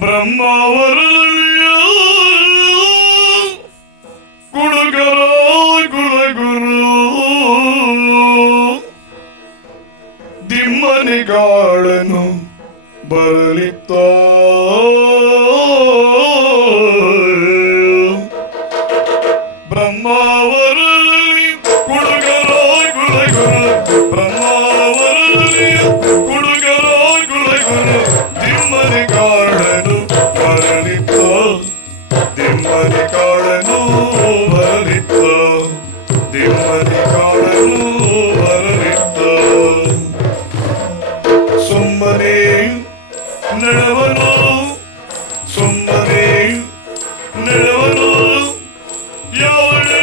ಬ್ರಹ್ಮಾವರಲಿಯ ಗುಣಗರ ಗುಣಗುರು ದಿಮ್ಮನಿಗಾಳನು ಬರಲಿತ್ತ ಬ್ರಹ್ಮಾವರಲಿ ಗುಣಗರ ಗುಣಗುರು ಬ್ರಹ್ಮಾವರಲಿ ಗುಣಗರ ಗುಣಗುರು ದಿಮ್ಮನಿಗಾಳನು ಬರಲಿತ್ತ ದಿಮ್ಮನಿಗಾಳನು ಬರಲಿತ್ತ ದಿಮ್ಮನಿಗಾಳನು ಬರಲಿತ್ತ ಸುಮ್ಮನೆ ನಡೆವನು ಸುಮ್ಮನೆ ನಡೆವನು ಯಾವಳೆ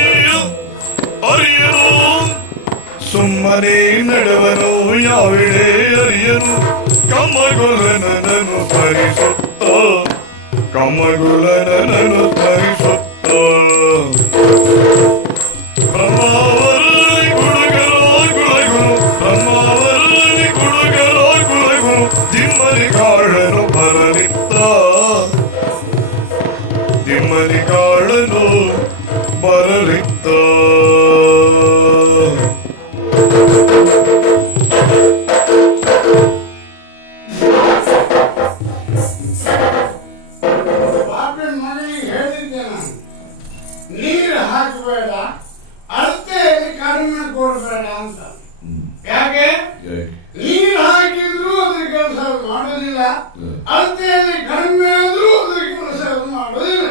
ಅರಿಯನು ಸುಮ್ಮನೆ ನಡೆವನು ಯಾವಳೆ ಅರಿಯನು ಕಮ್ಮಗುಲನನನು ಸ್ಮರಿಸುತ್ತ ಕಮ್ಮಗುಲನನನು ಸ್ಮರಿಸುತ್ತ ಬ್ರಹ್ಮಾವರಲಿ ಗುಣಗರ ಗುಣಗುರು ಬ್ರಹ್ಮಾವರಲಿ ಗುಣಗರ ಗುಣಗುರು ದಿಮ್ಮನಿಗಾಳನು ಬರಲಿತ್ತ ದಿಮ್ಮನಿಗಾಳನು ಬರಲಿತ್ತ ನೀರು ಹಾಕಬೇಡ ಅಳತೆಯಲ್ಲಿ ಕಡಿಮೆ ಕೊಡಬೇಡ ಅಂತ. ಯಾಕೆ ನೀರು ಹಾಕಿದ್ರು ಅದ್ರ ಕೆಲಸ ಮಾಡೋದಿಲ್ಲ, ಅಳತೆಯಲ್ಲಿ ಕಡಿಮೆ ಆದ್ರೂ ಅದ್ರ ಕೆಲಸ ಮಾಡೋದಿಲ್ಲ.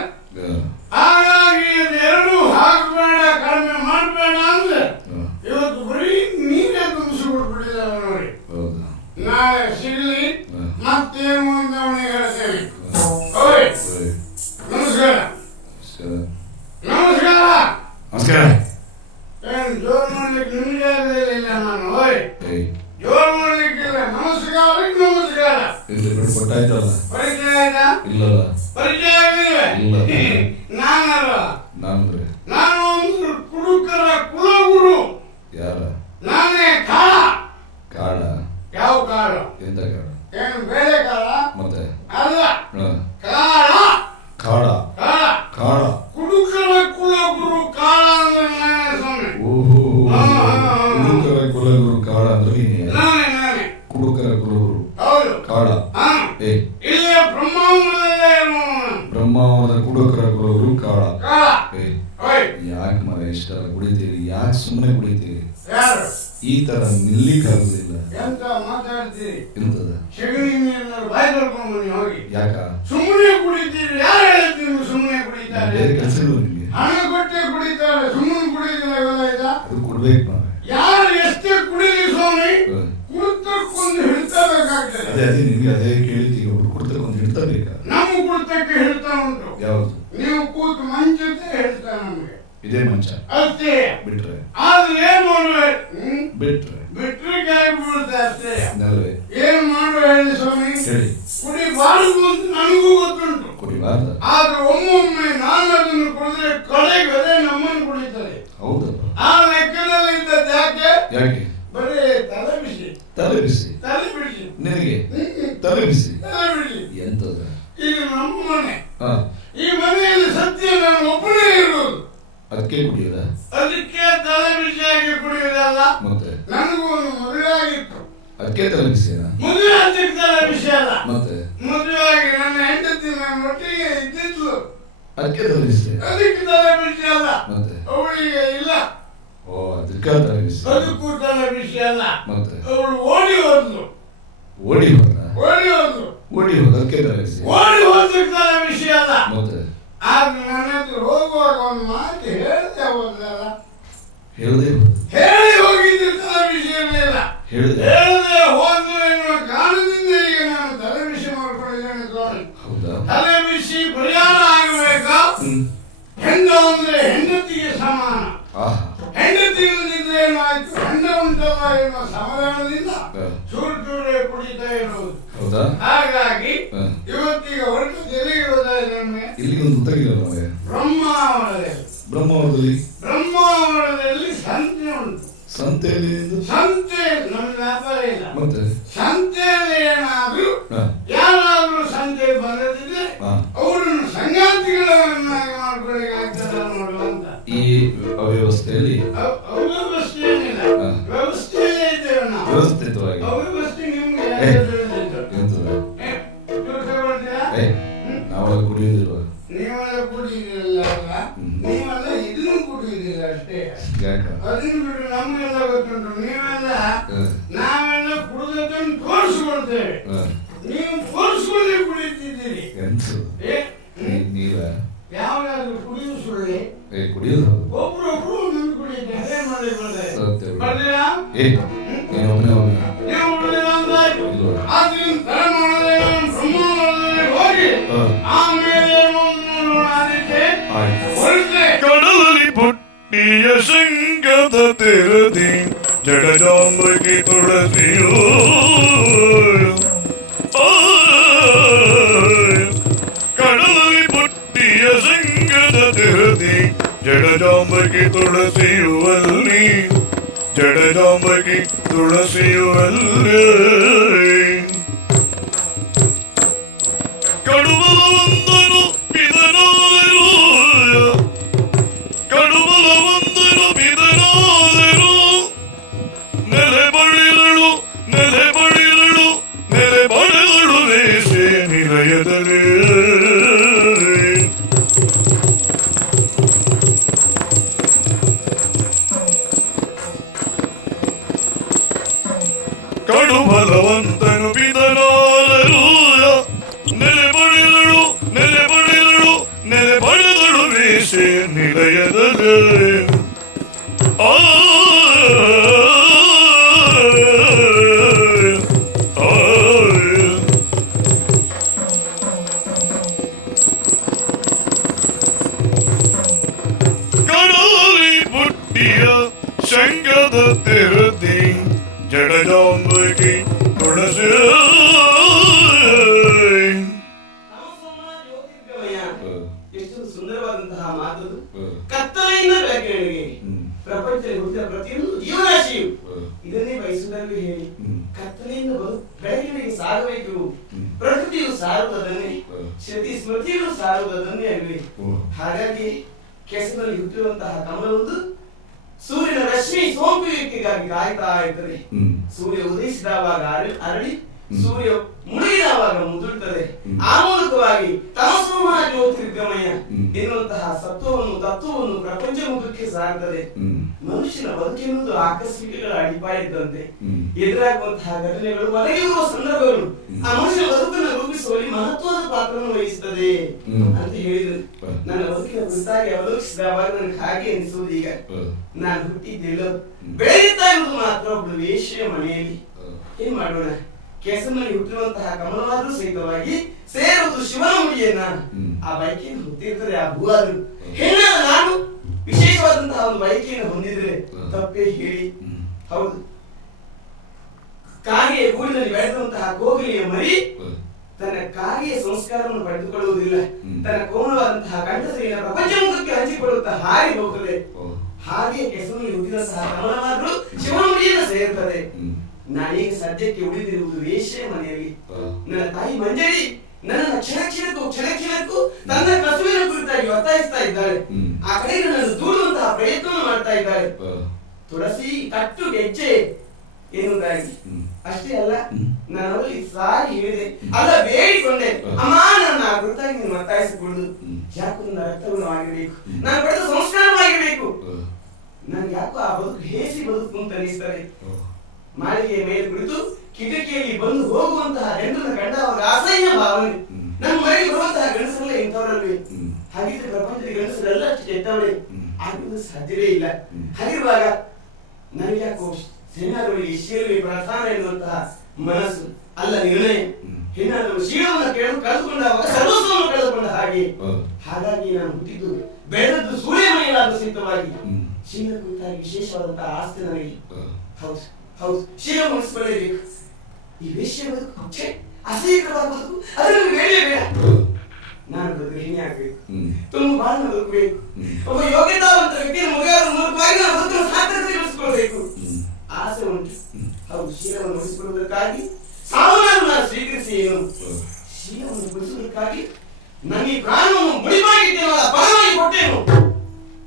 ಹಾಗಾಗಿ ಎರಡು ಹಾಕಬೇಡ ಕಡಿಮೆ ಮಾಡಬೇಡ ಅಂದ್ರೆ ಇವತ್ತು ಬರೀ ನೀರೇ ತುಂಬಿಸಿಬಿಟ್ಬಿಟ್ಟಿದ್ದಾರೆ ನೋಡಿ. ನಾಳೆ ಸಿಗಲಿ ಮತ್ತೇನು ಅಂತ ಅವನಿಗೆ ಹೇಳ್ತೇವೆ. ನಮಸ್ಕಾರ ನಮಸ್ಕಾರ ನಮಸ್ಕಾರ. ಏನ್ ಜೋರ್ ಮಾಡ್ಲಿಕ್ಕೆ ನಿಮ್ಗೆ ಇಲ್ಲ, ನಾನು ಹೋಯ್ ಜೋರ್ ಮಾಡ್ಲಿಕ್ಕಿಲ್ಲ. ನಮಸ್ಕಾರಕ್ಕೆ ನಮಸ್ಕಾರ. ಪರಿಚಯ ಆಯ್ತಾ? ಪರಿಚಯ ಆಗಿಲ್ವೇ? ನಾನಲ್ಲ, ನಾನು ಒಂದು ಕುಡುಕರ ಕುಲಗುರು. ನಾನೇ ಕಾಳ. ಕಾಳ? ಯಾವ ಕಾಳ? ಎಂತ ಕಾಳ? ಏನು ಬೇರೆ ಕಾಳ? ಮತ್ತೆ ಅಲ್ಲ, ಕಾಳ. ಕಾಳ? ಕಾಳ ಕಾಳ ಕುಡುಕರ ಕುಲಗುರು ಕಾಳ ಅಂದ್ರೆ ನಾನೇ ಸ್ವಾಮಿ. ಕುಡುಕರ ಕುಲಗುರು ಕಾಳ ಅಂದ್ರೆ ನಾನೇ ಕುಡುಕರ ಕುಲಗುರು ಹೌದು ಕಾಳ. ಇಲ್ಲೇ ಬ್ರಹ್ಮಾವರದಲ್ಲೇ ಬ್ರಹ್ಮಾವರದ ಕುಡುಕರ ಕುಲಗುರು ಕಾಳ. ಯಾಕೆ ಮರ ಇಷ್ಟೆಲ್ಲ ಕುಡಿತೀರಿ? ಯಾಕೆ ಸುಮ್ಮನೆ ಕುಡಿತೀರಿ? ಯಾರು ಈ ತರ ನಿಲ್ಲಿಕ್ಕಾಗುದಿಲ್ಲ. ಎಂತ ಮಾತಾಡ್ತೀರಿ? ಎಂತದ? ಸಗಣಿ ನೀರನ್ನು ಬಾಯಿ ತೊಳ್ಕೊಂಡು ಬನ್ನಿ ಹೋಗಿ. ಯಾಕ ಸುಮ್ಮನೆ ಕುಡಿತೀರಿ? ಯಾರು ಹೇಳ್ತೀವಿ ಸುಮ್ಮನೆ ಕುಡಿತಾರೆ? ಬೇರೆ ಕೆಲಸ ಇಲ್ವ ನಿಮ್ಗೆ? ಹಣ ಕೊಟ್ಟೆ ಕುಡಿತಾರೆ, ಸುಮ್ಮನೆ ಕುಡಿದಿಲ್ಲ. ಇವೆಲ್ಲ ಅದು ಕೊಡ್ಬೇಕು ಮಾರ. ಯಾರು ಎಷ್ಟೇ ಕುಡಿಲಿ ಸ್ವಾಮಿ, ಕುರ್ತಕ್ಕೊಂದು ಹಿಡ್ತಬೇಕಾಗ್ತದೆ. ಅದೇ ನಿಮ್ಗೆ ಅದೇ ಕೇಳಿದ್ದೀವಿ. ಒಬ್ರು ಕುರ್ತಕ್ಕೊಂದು ಹಿಡ್ತಾ ಬೇಕಾ? ನಮ್ಮ ಕುರ್ತಕ್ಕೆ ಹಿಡ್ತಾ ಉಂಟು. ಯಾವುದು? ನೀವು ಕೂತು ಮಂಚತೆ ಹೇಳ್ತಾ ನಮ್ಗೆ. ಇದೇ ಮಂಚ ಅಷ್ಟೇ. ಬಿಟ್ರೆ ಆದ್ರೆ ಏನ್ ಮಾಡ್ಬೇಕು? ಬಿಟ್ರೆ ಕಾಯಿ ಬೀಳುತ್ತೆ ಅಷ್ಟೇ. ಏನ್ ಮಾಡುವ ಹೇಳಿ ಸ್ವಾಮಿ? ಕುಡಿಬಾರದು ಅಂತ ನನಗೂ ಗೊತ್ತುಂಟು. ಕುಡಿಬಾರ್ದು. ಆದ್ರೆ ಒಮ್ಮೊಮ್ಮೆ ನಾನು ಅದನ್ನು ಕುಡಿದ್ರೆ ಕಡೆಗದೆ ನಮ್ಮನ್ನು ಕುಡಿತಾರೆ. ಹೌದು. ಆ ಲೆಕ್ಕದಲ್ಲಿ ಇದ್ದದ್ದು ಯಾಕೆ? ಬರೀ ತಲೆ ಬಿಸಿ. ತಲೆ ಬಿಸಿ? ತಲೆ ಬಿಸಿ ನಿನಗೆ ತಲೆ ಬಿಸಿ? ತಲೆ ಬಿಸಿ ಎಂತದ? ಈಗ ನಮ್ಮ ಮನೆ, ಈ ಮನೆಯಲ್ಲಿ ಸತ್ಯ ನಾನು ಒಬ್ಬನೇ ಇರುವುದು. ಅದಕ್ಕೆ ಕುಡಿಯೋದ? ಅದಕ್ಕೆ ತಲೆ ಬಿಸಿಯಾಗಿ ಕುಡಿಯೋದಲ್ಲ. ಮತ್ತೆ ನನಗೂ ಒಂದು ಮದುವೆ ಆಗಿತ್ತು. ಅದಕ್ಕೆ ತಲೆ ಬಿಸಿನಾ? ಮದುವೆ ಅದಕ್ಕೆ ತಲೆ ಬಿಸಿ ಅಲ್ಲ. ಮತ್ತೆ ಮದುವೆ ಆಗಿ ನನ್ನ ಹೆಂಡತಿ ನನ್ನ ಒಟ್ಟಿಗೆ ಇದ್ದಿದ್ಲು. ಅದಕ್ಕೆ ತಲೆ ಬಿಸಿ? ಅದಕ್ಕೆ ತಲೆ ಬಿಸಿ ಅಲ್ಲ. ಮತ್ತೆ ಅವಳಿಗೆ ಇಲ್ಲ. ಓ, ಅದಕ್ಕೆ ತಲೆ ಬಿಸಿ? ಅದಕ್ಕೂ ತಲೆ ಬಿಸಿ ಅಲ್ಲ. ಮತ್ತೆ ಅವಳು ಓಡಿ ಹೋದ್ಲು. ಓಡಿ ಹೋದ? ಓಡಿ ಹೋದ್ಲು. ಓಡಿ ಹೋದ ಅದಕ್ಕೆ ತಲೆ ಬಿಸಿ? ಓಡಿ ಹೋದಕ್ಕೆ ತಲೆ ಬಿಸಿ ಅಲ್ಲ. ಮತ್ತೆ ಆದ್ರೆ ನನ್ನ ಹತ್ರ ಹೋಗುವಾಗ ಒಂದು ಮಾತು ಹೇಳ್ದೆ ಹೋದ್ಲಲ್ಲ. ಹೇಳದೆ ಹೇಳಿ ಹೋಗಿದ್ರೆ ತಲೆ ಬಿಸಿ ಇರಲಿಲ್ಲ. ಹೇಳದೆ ಹೋದ್ಲು ಎನ್ನುವ ಕಾರಣದಿಂದ ಈಗ ನಾನು ತಲೆ ಬಿಸಿ ಮಾಡ್ಕೊಂಡಿದ್ದೇನೆ ಸ್ವಾಮಿ. ಹೌದಾ? ತಲೆ ಬಿಸಿ ಪರಿಹಾರ ಆಗಬೇಕಾ? ಹೆಂಡ ಅಂದ್ರೆ ಹೆಂಡತಿಗೆ ಸಮಾನ. ಹೆಂಡತಿ ಇಲ್ಲದಿದ್ರೆ ಏನಾಯ್ತು? ಹೆಂಡ ಉಂಟಲ್ಲ ಎನ್ನುವ ಸಮಾಧಾನದಿಂದ ಚೂರು ಚೂರೇ ಕುಡಿತಾ ಇರೋದು. ಹಾಗಾಗಿ ಇವತ್ತೀಗ ಹೊರಟು ಇಲ್ಲಿ ಒಂದು ಗೊತ್ತಾಗಿಲ್ಲ. ಬ್ರಹ್ಮಾವರದಲ್ಲಿ ಸಂತೆ ಉಂಟು. ಸಂತೆಯಲ್ಲಿ ಸಂತೆ ನಮ್ಮ ವ್ಯಾಪಾರ ಇಲ್ಲ. ಮತ್ತೆ ಸಂತೆಯಲ್ಲಿ ಏನಾದ್ರು ಯಾರಾದ್ರೂ ಸಂತೆ ಬಂದಿದ್ರೆ ಎಂತದ? ನಾವೆಲ್ಲ ಕುಡಿಯೋದಿಲ್ವ? ನೀವೆಲ್ಲ ಕುಡಿದಿರಲ್ಲ, ನೀವೆಲ್ಲ ಇದನ್ನು ಕುಡಿದಿಲ್ಲ ಅಷ್ಟೇ. ಅದನ್ನು ಬಿಟ್ಟು ನಮಗೆಲ್ಲ ಗೊತ್ತುಂಟು. ನೀವೆಲ್ಲ ನಾವೆಲ್ಲ ಕುಡಿದನ್ನು ತೋರಿಸ್ಕೊಳ್ತೇವೆ, ನೀವು ತೋರಿಸ್ಕೊಂಡೇ ಕುಡಿತಿದ್ದೀರಿ. ನೀವ ಯಾವಾಗಾದ್ರೂ ಕುಡಿಯುವ ಸುಳ್ಳಿ? ಕುಡಿಯೋದು ಒಬ್ರೊಬ್ರು ನಿಮ್ಗೆ ಕುಡಿಯುತ್ತೆ. ಮಾಡಿ ಬರ್ತೀರಾ? ನೀವು ಉಳಿದಿಲ್ಲ ಅಂತಾಯ್ತು. ಆದ್ರಿಂದ ಬ್ರಹ್ಮಾಂಡದಲ್ಲಿ ಹೋಗಿ ಆಮೇಲೆ ಕಡಲಲ್ಲಿ ಪುಟ್ಟಿಯ ಶೃಂಗದ ತೆರದಿ ಜಡಜಾಂಬಗಿ ತುಳಸಿಯೋ ಕಡಲಲ್ಲಿ ಪುಟ್ಟಿಯ ಶೃಂಗದ ತೆರದಿ ಜಡಜಾಂಬಗಿ ತುಳಸಿಯುವಲ್ಲಿ ಜಡಜಾಂಬಗಿ ತುಳಸಿಯುವಲ್ಲಿ ಕಡುಬಲವಂತನು ಬಿದನಾದರು ಕಡುಬಲವಂತನು ಬಿದನಾದರು ನೆಲೆ ಬಳಿದಳು ನೆಲೆ ಬಳಿದಳು ನೆಲೆ ಬಳಿದಳು ವೇಷೆ ನಿಲಯದಲ್ಲಿ ಕಡುಬಲವಂತನು ಬಿದನಾದರು ನೆಲೆ ಬಳಿದಳು ನೆಲೆ ಬಳಿದಳು ನೆಲೆ ಬಳಿದಳು ವೇಷೆ ನಿಲಯದಲ್ಲಿ ಕಡಲಲ್ಲಿ ಪುಟ್ಟಿಯ ಶಂಗದ ತೆರದಿ ಜಡಜಾಂಬಗಿ ತುಳಸಿ ಎಷ್ಟು ಸುಂದರವಾದಂತಹ ಮಾತು. ಕತ್ತಲೆಯಿಂದ ಬೆಳಕಿಗೆ ಪ್ರಪಂಚದಲ್ಲಿ ಹುಟ್ಟಿದ ಪ್ರತಿಯೊಂದು ಜೀವರಾಶಿಯು ಇದನ್ನೇ ಬಯಸುವುದನ್ನು ಹೇಳಿ ಕತ್ತಲೆಯಿಂದ ಬೆಳಕಿಗೆ ಸಾಗಬೇಕು. ಪ್ರಕೃತಿಯು ಸಾರುವುದನ್ನೇ, ಶ್ರುತಿ ಸ್ಮೃತಿಯು ಸಾರುವುದನ್ನೇ ಆಗಲಿ. ಹಾಗಾಗಿ ಕೆಸರಲ್ಲಿ ಹುಟ್ಟಿರುವಂತಹ ಕಮಲವೊಂದು ಸೂರ್ಯನ ರಶ್ಮಿ ಸೋಂಕುವಿಕೆಗಾಗಿ ಕಾಯ್ತಾ ಇರ್ತದೆ. ಸೂರ್ಯ ಉದಯಿಸಿದವಾಗ ಅರಳಿ ಸೂರ್ಯ ಮುಳುಗಿದವಾಗ ಮುದುಡುತ್ತದೆ. ಆ ಮೂಲಕವಾಗಿ ತಮಸೋಮ ಜ್ಯೋತಿರ್ಗಮಯ ಎನ್ನುವಂತಹ ಸತ್ವವನ್ನು ತತ್ವವನ್ನು ಪ್ರಪಂಚ ಮುಖಕ್ಕೆ ಸಾರ್ತದೆ. ಮನುಷ್ಯನ ಬದುಕೆನ್ನುವುದು ಆಕಸ್ಮಿಕಗಳ ಅಡಿಪಾಯ ಇದ್ದಂತೆ. ಎದುರಾಗುವಂತಹ ಘಟನೆಗಳು ಒದಗಿರುವ ಸಂದರ್ಭಗಳು ಆ ಮನುಷ್ಯನ ಬದುಕನ್ನು ರೂಪಿಸುವಲ್ಲಿ ಮಹತ್ವದ ಪಾತ್ರವನ್ನು ವಹಿಸುತ್ತದೆ ಅಂತ ಹೇಳಿದ್ರು. ನನ್ನ ಬದುಕಿನ ಕುರಿತಾಗಿ ಅವಲೋಕಿಸಿದವಾಗ ನನಗೆ ಹಾಗೆ ಅನಿಸುವುದು, ಈಗ ನಾನು ಹುಟ್ಟಿದ್ದೆಲ್ಲೋ ಬೆಳೆಯುತ್ತಾ ಇರುವುದು ಮಾತ್ರ ಒಬ್ಬಳು ವೇಶ್ಯೆಯ ಮನೆಯಲ್ಲಿ. ಏನ್ ಮಾಡೋಣ, ಕೆಸರಿನಲ್ಲಿ ಹುಟ್ಟಿರುವಂತಹ ಕಮಲವಾದ್ರೂ ಸಹಿತವಾಗಿ ಸೇರುವುದು ಶಿವನ ಮುಡಿಯನ್ನ. ಆ ಬೈಕಿಯನ್ನು ಹೊತ್ತಿರ್ತದೆ ಆ ಭೂವಾದ್ರು. ಹೆಣ್ಣಾದ ನಾನು ವಿಶೇಷವಾದಂತಹ ಒಂದು ಬೈಕಿಯನ್ನು ಹೊಂದಿದ್ರೆ ತಪ್ಪೇ ಹೇಳಿ? ಹೌದು, ಕಾಗೆಯ ಗೂಡಿನಲ್ಲಿ ಬೆಳೆದಂತಹ ಕೋಗಿಲೆಯ ಮರಿ ತನ್ನ ಕಾಗೆಯ ಸಂಸ್ಕಾರವನ್ನು ಪಡೆದುಕೊಳ್ಳುವುದಿಲ್ಲ. ತನ್ನ ಕೋಮಲವಾದಂತಹ ಕಂಠಸಿರಿನ ಪ್ರಪಂಚ ಮುಖಕ್ಕೆ ಹಂಚಿಕೊಳ್ಳುತ್ತಾ ಹಾರಿ ಹೋಗುತ್ತದೆ. ಹಾಗೆ ಕೆಸರಿನಲ್ಲಿ ಹುಟ್ಟಿದಂತಹ ಕಮಲವಾದ್ರೂ ಶಿವನ ಮುಡಿಯನ್ನು ಸೇರುತ್ತದೆ. ನಾನೀಗ ಸದ್ಯಕ್ಕೆ ಉಳಿದಿರುವುದು ವೇಶ್ಯೆಯ ಮನೆಯಲ್ಲಿ. ನನ್ನ ತಾಯಿ ಮಂಜರಿ ನನ್ನ ಕ್ಷಣಕ್ಕೂ ತನ್ನ ಕಸುವಿನ ಕುರಿತಾಗಿ ಒತ್ತಾಯಿಸ್ತಾ ಇದ್ದಾಳೆ. ಆ ಕಡೆ ನನ್ನನ್ನು ದೂಡುವಂತಹ ಪ್ರಯತ್ನವನ್ನು ಮಾಡ್ತಾ ಇದ್ದಾಳೆ. ತುಳಸಿ ಕಟ್ಟು ಗೆಜ್ಜೆ ಎನ್ನುವುದಾಗಿ ಅಷ್ಟೇ ಅಲ್ಲ, ನಾನು ಅವರಲ್ಲಿ ಸಾರಿ ಹೇಳಿದೆ, ಅಲ್ಲ ಬೇಡಿಕೊಂಡೆ, ಅಮ್ಮ ನನ್ನ ಆ ಕುರಿತಾಗಿ ನೀನು ಒತ್ತಾಯಿಸಿಕೊಳ್ಳುದು ಯಾಕೋ ನನ್ನ ರಕ್ತಗುಣವಾಗಿರ್ಬೇಕು, ನಾನು ಪಡೆದ ಸಂಸ್ಕಾರವಾಗಿರ್ಬೇಕು. ನನ್ಗೆ ಯಾಕೋ ಆ ಬದುಕು ಹೇಸಿ ಬದುಕು ಅಂತ ಅನಿಸ್ತದೆ. ಮಾಳಿಗೆಯ ಮೇಲೆ ಕುಳಿತು ಕಿಟಕಿಯಲ್ಲಿ ಬಂದು ಹೋಗುವಂತಹ ಜನರನ್ನು ಕಂಡಾಗ ಅಸಹ್ಯ ಭಾವನೆ. ನನ್ನ ಮನೆಗೆ ಬರುವಂತಹ ಗಂಡಸರಲ್ಲ ಇಂಥವರಲ್ವೇ? ಹಾಗಿದ್ರೆ ಪ್ರಪಂಚದ ಗಂಡಸರೆಲ್ಲ ಅಷ್ಟು ಕೆಟ್ಟವರೇ ಆಗುವುದು ಸಾಧ್ಯವೇ ಇಲ್ಲ. ಹಾಗಿರುವಾಗ ನನಗೆ ಯಾಕೋ ಹೆಣ್ಣಾದವರಿಗೆ ಶೀಲವೇ ಪ್ರಧಾನ ಎನ್ನುವಂತಹ ಮನಸ್ಸು ಅಲ್ಲ ನಿರ್ಣಯ. ಹೆಣ್ಣಾದವರು ಶೀಲವನ್ನು ಕಳೆದುಕೊಂಡಾಗ ಸರ್ವಸ್ವವನ್ನು ಕಳೆದುಕೊಂಡ ಹಾಗೆ. ಹಾಗಾಗಿ ನಾನು ಹುಟ್ಟಿದ್ದು ಬೆಳೆದದ್ದು ಸೂರ್ಯ ಮನೆಯಲ್ಲಾದ ಸಹಿತವಾಗಿ ಶೀಲ ಕುರಿತಾಗಿ ವಿಶೇಷವಾದಂತಹ ಆಸ್ತಿ ನನಗೆ. ಹೌದು ಹೌದು, ಶೀಲ ಮುಗಿಸ್ಕೊಳ್ಳೇಬೇಕು. ಈ ವೇಶ್ಯ ಬದುಕು ಅಸಹ್ಯಕರವಾದ ಬದುಕು, ಅದನ್ನು ಬೇಡ ಬೇಡ. ನಾನು ಬದುಕು ಹೆಣ್ಣೆ ಆಗ್ಬೇಕು, ತುಂಬ ಬಾಳ ಬದುಕಬೇಕು. ಒಬ್ಬ ಯೋಗ್ಯತಾವಂತ ವ್ಯಕ್ತಿಯ ಮೂಲಕವಾಗಿ ನಾನು ಬದುಕನ್ನು ಸಾರ್ಥಕತೆಗೊಳಿಸಿಕೊಳ್ಬೇಕು ಆಸೆ ಉಂಟು. ಹೌದು, ಶೀಲವನ್ನು ಮುಗಿಸಿಕೊಳ್ಳುವುದಕ್ಕಾಗಿ ಸಾವನ್ನನ್ನು ನಾನು ಸ್ವೀಕರಿಸಿ ಏನು ಶೀಲವನ್ನು ಮುಗಿಸುವುದಕ್ಕಾಗಿ ನನ್ನ ಈ ಪ್ರಾಣವನ್ನು ಮುಡಿಮಾಗಿದ್ದೇನೋ ಪರವಾಗಿ ಕೊಟ್ಟೇನು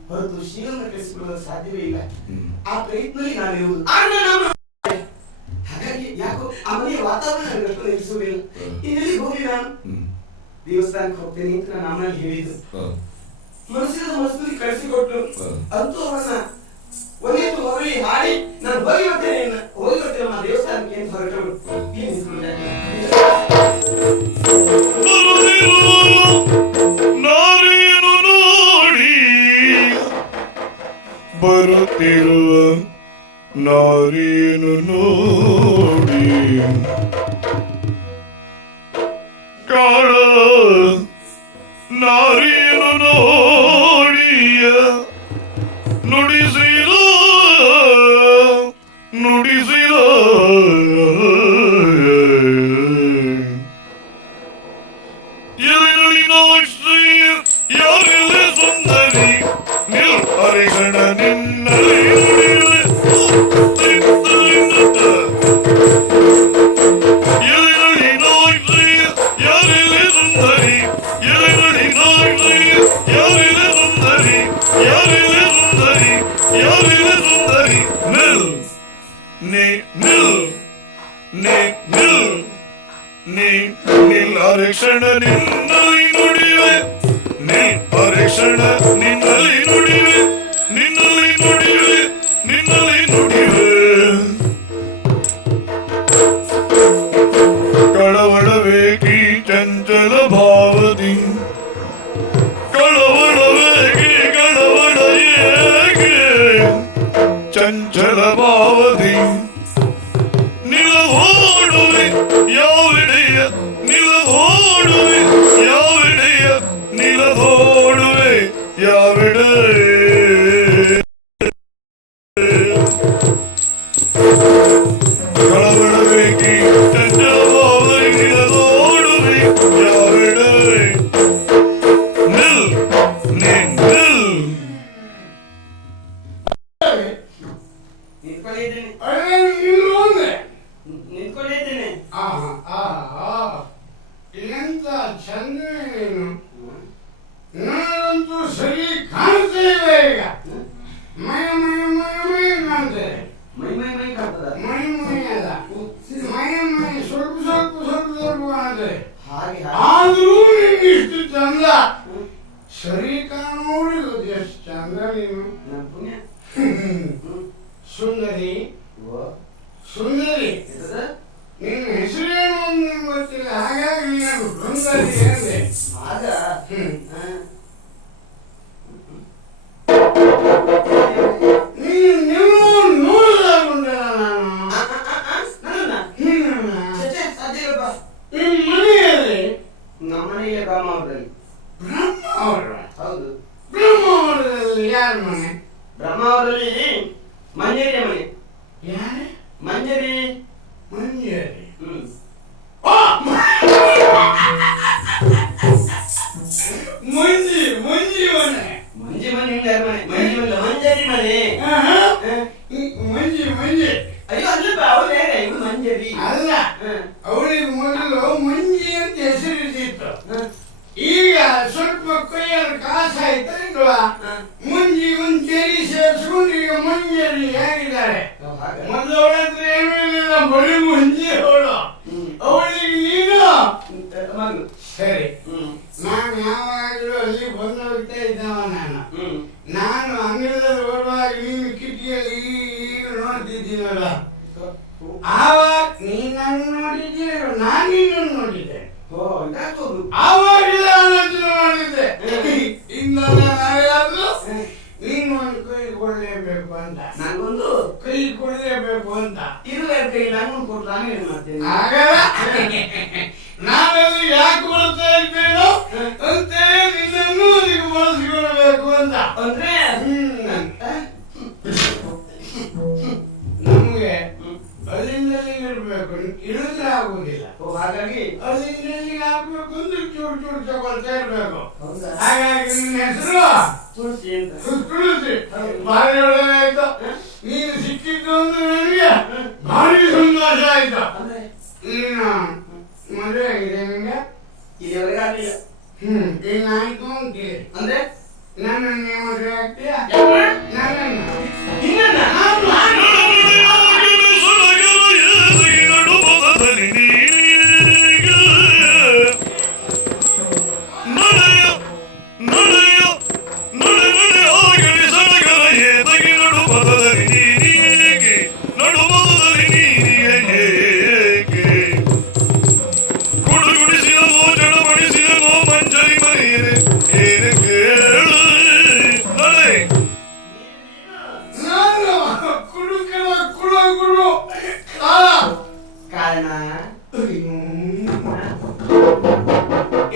ಹೊರತು ಶೀಲವನ್ನು ಕೆಡಿಸಿಕೊಳ್ಳಲು ಸಾಧ್ಯವೇ ಇಲ್ಲ. ಆ ಪ್ರಯತ್ನದಲ್ಲಿ ನಾನಿರುವುದು. ಹಾಗಾಗಿ ಯಾಕೋ ಆ ಮನೆಯ ವಾತಾವರಣ ನನಗೆ ಅಷ್ಟು ನಿಲ್ಲಿಸುವುದಿಲ್ಲ. ಇನ್ನೆಲ್ಲಿ ಹೋಗಿ ನಾನು ದೇವಸ್ಥಾನಕ್ಕೆ ಹೋಗ್ತೇನೆ ಅಂತ ನಾನು ಅಮ್ಮನಲ್ಲಿ ಹೇಳಿದ್ದು. ಮನಸ್ಸಿನಲ್ಲಿ ಕಳಿಸಿಕೊಟ್ಟು ಅಂತೂ ಅವರನ್ನ ಒಂದಿಷ್ಟು ಹೊರಳಿ ಹಾಡಿ ನಾನು ಹೋಗಿ ಬರ್ತೇನೆ ನಮ್ಮ ದೇವಸ್ಥಾನಕ್ಕೆ ಅಂತ ಹೊರಟರು. ನಾರೇನು ನೋಡಿ ಬರುತ್ತಿರುವ ನಾರೇನು ನೋಡಿ ಕಾಳ ನಾರೇನು ನೋಡಿಯ ನುಡಿಸಿದ ನುಡಿಸಿದ ಯಾರೆಲ್ಲ ಸುಂದರಿ ನಿಲ್ ಹರಿಗಣ ನಿನ್ನಲ್ಲಿ ನುಡಿಯುವೆ ಎಲೆಯಲ್ಲಿ ನಾಯ್ಸಿ ಯಾರೆಲ್ಲ ಸುಂದರಿ ಎಲೆಯಲ್ಲಿ ನಾಯ್ಸಿ ಯಾರೆಲ್ಲ ಸುಂದರಿ ಯಾರೆಲ್ಲ ಸುಂದರಿ ಯಾರೆಲ್ಲ ಸುಂದರಿ ನಿಲ್ ನೀ ನಿಲ್ ನೀ ನಿಲ್ ನೀ ನಿಲ್ ಹರಿಕ್ಷಣ ನಿನ್ನಲ್ಲಿ ನುಡಿಯುವೆ ನಿಲ್ ಹರಿಕ್ಷಣ ನಿನ್ನಲ್ಲಿ ನುಡಿಯುವೆ ನಿನ್ನಲ್ಲಿ ನುಡಿಯುವೆ ನಿನ್ನಲ್ಲಿ ನುಡಿಯುವೆ ಕಳವಳವೇಗಿ ಚಂಚಲ ಭಾವದಿ ಕಳವಳವೇಗಿ ಕಳವಳ ಏಕೆ ಚಂಚಲ ಭಾವದಿ ನಿಲಹೋಡುವೆ ಯಾವಿಡೆಯ ನಿಲಹೋಡುವೆ ಯಾವಿಡೆಯ ನಿಲಹೋಡುವೆ ಯಾವಿಡೆ ಕಳವಳವೇಗಿ ಚಂಚಲಭಾವದಿ ನಿಲಹೋಡುವೆ ಯಾವಿಡೆ ನಿಲ್ ನಿಲ್ ನಿಂತ್ಕೊಂಡಿದ್ದೇನೆ. ಎಂತ ಚಂದ ನೀನು. ನಾನಂತೂ ಸರಿ ಕಾಣ್ತೇವೆ ಈಗ. ಮೈ ಮೈ ಮೈ ಮೈ ಕಾಣ್ತೇವೆ. ಮೈ ಮೈ ಮೈ ಕಾಣ್ತದ. ಮೈ ಮೈ ಅಲ್ಲ, ಮೈ ಮೈ ಸ್ವಲ್ಪ ಸ್ವಲ್ಪ ಸ್ವಲ್ಪ ಸ್ವಲ್ಪ ಕಾಣ್ತೇವೆ. ಹಾಗೆ ಆದ್ರೂ ನೀನು ಇಷ್ಟು ಚಂದ. ಸರಿ ಕಾಣೋರು ಎಷ್ಟು ಚಂದ ನೀನು. ನನ್ನ ಪುಣ್ಯ. ಸುಂದರಿ ಸುಂದರಿ ನಿನ್ನ ಹೆಸರೇನು ಅಂತ ಗೊತ್ತಿಲ್ಲ, ಹಾಗಾಗಿ ನೀನು ಸುಂದರಿ ಅಂದೆ. ಆಗ ನೀನು ನೋಡಿದಾಗುಂಟಲ್ಲ ನಾನು ಸಾಧ್ಯಲ್ಲಪ್ಪ. ನಿಮ್ಮ ಮನೆಯಲ್ಲಿ ನಮ್ಮ ಮನೆಯಲ್ಲೇ ಬ್ರಹ್ಮಾವರದಲ್ಲಿ. ಬ್ರಹ್ಮಾವರ? ಹೌದು. ಬ್ರಹ್ಮಾವರದಲ್ಲಿ ಯಾರ ಮನೆ? ಬ್ರಹ್ಮಾವರದಲ್ಲಿ ಮಂಜರಿಯ ಮನೆ. ಯಾರ? ಮಂಜರಿ. ಮಂಜರಿ. ಮಂಜಿ ಮಂಜಿ ಮನೆ. ಮಂಜಿ ಮನೆ ಯಾರ ಮನೆ? ಮಂಜಿ ಮನೆ ಮಂಜರಿ ಮನೆ. ಮಂಜಿ ಮಂಜಿ. ಅಯ್ಯೋ ಅಲ್ಲಪ್ಪ, ಅವಳು ಯಾರೇ ಇವ್ಳು ಮಂಜರಿ ಅಲ್ಲ, ಅವಳಿಗೆ ಮೊದಲು ಮಂಜಿ ಅಂತ ಹೆಸರಿಟ್ಟಿತ್ತು. ಈಗ ಸ್ವಲ್ಪ ಕೈಯಲ್ಲಿ ಕಾಸಾಯ್ತು ಇಲ್ವಾ, ಮುಂಜಿ ಮುಂಚೇರಿ ಸೇರಿಸ್ಕೊಂಡು ಈಗ ಮಂಜರಿ ಆಗಿದ್ದಾರೆ. ಮೊದಲು ಅವಳ ಹತ್ರ ಏನೂ ಇರಲಿಲ್ಲ, ಬರೀ ಮುಂಜಿ ಅವಳು. ಅವಳಿಗೆ ನೀನು ಮಗಳು. ಸರಿ. ನಾನು ಯಾವಾಗಲೂ ಅಲ್ಲಿ ಬಂದು ಹೋಗ್ತಾ ಇದ್ದವ. ನಾನು ಅಂಗಳದಲ್ಲಿ ಓಡುವಾಗ ನೀನು ಕಿಟಕಿಯಲ್ಲಿ ಈಗ ನೋಡ್ತಿದ್ದೀನಲ್ಲ, ಆವಾಗ ನೀನನ್ನು ನೋಡಿದ್ದೆ, ನಾನು ನಿನ್ನನ್ನು ನೋಡಿದ್ದೆ. ಆವಾಗ ಆಲೋಚನೆ ಮಾಡಿದ್ದೆ, ಇನ್ನಾದ್ರೂ ನೀನು ಒಂದು ಕೈ ಕೊಡಲೇಬೇಕು ಅಂತ, ನನಗೊಂದು ಕೈ ಕೊಡಲೇಬೇಕು ಅಂತ. ಇರುವೆ ಕೈ ನನಗೊಂದು ಕೊಟ್ಟು ನಾನು ಏನು ಮಾಡ್ತೇನೆ. ಹಾಗಾದ್ರೆ ನಾನಲ್ಲಿ ಯಾಕೆ ಬರ್ತಾ ಇದ್ದೇನೋ ಅಂತೇಳಿ ನಿನ್ನನ್ನು ಅದಕ್ಕೆ ಬಳಸಿಕೊಳ್ಳಬೇಕು ಅಂತ. ಅಂದ್ರೆ ನಮ್ಗೆ ಅಲ್ಲಿಂದಲ್ಲಿ ಇರಬೇಕು, ಇಳಿದ್ರೆ ಆಗುದಿಲ್ಲ. ಹಾಗಾಗಿ ಅಲ್ಲಿಂದಲ್ಲಿ ಹಾಕ್ಬೇಕು ಅಂದ್ರೆ ಚೂರು ಚೂರು ತಗೊಳ್ತಾ ಇರ್ಬೇಕು. ಹಾಗಾಗಿ ನಿನ್ನ ಹೆಸರು ತುಳಸಿ ಅಂತ. ತುಳಸಿ. ಭಾರಿ ಒಳ್ಳೆದಾಯ್ತು. ನೀನು ಸಿಕ್ಕಿದ್ದು ಅಂದ್ರೆ ನನಗೆ ಭಾರಿ ಸಂತೋಷ ಆಯ್ತು. ನೀನು ಮದುವೆ ಆಗಿದೆ ನಿಮಗೆ? ಇದುವರೆಗೆ ಆಗಲಿಲ್ಲ. ಏನಾಯ್ತು ಅಂತೀರಿ ಅಂದ್ರೆ ನನ್ನನ್ನೇ ಮದುವೆ ಆಗ್ತೀಯಾ? ನನ್ನನ್ನು ನಿನ್ನ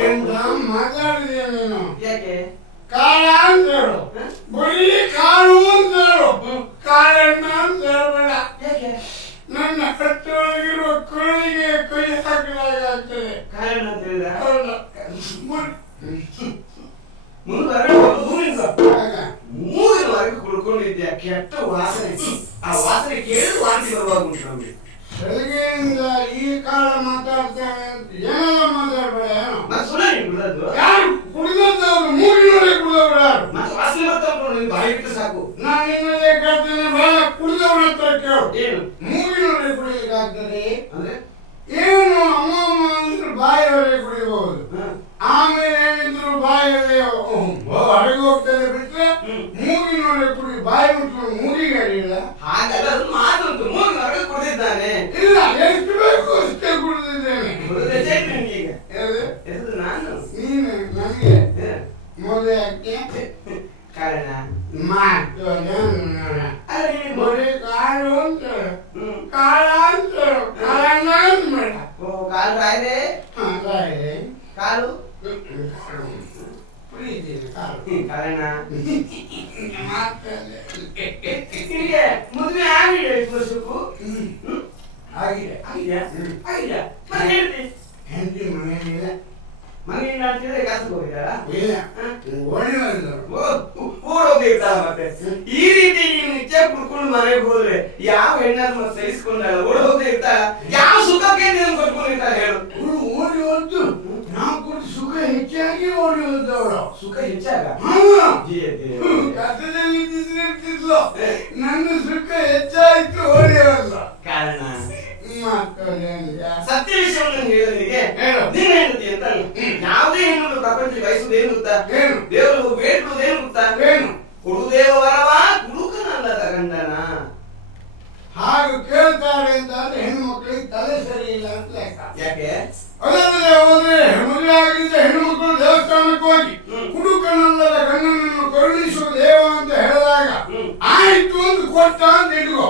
ಎಂತ ಮಾತಾಡಿದೆ ನೀನು? ಯಾಕೆ? ಕಾಳ ಅಂತ ಹೇಳು, ಬರೀ ಕಾಳು ಅಂತ ಹೇಳು, ಕಾಳಣ್ಣ ಅಂತ ಹೇಳ್ಬೇಡ. ಯಾಕೆ? ನನ್ನ ಕಟ್ಟೊಳಗಿರುವ ಕುಳಿಗೆ ಕೈ ಹಾಕಲಾಗ್ತದೆ. ಕಾರಣ ಅಂತ ಹೇಳಿದ ಹೌದು. ಮೂಗಿನವರೆಗೆ ಕುಡ್ಕೊಂಡಿದ್ಯಾ? ಕೆಟ್ಟ ವಾಸನೆ. ಆ ವಾಸನೆ ಕೇಳಿ ವಾಂತಿ ಬರುವಾಗ ಉಂಟು ನಮ್ಗೆ. ಬೆಳಗ್ಗೆಯಿಂದ ಈ ಕಾಳ ಮಾತಾಡ್ತೇನೆ ಅಂತ ಏನೆಲ್ಲ ಮಾತಾಡ್ಬೇಡ. ಏನು ಮತ್ತೆ ಸುಳ್ಳ ನೀನು ಬಿಡೋದು? ಯಾರು ಕುಡಿದವ್ರು ಮೂಗಿನೊಳಗೆ ಕುಡಿದವ್ರು ಯಾರು? ಮತ್ತೆ ವಾಸನೆ ಬರ್ತಾ ಉಂಟು, ನೀನು ಬಾಯಿ ಬಿಟ್ಟು ಸಾಕು. ನಾನು ನಿನ್ನದೇ ಕೇಳ್ತೇನೆ, ಬೇಡ ಕುಡಿದವ್ರ ಹತ್ರ ಕೇಳು. ಏನು ಮೂಗಿನೊಳಗೆ ಕುಡಿಲಿಕ್ಕೆ ಆಗ್ತದೆ ಅಂದ್ರೆ? ಏನು ಅಮ್ಮ ಅಮ್ಮ ಅಂದ್ರೆ ಬಾಯಿಯೊಳಗೆ ಕುಡಿಬಹುದು. ಆಮೇಲೆ ಏನಿದ್ರು ಬಾಯಲ್ಲಿ ಹೊರಗೆ ಹೋಗ್ತದೆ ಬಿಟ್ರೆ ಮೂಗಿನೊಳಗೆ ಕುಡಿ ಬಾಯಿ ಮುಟ್ಟು ಮೂಗಿಗೆ ಅಡಿಲ್ಲ. ಹಾಗಲ್ಲ, ಅದು ಮಾತುಂಟು. ಮೂಗಿನವರೆಗೆ ಕುಡಿದಿದ್ದಾನೆ. ಇಲ್ಲ, ಎಷ್ಟು ಬೇಕು ಅಷ್ಟೇ ಕುಡಿದಿದ್ದೇನೆ. ನಿನಗೀಗ ಎದ್ದು ನಾನು ನೀನು ನನಗೆ ಮೊದಲೇ ಯಾಕೆ ಕಾರಣ ಮಾತು ಬರೀ ಕಾಳು ಅಂತ ಕಾಳ ಅಂತ ಕಾರಣ ಬೇಡ. ಕಾಲು ರಾಯ್ದೆ ಕಾಲು ಪ್ರೀತಿದೆ ಕಾಳು ಕಾರಣ ಮಾತಲ್ಲೇ ನಿನಗೆ ಮದುವೆ ಆಗಿದೆ ವರ್ಷಕ್ಕೂ? ಆಗಿದೆ. ಆಗಿದ್ಯಾ? ಆಗಿದ್ಯಾ? ಮತ್ತೆ ಹೇಳ್ತಿ ಹೆಂಡತಿ ಮನೆಯಲ್ಲಿಲ್ಲ. ಮನೆಯಿಂದ ಅಂತಿದ್ರೆ ಕೆಲಸಕ್ಕೆ ಹೋಗಿದ್ದಾರಾ? ಇಲ್ಲ, ಓಡಿ ಬಂದರು. ಓಡೋಗಿರ್ತಾರ. ಮತ್ತೆ ಈ ರೀತಿ ನೀವು ನಿತ್ಯ ಕುಡ್ಕೊಂಡು ಮನೆಗೆ ಹೋದ್ರೆ ಯಾವ ಹೆಣ್ಣನ್ನು ಸಹಿಸ್ಕೊಂಡಲ್ಲ, ಓಡಿ ಹೋಗದೆ ಇರ್ತಾರ. ಯಾವ ಸುಖಕ್ಕೆ ನೀವು ಕೊಟ್ಕೊಂಡಿರ್ತಾರ ಹೇಳು? ಓಡಿ ಹೋದ್ದು ನಾವು ಕೊಟ್ಟು ಸುಖ ಹೆಚ್ಚಾಗಿ ಓಡಿ ಹೋದವಳು. ಸುಖ ಹೆಚ್ಚಾಗ ಕಥದಲ್ಲಿ ಇರ್ತಿದ್ಲು, ನನ್ನ ಸುಖ ಹೆಚ್ಚಾಯ್ತು ಓಡಿ ಹೋದ್ಲ. ಕಾರಣ ಸತ್ಯ ಸತ್ಯ ವಿಷಯವನ್ನು ಹೇಳಲಿಕ್ಕೆ ಹೇಳು. ನಿನ್ನ ಹೆಂಡತಿ ಅಂತ ಯಾವುದೇ ಹೆಣ್ಣು ಪ್ರಪಂಚ ಬಯಸುವುದೇನು ಗೊತ್ತಾ? ಏನು? ದೇವರು ಬೇಡುವುದೇನು ಗೊತ್ತಾ? ಏನು? ಕೊಡುದೇವ ವರವ ಕುಡುಕನಲ್ಲದ ಗಂಡನ. ಹಾಗೆ ಕೇಳ್ತಾರೆ ಅಂತಂದ್ರೆ ಹೆಣ್ಣು ಮಕ್ಕಳಿಗೆ ತಲೆ ಸರಿ ಇಲ್ಲ ಅಂತ ಲೆಕ್ಕ. ಯಾಕೆ? ಅದಲ್ಲದೆ ಹೋದ್ರೆ ಮದುವೆ ಆಗಿದ್ದ ಹೆಣ್ಣು ಮಕ್ಕಳು ದೇವಸ್ಥಾನಕ್ಕೆ ಹೋಗಿ ಕುಡುಕನಲ್ಲದ ಗಂಡನನ್ನು ಕರುಣಿಸುವ ದೇವ ಅಂತ ಹೇಳಿದಾಗ ಆಯ್ತು ಅಂತ ಕೊಟ್ಟ ಅಂತ ಇಟ್ಕೋ.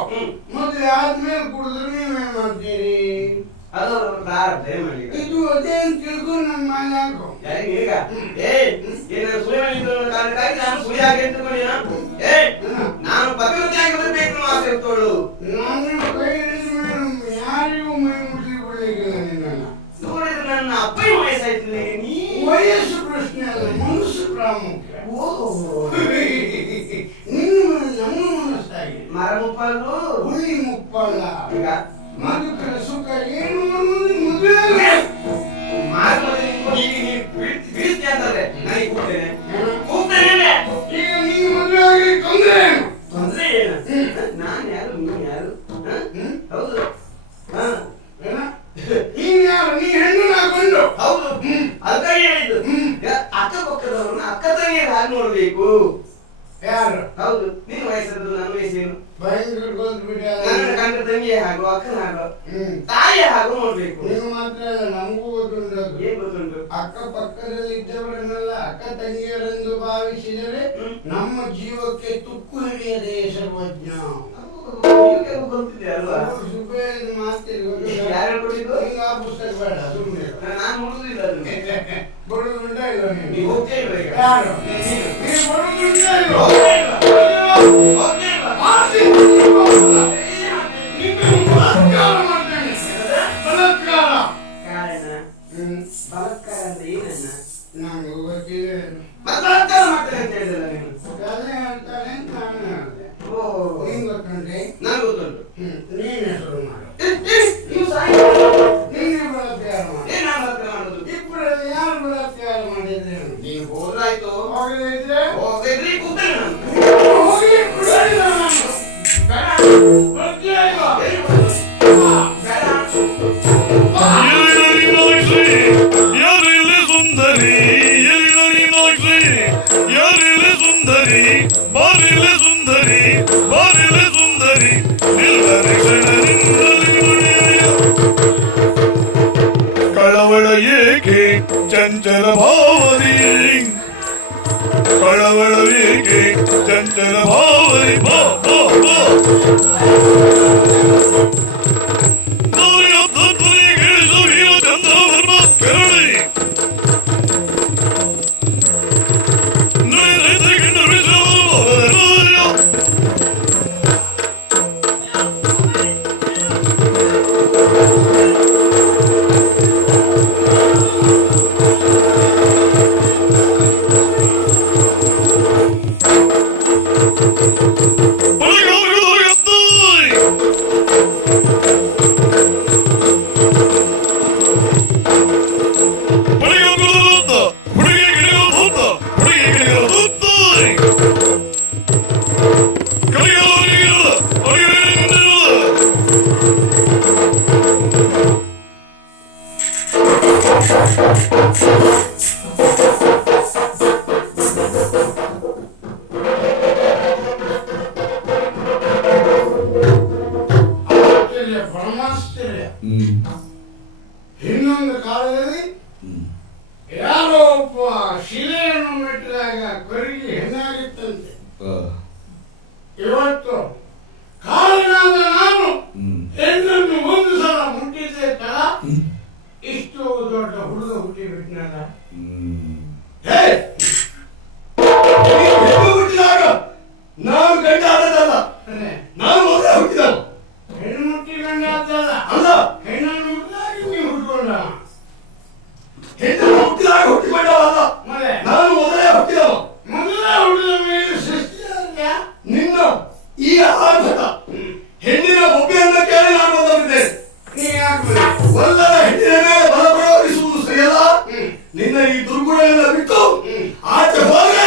ಮದುವೆ ಆದ್ಮೇಲೆ ಕುಡಿದ್ರೆ ನೀವೇನ್ ಮಾಡ್ತೀರಿ? ಅದು ಪ್ರಾರಬ್ಧ. ಏನ್ ಮಾಡಿ ಇದು ಅದೇನ್ ತಿಳ್ಕೊಂಡು ನನ್ನ ಮನೆ ಹಾಕೋ. ಈಗ ಕಾರಣಕ್ಕಾಗಿ ನಾನು ಸುಳಿ ಆಗಿ ಎಂತುಕೊಂಡಿನ? ನಾನು ಪತಿವೃತ್ತಿಯಾಗಿ ಬರಬೇಕು ಆಸೆ ಇರ್ತೋಳು. ನಾನು ಕೈ ಹಿಡಿದ ಮೇಲೆ ಯಾರಿಗೂ ಮೈ ಮುಟ್ಲಿ ಬಿಡ್ಲಿಕ್ಕಿಲ್ಲ ನಿನ್ನ. ನೋಡಿದ್ರೆ ನನ್ನ ಅಪ್ಪನ ವಯಸ್ಸಾಯ್ತು. ನೀ ವಯಸ್ಸು ಪ್ರಶ್ನೆ ಅಲ್ಲ, ಮನಸ್ಸು ಪ್ರಾಮುಖ್ಯ. ನಿನ್ನ ನನ್ನ ಮನಸ್ಸಾಗಿ ಮರ ಮುಪ್ಪಲು ಹುಳಿ ಮುಪ್ಪಲ್ಲ. ಈಗ ಮಧುಕರ ಸುಖ ಏನು ಅನ್ನೋದು ಮದುವೆ ಬೀಳ್ತಿ ಅಂತಂದ್ರೆ ನನಗೆ ಕೂಗ್ತೇನೆ ಕೂಗ್ತೇನೆ. ಈಗ ನೀನು ಮದುವೆ ಆಗಿ ತೊಂದ್ರೆ ಏನು? ತೊಂದ್ರೆ ಏನು? ನಾನು ಯಾರು ನೀನು ಯಾರು? ಹೌದು. ನೀನ್ ಯಾರು? ನೀ ಹೆಣ್ಣು ನಾ ಗಂಡು. ಹೌದು. ಅದಕ್ಕಾಗಿ ಹೇಳಿದ್ದು ಅಕ್ಕಪಕ್ಕದವ್ರನ್ನ ಅಕ್ಕ ತಂಗಿಯರು ಹಾಗೆ ನೋಡ್ಬೇಕು. ಯಾರು? ಹೌದು. ನಿನ್ನ ವಯಸ್ಸದ್ದು ನನ್ನ ವಯಸ್ಸೇನು? ಭಯಂಕರ ಗೊತ್ತುಬಿಟ್ಟ. ನನ್ನ ಕಂಡ ತಂಗಿಯೇ ಹಾಗೂ ಅಕ್ಕನ ಹಾಗೂ ತಾಯಿಯ ಹಾಗೂ ನೋಡ್ಬೇಕು. ನೀವು ಮಾತ್ರ ಅಲ್ಲ, ನಮಗೂ ಗೊತ್ತುಂಟು. ಏನ್ ಗೊತ್ತುಂಟು? ಅಕ್ಕ ಪಕ್ಕದಲ್ಲಿ ಇದ್ದವರನ್ನೆಲ್ಲ ಅಕ್ಕ ತಂಗಿಯರೆಂದು ಭಾವಿಸಿದರೆ ನಮ್ಮ ಜೀವಕ್ಕೆ ತುಕ್ಕು ಹಿಡಿಯದೆ ಸರ್ವಜ್ಞ. ಗೊತ್ತಿದೆ ಅಲ್ವಾ? ಯಾರು ಕೊಟ್ಟಿದ್ದು? ಈಗ ಆ ಪುಸ್ತಕ ಬೇಡ, ಸುಮ್ಮನೆ ನಾನು ನೋಡುದಿಲ್ಲ ಅದನ್ನ. ಬರುದುಂಟ ಇಲ್ಲ ನೀನು? ನೀವು ಹೋಗ್ತೇ ಇಲ್ವ ಈಗ? ಯಾರು? ನೀನು. ನೀನು ಬರುದುಂಟ ಇಲ್ಲ? ಹೋಗ್ತೇ ಇಲ್ವಾ? ಹೋಗ್ತೇ ಇಲ್ವಾ? ಬಲಾತ್ಕಾರ ಮಾಡ್ತೇನೆ. ಬಲಾತ್ಕಾರ. ಕಾರಣ ಬಲಾತ್ಕಾರ ಅಂದ್ರೆ ಏನನ್ನ? ನಂಗೆ ಗೊತ್ತಿದೆ. ಬಲಾತ್ಕಾರ ಮಾಡ್ತೇನೆ ಅಂತ ಹೇಳಿದಲ್ಲ ನೀನು? ಅದೇ ಹೇಳ್ತಾರೆ ಅಂತ ನಾನು ಹೇಳಿದೆ. ಓ, ನಿಂಗೆ ಗೊತ್ತುಂಟೆ? ನನಗೆ ಗೊತ್ತುಂಟು. ನೀನೇ ಶುರು ಮಾಡು. ನೀವು ಸಾಯಿ ನೀನೇ ಬಲಾತ್ಕಾರ ಮಾಡು. ಏನ್ ನಾನು ಬಲಾತ್ಕಾರ ಮಾಡೋದು? ಇಬ್ಬರಲ್ಲಿ ಯಾರು ಬಲಾತ್ಕಾರ ಮಾಡಿದ್ರೆ? ನೀವು ಹೋದ್ರಾಯ್ತು. ಹೋಗದಿದ್ರೆ ಹೋಗಿದ್ರಿ ಕೂತೇನೆ ನಾನು. ಹೋಗಿ ಬಿಡಲಿಲ್ಲ ನಾನು. ಬರ್ತೀಯ ಇಲ್ವಾ? ಯಾರಿಲ್ಲಿ ಸುಂದರಿ ಎಲ್ಲಿರಿ ನೋಡ್ರಿ ಯಾರಿಲ್ಲಿ ಸುಂದರಿ ಬಾರಿಲಿ ಸುಂದರಿ ಬಾರಿಲಿ ಸುಂದರಿ ನಿಲ್ಲರೆ ಕಳವಳ ಏಕೆ ಚಂಚಲ ಭಾವರಿ ಕಳವಳ ಏಕೆ ಚಂಚಲ ಭಾವರಿ ಬಾ ಬಾ ಬಾ ಆಶ್ಚರ್ಯ, ಪರಮಾಶ್ಚರ್ಯ. ಇನ್ನೊಂದು ಕಾಲದಲ್ಲಿ ಯಾರೋ ಒಬ್ಬ ಶಿಲೆಯನ್ನು ಮೆಟ್ಟಿದಾಗ ಕರಿಗೆ ಹೆಣ್ಣಾಗಿತ್ತಂತೆ. ಇವತ್ತು ಕಾರಣಾದ ನಾನು ಹೆಣ್ಣನ್ನು ಒಂದು ಸಲ ಮುಟ್ಟಿದ್ದೆ ತರ ಇಷ್ಟು ದೊಡ್ಡ ಹುಡುಗ ಹುಟ್ಟಿಬಿಟ್ನಲ್ಲ. ಹುಟ್ಟಿದಾಗ ನಾನು ಗಂಡ ಆದದಲ್ಲ, ನಾನು ಮೊದಲೇ ಹುಟ್ಟಿದ. ಹೆಣ್ಣು ಮುಟ್ಟಿ ಗಂಡ ಆದಲ್ಲ ಅಲ್ಲ, ಹೆಣ್ಣನ್ನು ಮುಟ್ಟಿದಾಗ ನೀವು ಹುಟ್ಕೊಂಡ. ಹೆಣ್ಣನ್ನು ಹುಟ್ಟಿದಾಗ ಹುಟ್ಟಿಕೊಂಡವಲ್ಲ, ನಾನು ಮೊದಲೇ ಹುಟ್ಟಿದವ. ಮೊದಲೇ ಹುಟ್ಟಿದ ಮೇಲೆ ಸೃಷ್ಟಿ ನಿನ್ನ ಈಗ ಆರ್ಭಟ ಹೆಣ್ಣಿನ ಬೊಬ್ಬೆಯನ್ನು ಕೇಳಿ ನಾನು ಬಂದಿದ್ದೇನೆ. ಒಲ್ಲದ ಹೆಣ್ಣಿನ ಮೇಲೆ ಬಲ ಪ್ರಯೋಗಿಸುವುದು ಸರಿಯಲ್ಲ. ನಿನ್ನ ಈ ದುರ್ಗುಣಗಳನ್ನ ಬಿಟ್ಟು ಆಚೆ ಹೋದ್ರೆ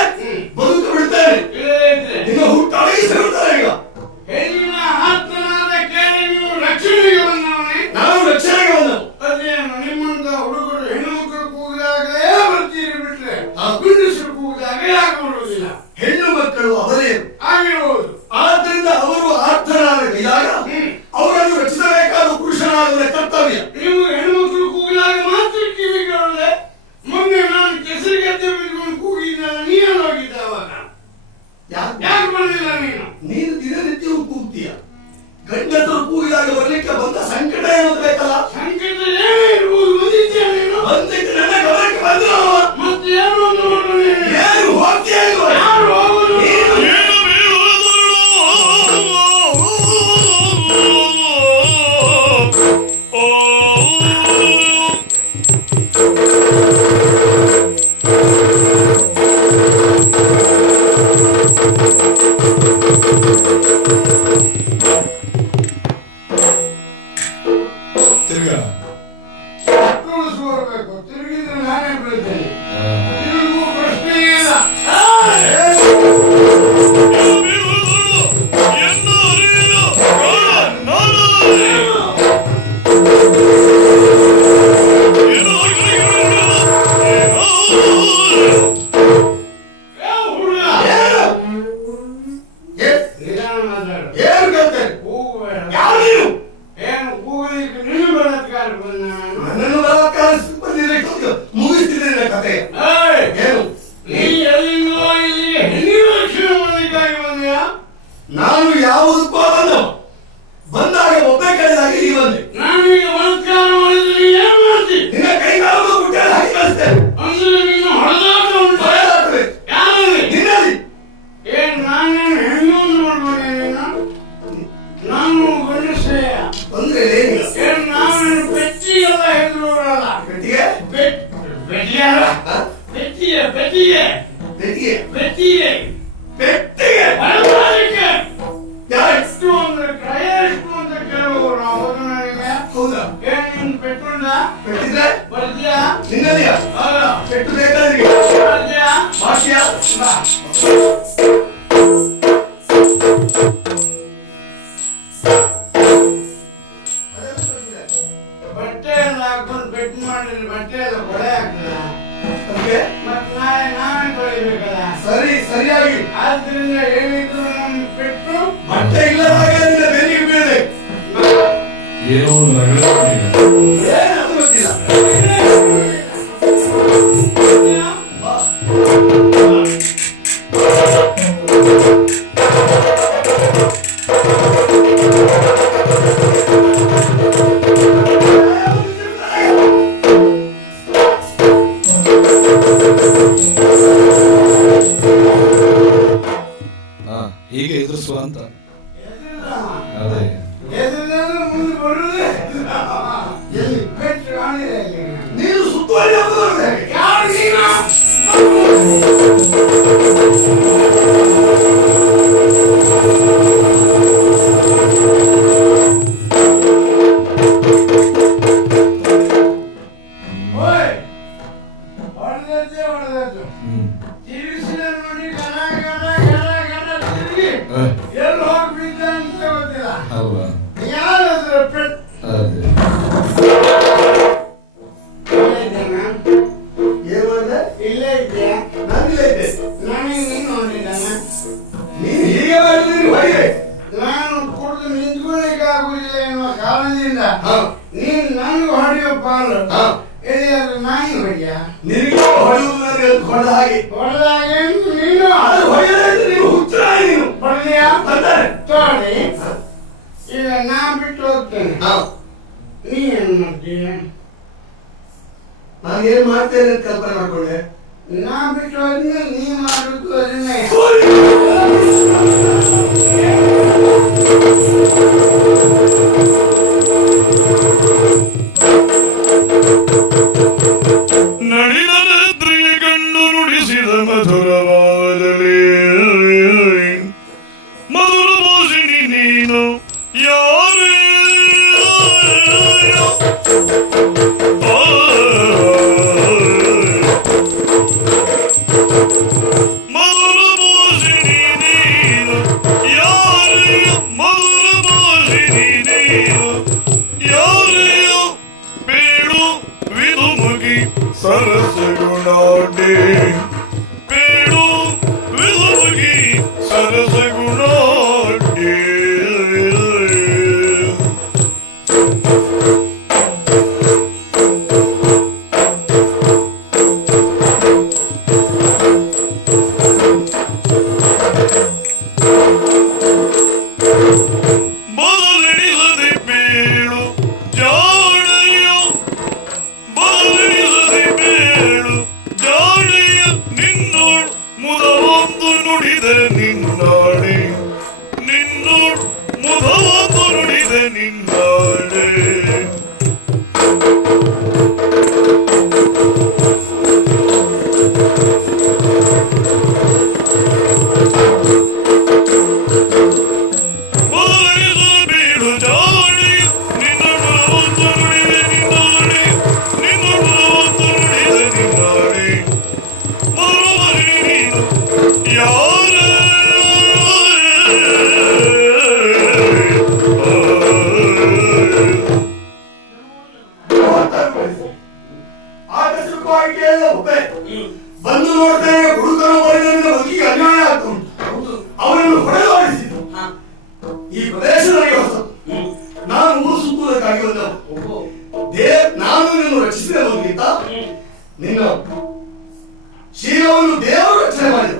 ಬದುಕು ಬಿಡ್ತೇನೆ. ನಿನ್ನ ಹುಟ್ಟು ಅಡಗಿಸಿರುತ್ತಾರೆ. ಈಗ ಹೆಣ್ಣಿನ ಆತ್ಮನಾದ ಕೇಳಿ ನೀವು ರಕ್ಷಣೆಗೆ ಬಂದವನೇ. ನಾನು ರಕ್ಷಣೆಗೆ ಬಂದವು. ಅದೇನು ನಿಮ್ಮಂತ ಹುಡುಗರು ಹೆಣ್ಣು ಮಕ್ಕಳು ಕೂಗಿದಾಗಲೇ ಬರ್ತೀರಿ ಬಿಟ್ರೆ ಗಂಡಸರು ಕೂಗಿದಾಗ ಯಾಕೆ ಬರುವುದಿಲ್ಲ? ಹೆಣ್ಣು ಮಕ್ಕಳು ಅವರೇನು ಆಗಿರಬಹುದು. ಆದ್ದರಿಂದ ಅವರು ಆರ್ಥರಾದ ಕೈಯಾಗ ಅವರನ್ನು ರಕ್ಷಿಸಬೇಕಾದ ಪುರುಷನಾಗುವ ಕರ್ತವ್ಯ. ನೀವು ಹೆಣ್ಮಕ್ಳು ಕೂಗಿದಾಗ ಮಾತ್ರ ಕಿವಿ ಕೇಳದೆ. ಮೊನ್ನೆ ನಾನು ಕೆಸರಿಗದ್ದೆ ಬಿಟ್ಕೊಂಡು ಕೂಗಿದ್ದಲ್ಲ, ನೀನು ಹೋಗಿದ್ದ ಅವಾಗ. ಯಾಕೆ ಬರಲಿಲ್ಲ ನೀನು? ನೀನು ದಿನನಿತ್ಯವೂ ಕೂಗ್ತೀಯ. ಗಂಡಸರು ಕೂಗಿದಾಗ ಬರಲಿಕ್ಕೆ ಬಂದ ಸಂಕಟ ಏನಂತ ಬೇಕಲ್ಲ. ಸಂಕಟ ಏನೇ ಇರ್ಬೋದು, ಬಂದಿದ್ಯಾ ನೀನು? ಬಂದಿದ್ದು ನನ್ನ ಗಮನಕ್ಕೆ ಬಂದಿಲ್ಲ. ಮತ್ತೆ ಏನು ಒಂದು ನೋಡು ನೀನು. ಏನು ಹೋಗ್ತೀಯ? ಯಾರು ಹೋಗುದು? ತುಳಿಸ್ಕೋರ್ಬೇಕು. ತಿರುಗಿದ್ರೆ ನಾನೇ ಬೀಳ್ತೇನೆ. ತಿರುಗುವ ಪ್ರಶ್ನೆ ಇಲ್ಲ. ನಿಧಾನ ಮಾತಾಡು. ಏನು ಕೇಳ್ತೇನೆ? ಕೂಗಬೇಡ. ಯಾರು ನೀನು? ಏನು ಕೂಗಲಿಕ್ಕೆ ನೀನು ಬಲಾತ್ಕಾರ ಬಂದ? ನನ್ನನ್ನು ಬಲಾತ್ಕಾರ ಬಂದಿದ್ರೆ ಮುಗಿಸ್ತಿದ್ದೇನೆ ಕತೆ. ಏನು? ನೀ ಎಲ್ಲಿಂದೋ ಇಲ್ಲಿಗೆ ಹೆಣ್ಣಿನ ರಕ್ಷಣೆ ಮಾಡಲಿಕ್ಕಾಗಿ ಬಂದ್ಯಾ? ನಾನು ಯಾವುದಕ್ಕೂ ಬಂದವ. ಬಂದಾಗ ಒಬ್ಬೆ ಕಳೆದಾಗ ಈ ಬಂದೆ. ನಾನೀಗ ಬಲಾತ್ಕಾರ ಮಾಡಿದ್ರೆ ನೀ ಏನ್ ಮಾಡ್ತಿ? ನಿನ್ನ ಕೈಗಾಲದ ಗುಡ್ಡೆಯಲ್ಲಿ ಹಾಕಿ ಕಳಿಸ್ತೇನೆ. ಅಂದ್ರೆ ನೀನು ಹೊಡೆದಾಟ ಉಂಟು. ಬಯಲಾಗ್ತದೆ. ಯಾರಲ್ಲಿ? ನಿನ್ನಲ್ಲಿ. ಏನ್ ನಾನೇನು ಹೆಣ್ಣು ಮಾಡ್ಬೋದೇ ನೀನು? ನಾನು ಗಂಡಸೆಯ. ತೊಂದ್ರೆ ಏನಿಲ್ಲ. ಏನ್ ನಾವೇನು ಬೆಟ್ಟಿ ಎಲ್ಲ ಹೆದರುವರಲ್ಲ. ಪೆಟ್ಟಿಗೆ ಬೆಟ್ಟಿಯಾರ? ಬೆಟ್ಟಿಗೆ ಬೆಟ್ಟಿಗೆ ಪೆಟ್ಟಿಗೆ ಬೆಟ್ಟಿಗೆ ಪೆಟ್ಟಿಗೆ ಬರಬಾರಕ್ಕೆ. ಯಾರು? ಎಷ್ಟು ಅಂದ್ರೆ ಕ್ರಯ ಎಷ್ಟು ಅಂತ ಕೇಳುವರು ನಾವು ನನಗೆ. ಹೌದಾ? ಏನ್ ನಿನ್ ಪೆಟ್ರೋಲ್ ಪೆಟ್ಟಿದ್ರೆ ಬರ್ತೀಯಾ? ನಿನ್ನಲ್ಲಿಯ ಅಲ್ಲ ಪೆಟ್ಟು ಬೇಕಾದ್ರಿಗೆ ಬರ್ತೀಯಾ? ಭಾಷ್ಯ ಬಾ. ಬಟ್ಟೆ ಎಲ್ಲ ಹಾಕೊಂಡು ಬೆಟ್ ಮಾಡಿದ್ರೆ ಬಟ್ಟೆ ಎಲ್ಲ ಕೊಳೆ ಆಗ್ತದ. ಮತ್ತೆ ನಾವೇ ತೊಳಿಬೇಕಲ್ಲ. ಸರಿಯಾಗಿ ಆದ್ರಿಂದ ಹೇಳಿದ್ರು ನಮ್ ಪೆಟ್ಟು ಬಟ್ಟೆ ಇಲ್ಲದ ಹಾಗೆ ನಿನ್ನ ಬೆನ್ನಿಗೆ ಬೀಳದೆ. ಏನೋ ಒಂದು ನಗರ ಏನದು ಗೊತ್ತಿಲ್ಲ. ಹೀಗೆ ಎದುರಿಸುವ ಅಂತ. ಅದೇ ಮುಂದೆ ಬರುದೇ ಎಲ್ಲಿ ಪೆಟ್ಟು ಕಾಣಿದೆ. ನೀನು ಸುತ್ತುವಳಿ ಹೋಗುವುದು ಯಾರು ನೀನು? ಓಯ್ ಹೊಡೆದದ್ದು ತಿರುಗಿಸಿದ ನೋಡಿ ಗಣ ಗಣ ಗಣ ಗಣ ತಿರುಗಿ ಎಲ್ಲಿ ಹೋಗ್ಬಿದ್ದ ಅಂತ ಗೊತ್ತಿಲ್ಲ. ಅಲ್ವಾ? ಯಾರಾದ್ರೂ ಪೆಟ್ಟು ಅದೇ ಹೇಳಿದ್ದೇನೆ. ಪಾಲು ಹಾ. ಎಲ್ಲಿಯಾದ್ರೂ ನಾಯಿ ಹೊಡಿಯ ನಿನಗೆ ಹೊಡೆಯುವುದು ನನಗೆ ಕೊಂಡ ಹಾಗೆ ಹೊಡೆದಾಗ ನೀನು ಅದು ಹೊಡೆಯದೇ ಇದ್ರೆ ನೀನು ಹುಚ್ಚರಾಯಿ ನೀನು ಹೊಡೆದಿಯಾ ಬಂದರೆ ತೋಡಿ ಈಗ ನಾ ಬಿಟ್ಟು ಹೋಗ್ತೇನೆ ಹಾ. ನೀ ಏನ್ ಮಾಡ್ತೀಯ? ನಾನು ಏನ್ ಮಾಡ್ತೇನೆ ಅಂತ ಕಲ್ಪನೆ ಮಾಡ್ಕೊಂಡೆ. ನಾ ಬಿಟ್ಟು ಹೋದ್ಮೇಲೆ ನೀ ಮಾಡುದು ಅದನ್ನೇ. ನಡೆದ ರಾತ್ರಿಗೆ ಕಂಡು ನುಡಿಸಿದ ಮಧುರವಾದಲೇ ಮಧುರ ಭಾಷಿಣಿ ನೀನು ಯಾರೇ ಮಧುರ ಭಾಷಿಣಿ ನೀನು ಯಾರೇ ಮಧುರ ಭಾಷಿಣಿ ನೀನು ಯಾರೇ ಬೇಡು ವಿದುಮುಗಿ ಸರಸಗುಣಾಡೆ ಬೇಡು ವಿದುಮುಗಿ ಸರಸಗುಣಾಡೆ ಮೊದಲೆಣಿಸದೆ ಬೇಡು ಜಾಡೆಯೋ ಮೊದಲೆಣಿಸದೆ ಬೇಡು ಜಾಡೆಯ ನಿನ್ನೋಡ್ ಮುದವೊಂದು ನುಡಿದೆ ನಿನ್ನಾಡೆ ನಿನ್ನೋಡ್ ಮುದವೊಂದು ನುಡಿದೆ ನಿನ್ನಾಡೆ ಬೇಡು ಜಾಡಿ ನಿನ್ನ ಮುದವೊಂದು ನುಡಿದೆ ನಿನ್ನಾಡೆ ನಿನ್ನ ಮುದವೊಂದು ನುಡಿದೆ ನಿನ್ನಾಡೆ ಮರುಮರಿ ನೀನು ಯಾರ ಆಕಸ್ಮಿಕವಾಗಿ ಕೇಳಿದ ಒಬ್ಬೆ ಬಂದು ನೋಡ್ತೇನೆ ಹುಡುಗನ ಬರೆದ ಬದುಕಿಗೆ ಅನ್ಯಾಯ ಆಗ್ತು ಅವನನ್ನು ಹೊಡೆದಾಡಿಸಿದ್ದು ಈ ಪ್ರದೇಶ ನನಗೆ ಹೊಸದು. ನಾನು ಊರು ಸುತ್ತುವುದಕ್ಕಾಗಿ ಬಂದವು. ನಾನು ನಿನ್ನನ್ನು ರಕ್ಷಿಸಿದವನಿಗಿಂತ ನಿನ್ನ ಶೀಲವನ್ನು ದೇವರು ರಕ್ಷಣೆ ಮಾಡಿದರು.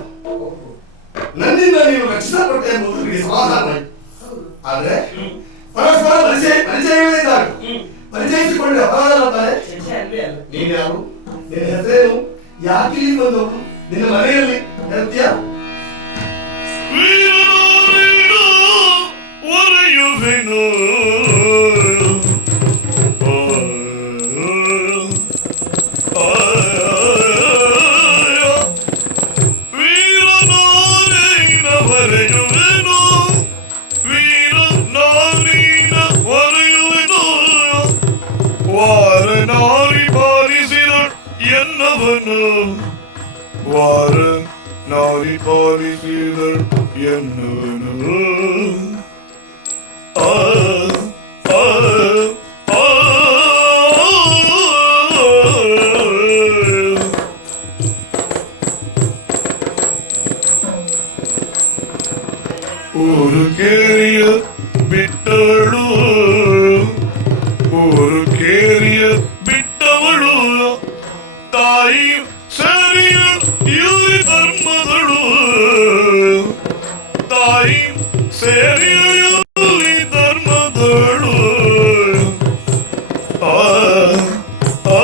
ನನ್ನಿಂದ ನೀನು ರಕ್ಷಿಸಲ್ಪಟ್ಟೆ ಎಂಬುದು ನಿನಗೆ ಸಮಾಧಾನವಾಯಿತು. ಆದ್ರೆ ಪರಸ್ಪರ ಪರಿಚಯವಿದ್ದಾಗ ಪರಿಚಯಿಸಿಕೊಂಡೆ ಅಪರಾಧ ಅಂತಾರೆ. ನೀನು ಯಾರು? ನಿನ್ನ ಹೆಸರೇನು? ಯಾಕೆ ಇಲ್ಲಿ ಬಂದವರು? ನಿನ್ನ ಮನೆಯಲ್ಲಿ ಹೇಳ್ತೀಯಾ? ವೀರನಾರೇನು ಒರೆಯುವೆನು ವೀರನಾರೇನ ಒರೆಯುವೆನು ವೀರನಾರೀನ ಒರೆಯುವೆನು ವಾರ ನಾರಿ ಬಾರಿಸಿದ ಎನ್ನವನು ವಾರ ನಾರಿ ಪಾಲಿಸಿದ ಎನ್ನುವನು ಆ ಆ ಆ ಊರು ಕೇರಿಯ ಬಿಟ್ಟವಳು ಊರು ಕೇರಿಯ ಬಿಟ್ಟವಳು ತಾಯಿ ಸರಿಯ ಇಲ್ಲಿ ಧರ್ಮದಳು ತಾಯಿ ಸೇರಿಯ ಇಲ್ಲಿ ಧರ್ಮದಳು ಆ ಆ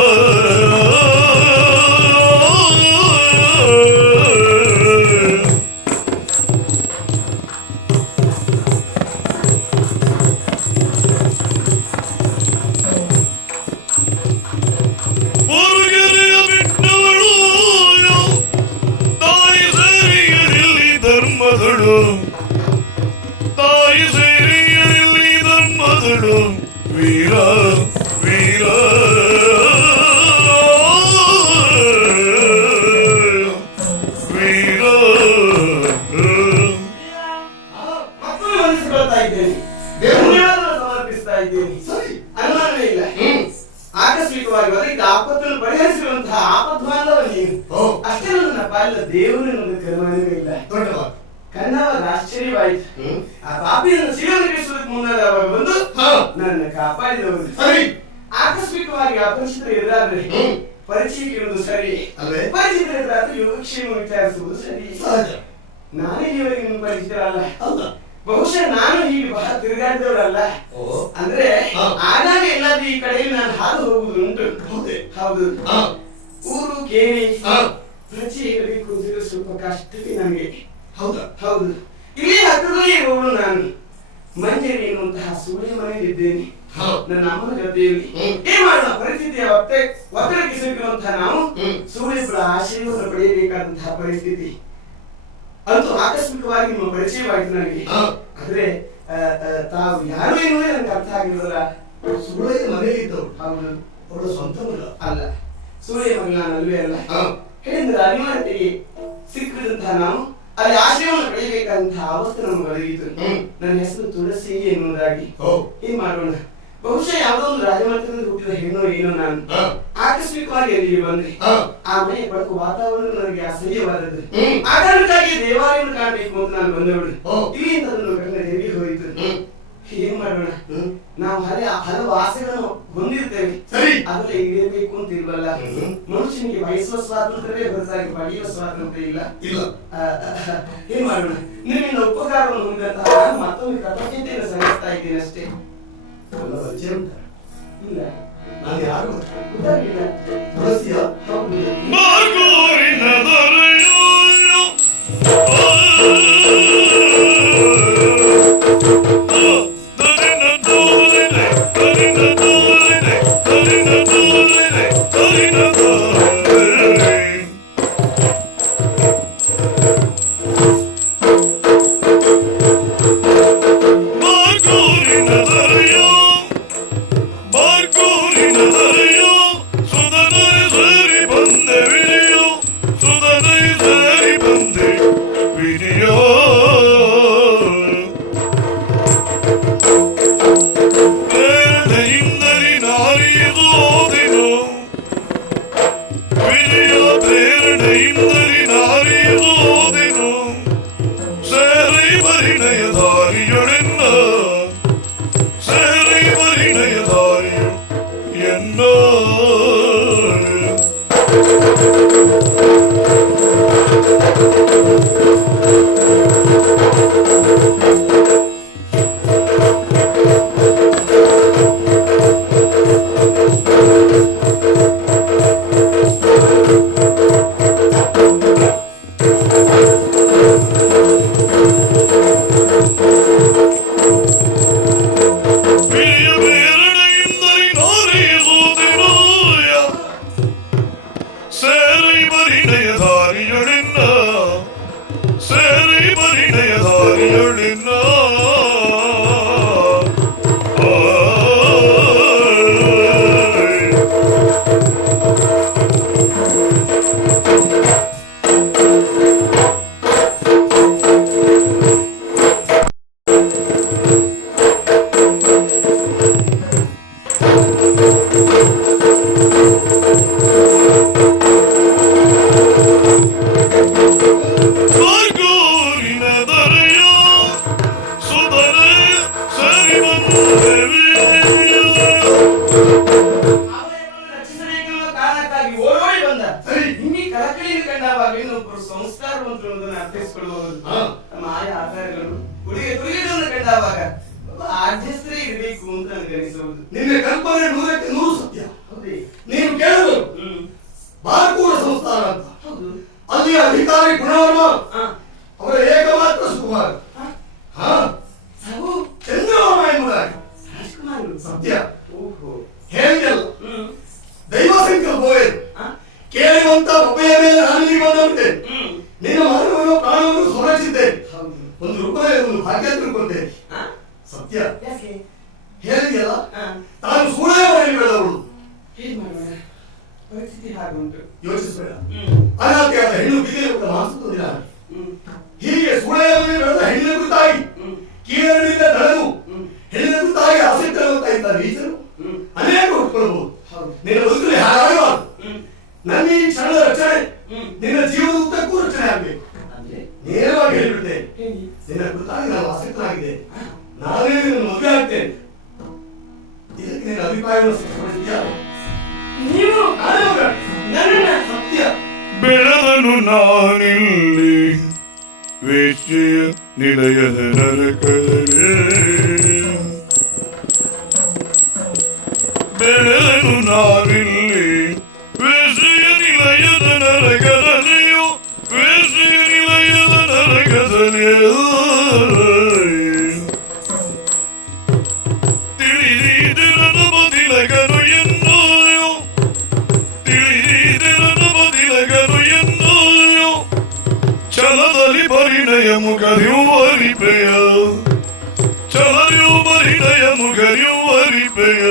ಊರುಗೆರೆಯ ಬಿಟ್ಟವಳು ತಾಯಿ ಸೇರಿಯಲಿ ಧರ್ಮದಳು ತಾಯಿ ಸೇರಿಯಲಿ ಧರ್ಮದಳು ವೀರ ವೀರ ವೀರ ಮಕ್ಕಳು ವಂದಿಸಿಕೊಳ್ತಾ ಇದ್ದೇನೆ, ಧನ್ಯವಾದವನ್ನು ಸಮರ್ಪಿಸ್ತಾ ಇದ್ದೇನೆ. ಸರಿ. ಅನುಮಾನವೇ ಇಲ್ಲ. ಆಕಸ್ಮಿಕವಾಗಿ ಒದಗಿದ ಆಪತ್ತನ್ನು ಪರಿಹರಿಸಿರುವಂತಹ ಆಪದ್ವಾಂಧವ ನೀನು. ಅಷ್ಟೇ ನನ್ನ ಪಾಲಿನ ದೇವರು ನಮಗೆ ಕರ್ಮವೇ ಇಲ್ಲ. ದೊಡ್ಡ ಮಾತು. ಕಣ್ಣಾಗ ಆಶ್ಚರ್ಯವಾಯಿತು. ಆ ಪಾಪಿಯನ್ನು ಶಿವನಿಗೆ ಮುಂದಾದವಾಗ ಬಂದು ನನ್ನ ಕಾಪಾಡಿದವರು. ಸರಿ. ಆಕಸ್ಮಿಕವಾಗಿ ಅಪರಿಚಿತರು ಎದುರಾದ್ರೆ ಪರಿಚಯಕ್ಕೆ ಇರುವುದು ಸರಿ ಅಲ್ವೇ? ಪರಿಚಿತರ ಎದುರಾದ್ರೆ ಯೋಗಕ್ಷೇಮ ವಿಚಾರಿಸುವುದು ಸರಿ. ಸಹಜ. ನಾನೇ ಇವರಿಗೆ ನಿಮ್ಮ ಪರಿಚಿತರಲ್ಲ. ಅಲ್ಲ. ಬಹುಶಃ ನಾನು ಹೀಗೆ ಬಹಳ ತಿರುಗಾಡಿದವರಲ್ಲ. ಅಂದ್ರೆ ಆಗಾಗ ಎಲ್ಲಾದ್ರೂ ಈ ಕಡೆಯಲ್ಲಿ ನಾನು ಹಾದು ಹೋಗುವುದು ಉಂಟು. ಹೌದು. ಊರು ಕೇಳಿ ಪರಿಚಯ ಇರಬೇಕು ಅಂದ್ರೆ ಸ್ವಲ್ಪ ಕಷ್ಟವೇ ನನಗೆ. ಹೌದಾ? ಹೌದು. ಇಲ್ಲಿ ಹತ್ತಿರದಲ್ಲಿ ಇರುವವಳು ನಾನು. ಮಂಜರಿ ಎನ್ನುವಂತಹ ಸೂರ್ಯ ಮನೆಯಲ್ಲಿದ್ದೇನೆ. ನನ್ನ ಅಮ್ಮನ ಜೊತೆಯಲ್ಲಿ ಏನ್ ಮಾಡೋಣ, ಪರಿಸ್ಥಿತಿಯ ಒತ್ತಡಕ್ಕೆ ಸಿಕ್ಕಿರುವಂತಹ ನಾವು ಸೂರ್ಯಪುರ ಆಶ್ರಯವನ್ನು ಪಡೆಯಬೇಕಾದಂತಹ ಪರಿಸ್ಥಿತಿ. ಅಂತೂ ಆಕಸ್ಮಿಕವಾಗಿ ನಿಮ್ಮ ಪರಿಚಯವಾಯಿತು ನನಗೆ. ಆದ್ರೆ ತಾವು ಯಾರು ಎನ್ನುವುದೇ ನನಗೆ ಅರ್ಥ ಆಗಿರೋದಲ್ಲ. ಸೂರ್ಯ ಮನೆಯಲ್ಲಿ ಇದ್ದವರು. ಹೌದು. ಅವಳ ಸ್ವಂತ ಮಗ ಅಲ್ಲ, ಸೂರ್ಯ ಮಗ ನಾನು ಅಲ್ವೇ ಅಲ್ಲ. ಹೇಳಿದ್ರೆ ಅನಿವಾರ್ಯತೆಗೆ ಸಿಕ್ಕಿದಂತಹ ನಾವು ಅಲ್ಲಿ ಆಶ್ರಯವನ್ನು ಪಡೆಯಬೇಕಾದಂತಹ ಅವಸ್ಥೆ ನಮಗೆ ಒದಗಿತು. ನನ್ನ ಹೆಸರು ತುಳಸಿ ಎನ್ನುವುದಾಗಿ. ಏನ್ ಮಾಡೋಣ, ಬಹುಶಃ ಯಾವುದೋ ಒಂದು ರಾಜಮನೆತನದಲ್ಲಿ ಹುಟ್ಟಿದ ಹೆಣ್ಣು ಏನೋ ನಾನು. ಆಕಸ್ಮಿಕವಾಗಿ ಅಲ್ಲಿಗೆ ಬಂದೆ. ಆ ಮನೆಯ ಬಡಕು ವಾತಾವರಣ ನನಗೆ ಅಸಹ್ಯವಾದದ್ದು. ಆ ಕಾರಣಕ್ಕಾಗಿ ದೇವಾಲಯವನ್ನು ಕಾಣಬೇಕು ಅಂತ ನಾನು ಬಂದವಳು. ಇಲ್ಲಿಂದ ಅದನ್ನು ಕಣ್ಣ ಎಲ್ಲಿ ಹೋಯಿತು. ಏನ್ ಮಾಡೋಣ, ನಾವು ಹಲವು ಆಸೆಗಳನ್ನು ಹೊಂದಿರ್ತೇವೆ. ಅದನ್ನ ಇರಬೇಕು ಅಂತ ಇಲ್ವಲ್ಲ. ಮನುಷ್ಯನಿಗೆ ಬಯಸುವ ಸ್ವಾತಂತ್ರ್ಯವೇ ಹೊರತಾಗಿ ಪಡೆಯುವ ಸ್ವಾತಂತ್ರ್ಯ ಇಲ್ಲ. ಏನ್ ಮಾಡೋಣ, ನಿಮ್ಮಿಂದ ಉಪಕಾರವನ್ನು ಹೊಂದಿದಂತಹ ನಾನು ಮತ್ತೊಂದು ಕೃತಜ್ಞತೆಯನ್ನು ಸಲ್ಲಿಸ್ತಾ ಇದ್ದೇನೆ ಅಷ್ಟೇ. ಪರಿಚಯ ಉಂಟ? ಇಲ್ಲ. ನಾನು ಯಾರು ಗೊತ್ತಾಗಿಲ್ಲ. ತುಳಸಿಯ? ಹೌದು. ಮಾರ್ಗೋರಿನ ದೊರೆಯೋ ನಿನ್ನ ಕಲ್ಪನೆ 100% ಸತ್ಯ. ನೀನು ಕೇಳಬಹುದು ಬಾರ್ಕೂರ ಸಂಸ್ಥಾನ ಅಂತ. ಅಲ್ಲಿ ಅಧಿಕಾರಿ ಗುಣವರ್ಮ ಅವರ ಏಕಮಾತ್ರ ಸುಕುಮಾರ ಚಂದ್ರವರ್ಮ ಎಂಬುದಾಗಿ ಸತ್ಯ ಹೇಳಿದೆಲ್ಲ ದೈವ ಸಂಕಲ್ಪವೇ. ಕೇಳುವಂತ ಒಬ್ಬೆಯ ಮೇಲೆ ನಾನು ಇಲ್ಲಿ ಬಂದವನಿದ್ದೆ. ನಿನ್ನ ಮಾನವನ ಪ್ರಾಣವನ್ನು ಸಂರಕ್ಷಿಸಿದ್ದೇನೆ. ಒಂದು ರೂಪಾಯಿ ಒಂದು ಭಾಗ್ಯ ತಿಳ್ಕೊಂಡೇನೆ. ಸತ್ಯ ಹೇಳಿದೆಯಲ್ಲ, ತಾನು ಸೂಳೆಯವರಲ್ಲಿ ಬೆಳೆದವಳು. ಪರಿಸ್ಥಿತಿ ಹಾಗುಂಟು, ಯೋಚಿಸಬೇಡ. ಅನಾಥೆಯಾದ ಹೆಣ್ಣು ಬಿದ್ದಿರುವ ಮಾಂಸ ತಂದಿಲ್ಲ. ಹೀಗೆ ಸೂಳೆಯವರಲ್ಲಿ ಬೆಳೆದ ಹೆಣ್ಣಿನ ಕುರಿತಾಗಿ ಕೀಳರಿನಿಂದ ನಡೆದು ಹೆಣ್ಣಿನ ಕುರಿತಾಗಿ ಆಸಕ್ತಿ ಇದ್ದ ನೀಚರು ಅನೇಕ ಹುಟ್ಟುಕೊಳ್ಳಬಹುದು. ನಿನ್ನ ಬದುಕಲ್ಲಿ ಹಾಳಾಗಬಾರದು. ನನ್ನ ಈ ಕ್ಷಣದ ರಕ್ಷಣೆ ನಿನ್ನ ಜೀವದ ಉದ್ದಕ್ಕೂ ರಕ್ಷಣೆ ಆಗಬೇಕು. ನೇರವಾಗಿ ಹೇಳಿಬಿಡ್ತೇನೆ, ನಿನ್ನ ಕುರಿತಾಗಿ ನಾನು ಆಸಕ್ತನಾಗಿದ್ದೇನೆ. ನಾನೇ ನಿನ್ನ ಮದುವೆ ಆಗ್ತೇನೆ. ಇದಕ್ಕೆ ನಿನ್ನ ಅಭಿಪ್ರಾಯವನ್ನು ಸ್ಪಷ್ಟಪಡಿಸಿದ್ಯಾ? ಬೆಳೆದನು ನಾನಿಲ್ಲಿ ವೇಶ್ಯೆಯ ನಿಲಯದ ನರಕದಲ್ಲಿ ಬೆಳೆದನು ನಾನಿಲ್ಲಿ ವೇಶ್ಯೆಯ ನಿಲಯದ ನರಕದಲ್ಲಿಯೂ ವೇಶ್ಯೆಯ ನಿಲಯದ ನರಕದಲ್ಲಿಯೂ ತಿಳಿದಿರನ ಬದಿಲಗನು ಎನ್ನೋಯೋ ತಿಳಿದಿರನ ಬದಿಲಗನು ಎನ್ನೋಯೋ ಛಲದಲ್ಲಿ ಪರಿಣಯ ಮುಖರಿಯುವರಿಪೆಯ ಛಲಯು ಪರಿಣಯ ಮುಖರಿಯುವರಿಪೆಯ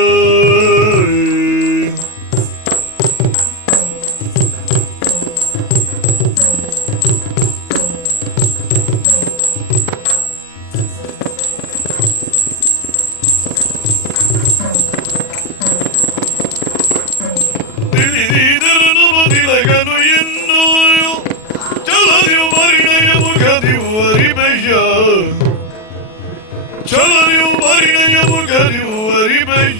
ತಿಳಿದಿರನ ಬದಿಲಗನು ಎನ್ನೋಯೋ ಛಲಯು ಪರಿಣಯ ಮುಖರಿಯುವರಿಪೆಯ ಛಲಯು ಪರಿಣಯ ಮುಖರಿಯುವರಿಪೆಯ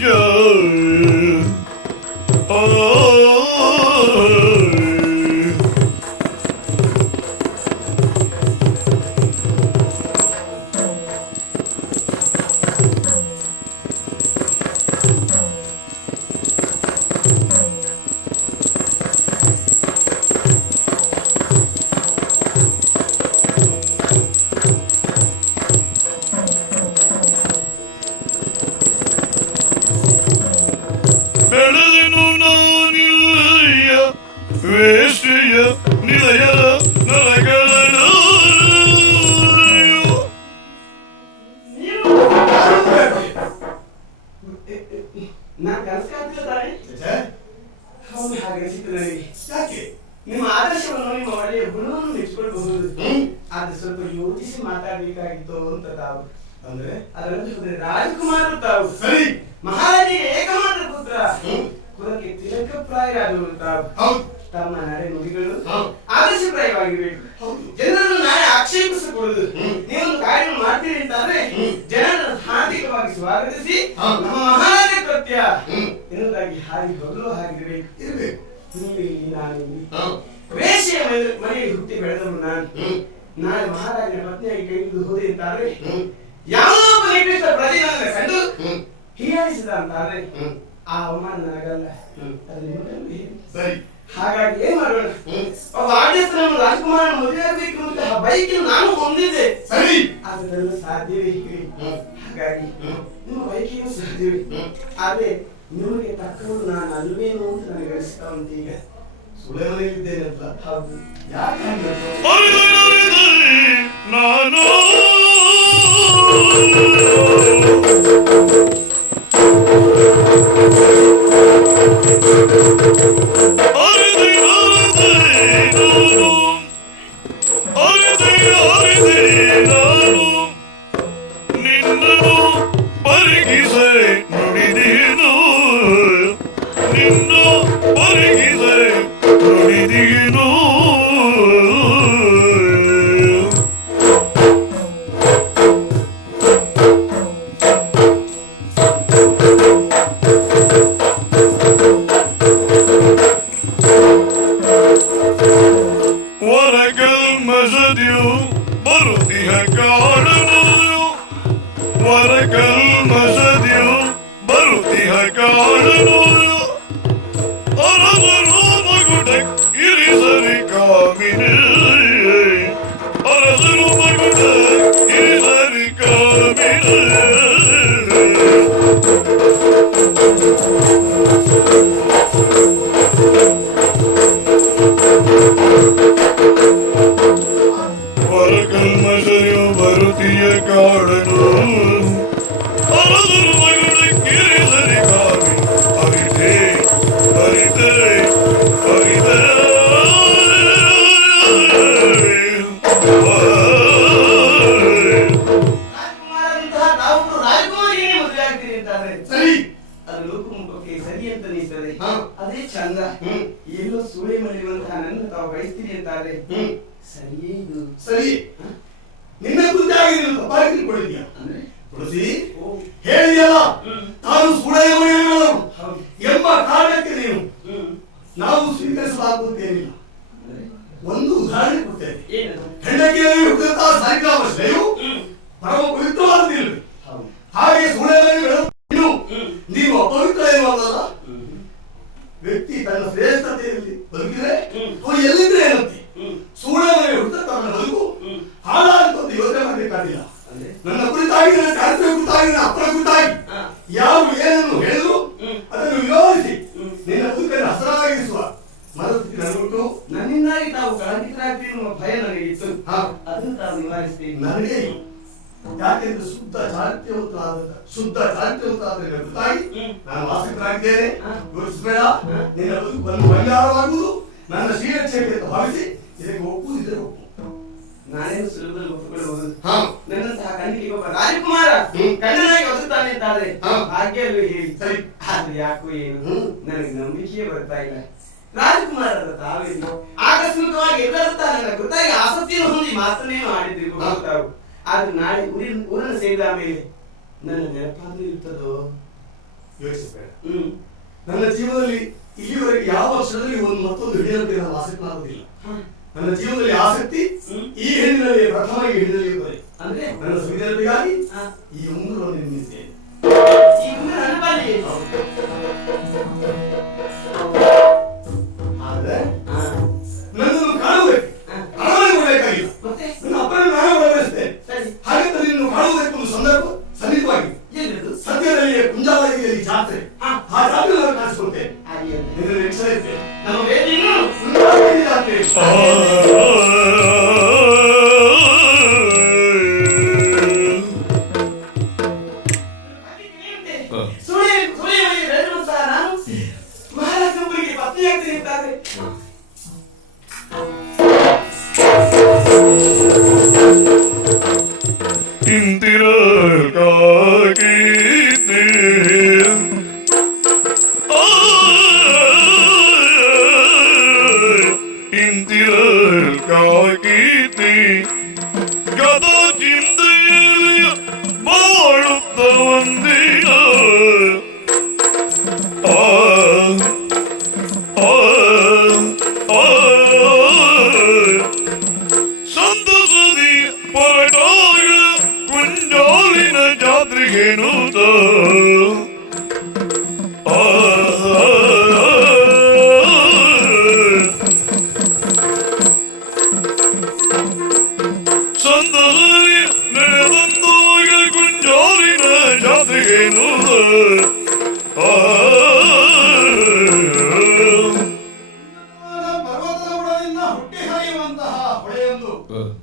ಬೆಳೆದೆನು ನಾನಿಲ್ಲಯ್ಯ ವೇಶ್ಯೆಯ ನಿಲಯದ ನರಕದಲ್ಲಿಯೂ ನಾನು ಕನಸು ಕಾಣ್ತಿದ್ದಾನೆ ಹೌದು ಹಾಗೆ ಅನಿಸಿತು ನನಗೆ. ಯಾಕೆ ನಿಮ್ಮ ಆದರ್ಶವನ್ನು ನಿಮ್ಮ ಒಳ್ಳೆಯ ಗುಣವನ್ನು ಮೆಚ್ಚಿಕೊಳ್ಳಬಹುದು ಆದ್ರೆ ಸ್ವಲ್ಪ ಯೋಚಿಸಿ ಮಾತಾಡಬೇಕಾಗಿತ್ತು ಅಂತ ತಾವು ಅಂದ್ರೆ ಅದರಂತೆ ಹೋದರೆ ರಾಜಕುಮಾರರು ತಾವು ಸರಿ ಮಹಾರಾಜಿಗೆ ಏಕಮಾತ್ರ ಪುತ್ರ ಕುಲಕ್ಕೆ ತಿಲಕಪ್ರಾಯರಾದವರು ತಾವು ಹೌದು ತಮ್ಮ ನಡೆ ನುಡಿಗಳು ಹೌದು. ಆದರ್ಶಪ್ರಾಯವಾಗಿರಬೇಕು. ಹೌದು. ಜನರನ್ನು ನಾಳೆ ಆಕ್ಷೇಪಿಸಕೂಡದು. ನೀವೊಂದು ಕಾರ್ಯ ಮಾಡ್ತೀರಿ ಅಂತಾದ್ರೆ ಜನರನ್ನು ಹಾರ್ದಿಕವಾಗಿ ಸ್ವಾಗತಿಸಿ ನಮ್ಮ ಮಹಾರಾಜ ಕೃತ್ಯ ಎನ್ನುವುದಾಗಿ ಹಾರಿ ಹೊಗಲು ಹಾಗಿರಬೇಕು. ಇರ್ಬೇಕು ನೀವು ಇಲ್ಲಿ ನಾನು ಇಲ್ಲಿ ಹೌದು. ವೇಶ್ಯೆಯ ಮನೆಯಲ್ಲಿ ಹುಟ್ಟಿ ಬೆಳೆದವರು ನಾನು ನಾಳೆ ಮಹಾರಾಜನ ಪತ್ನಿಯಾಗಿ ಕೈ ಹಿಡಿದು ಹೋದೆ ಅಂತಾದ್ರೆ ಯಾವುದೋ ಒಬ್ಬ ನಿಕೃಷ್ಟ ಪ್ರಜೆ ನನ್ನ ಕಂಡು ಹೀಯಾಳಿಸಿದ ಅಂತಾದ್ರೆ ಆ ಅವಮಾನ ನನಗಲ್ಲ, ಅದು ನಿಮಗಲ್ಲ ಹೇಳಿ. ಸರಿ ಹಾಗಾಗಿ ಏನ್ ಮಾಡೋಣ, ಒಬ್ಬ ಆಡಳಿತನನ್ನು ರಾಜಕುಮಾರನ ಮದುವೆ ಆಗಬೇಕು ಅಂತ ಬೈಕಿನ ನಾನು ಹೊಂದಿದ್ದೆ. ಸರಿ ಅದನ್ನು ಸಾಧ್ಯವೇ ಹೇಳಿ. ಹಾಗಾಗಿ ನಿಮ್ಮ ಬೈಕಿಗೂ ಸಾಧ್ಯವೇ, ಆದ್ರೆ ನಿಮಗೆ ತಕ್ಕವಳು ನಾನು ಅಲ್ವೇನು ಅಂತ ನನಗೆ ಅನಿಸ್ತಾ ಉಂಟು. ಈಗ ಸುಳ್ಳೆ ಮನೆಯಲ್ಲಿದ್ದೇನಲ್ಲ ಹೌದು, ಯಾಕೆ ಹಂಗೆ ನಾನು ನಿನ್ನನು ಪರಿಗಿಸೆ ನುಡಿದೀನು ನಿನ್ನ ಪರಿಗಿಸೆ ನುಡಿದೀನು ವರಕಲ್ಮಸದಿಯು ಬರುತ್ತಿಹ ಕಾಡನು ವರಕಲ್ಮಸದಿಯು ಬರುತ್ತಿಹ ಕಾಡನು ಅರಸರು ಮಗುಟ ಇರಿಸರಿ ಕಾಮಿನಿ ಅರಸರು ಮಗುಟ ಇರಿಸರಿ ಕಾಮಿನಿ ವರಕಲ್ಮಸದಿಯು ಬರುತ್ತಿಯ ಕಾಡನು ಅರಸರು ಮಗುಟ ಇರಿಸರಿ ಕಾಮಿ ಅರಿತೆ ಅರಿತೆ ಅರಿತೆ ರಾಜಕುಮಾರಂತಹ ತಾವು ರಾಜಕುಮಾರಿಯೇ ಮದುವೆ ಆಗ್ತೀರಿ ಅಂತಾದ್ರೆ ಸರಿ ಅದು ಲೋಕಮುಖಕ್ಕೆ ಸರಿ ಅಂತ ಅನಿಸ್ತದೆ. ಹಾ. ಅದೇ ಚಂದ. ಎಲ್ಲೋ ಸೂಳೆ ಮನೆಯುವಂತಹ ನನ್ನ ತಾವು ಬಯಸ್ತೀರಿ ಅಂತಾದ್ರೆ ಸರಿಯೇ ಇದು. ಸರಿ ನಿನ್ನ ಕುರಿತಾಗಿ ನೀನು ತಪ್ಪಾಗಿ ತಿಳ್ಕೊಂಡಿದ್ಯಾ ಅಂದ್ರೆ ತುಳಸಿ ಹೇಳಿದೆಯಲ್ಲ ತಾನು ಸುಳೆಯ ಮನೆಯವರು ಎಂಬ ಕಾರಣಕ್ಕೆ ನೀನು ನಾವು ಸ್ವೀಕರಿಸಲಾಗುವುದೇನಿಲ್ಲ. ಅಂದ್ರೆ ಒಂದು ವ್ಯಕ್ತಿ ತನ್ನ ಶ್ರೇಷ್ಠತೆಯಲ್ಲಿ ಬದುಕಿದ್ರೆ ಅವನು ಎಲ್ಲಿದ್ರೆ ಏನಂತೆ ಸುಳ್ಳೆ ಮನೆ ಹುಡುಕ ತನ್ನ ಬದುಕು ಹಾಳಾಗುತ್ತೆ ಅಂತ ಯೋಚನೆ ಮಾಡಬೇಕಾಗಿಲ್ಲ. ನನ್ನ ಕುರಿತಾಗಿ, ನನ್ನ ಚಾರಿತ್ರ್ಯ ಕುರಿತಾಗಿ, ನನ್ನ ಅಪ್ಪನ ಕುರಿತಾಗಿ ಯಾರು ಏನನ್ನು ಹೇಳಿದ್ರು ಅದನ್ನು ವಿರೋಧಿಸಿ ನಿನ್ನ ಬದುಕನ್ನು ಹಸರಾಗಿಸುವ ಮನಸ್ಥಿತಿ ನನಗುಂಟು. ನನ್ನಿಂದಾಗಿ ತಾವು ಕಳಂಕಿತರಾಗ್ತೀವಿ ಎಂಬ ಭಯ ನನಗೆ ಇತ್ತು. ಅದನ್ನು ತಾವು ನಿವಾರಿಸ್ತೀವಿ. ನನಗೆ ಯಾಕೆಂದ್ರೆ ಶುದ್ಧ ಚಾರಿತ್ರ್ಯವಂತಾದ ಕುರಿತಾಗಿ ನಾನು ಆಸಕ್ತನಾಗಿದ್ದೇನೆ. ಯೋಚಿಸಬೇಡ, ನಿನ್ನ ಬದುಕು ಪರಿಹಾರವಾಗುವುದು ನನ್ನ ಶ್ರೀರಕ್ಷೆಗೆ ಅಂತ ಭಾವಿಸಿ ಇದಕ್ಕೆ ಒಪ್ಪುವುದಿದ್ದರೆ ಒಪ್ಪು. ನಾನೇನು ಸುಲಭದಲ್ಲಿ ಒಪ್ಪಿಕೊಳ್ಳಬಹುದು. ನನ್ನಂತಹ ಕಣ್ಣಿಗೆ ಒಬ್ಬ ರಾಜಕುಮಾರ ಕಣ್ಣನಾಗಿ ಒದಗುತ್ತಾನೆ ಅಂತಾದ್ರೆ ಭಾಗ್ಯಲ್ಲೂ ಹೇಳಿ ಸರಿ. ಆದ್ರೆ ಯಾಕೋ ಏನು ನನಗೆ ನಂಬಿಕೆಯೇ ಬರ್ತಾ ಇಲ್ಲ. ರಾಜಕುಮಾರರ ತಾವೇನು ಆಕಸ್ಮಿಕವಾಗಿ ಎಲ್ಲರಂತ ನನ್ನ ಗುರುತಾಗಿ ಆಸಕ್ತಿಯನ್ನು ಹೊಂದಿ ಮಾತನ್ನೇನು ಆಡಿದ್ರಿರ್ಬೋದು ತಾವು. ಆದ್ರೆ ನಾಳೆ ಊರನ್ನು ಸೇರಿದ ಮೇಲೆ ನನ್ನ ನೆನಪಾದ್ರೂ ಇರ್ತದೋ ಯೋಚಿಸಬೇಡ. ನನ್ನ ಜೀವನದಲ್ಲಿ ಇಲ್ಲಿವರೆಗೆ ಯಾವ ಕ್ಷಣದಲ್ಲಿ ಒಂದು ಮತ್ತೊಂದು ಹಿಡಿಯಲು ನಾನು ಆಸಕ್ತನಾಗುವುದಿಲ್ಲ. ನನ್ನ ಜೀವನದಲ್ಲಿ ಆಸಕ್ತಿ ಈ ಹೆಣ್ಣಿನಲ್ಲಿ ಪ್ರಥಮ ಈ ಹೆಣ್ಣಿನಲ್ಲಿ ಬರೀ ಅಂದ್ರೆ ನನ್ನ ಸುವಿಧೆಗಾಗಿ ಈ ಉಂಗುರವನ್ನು ನಿರ್ಮಿಸಿದ್ದೇನೆ. ಈ ಉಂಗುರ ನನ್ನ ಬಳಿ. ಆದ್ರೆ ನನ್ನನ್ನು ಕಾಣುವುದಕ್ಕೆ ಅರಮನೆ ಕೊಡಬೇಕಾಗಿಲ್ಲ. ನನ್ನ ಅಪ್ಪನನ್ನು ನಾನು ಬಯಸ್ತೇನೆ. ಹಾಗಂತ ನಿನ್ನನ್ನು ಕಾಣುವುದಕ್ಕೊಂದು ಸಂದರ್ಭ ಸನ್ನಿಹಿತವಾಗಿ ಸದ್ಯದಲ್ಲಿ ಕುಂಜಾವಳಿಯಲ್ಲಿ ಜಾತ್ರೆ, ಆ ಜಾತ್ರೆ ನಾನು ಕಾಣಿಸ್ಕೊಳ್ತೇನೆ. ನಿನ್ನ ಎಚ್ಚರ ಇರ್ತೇನೆ. ನಮ್ಮ ವೇದಿಯನ್ನು ಜಾತ್ರೆ ಮಹಾರಾಜನೊಬ್ಬರಿಗೆ ಪತ್ನಿಯಾಗ್ತೀನಿ ಅಂತಾರೆ.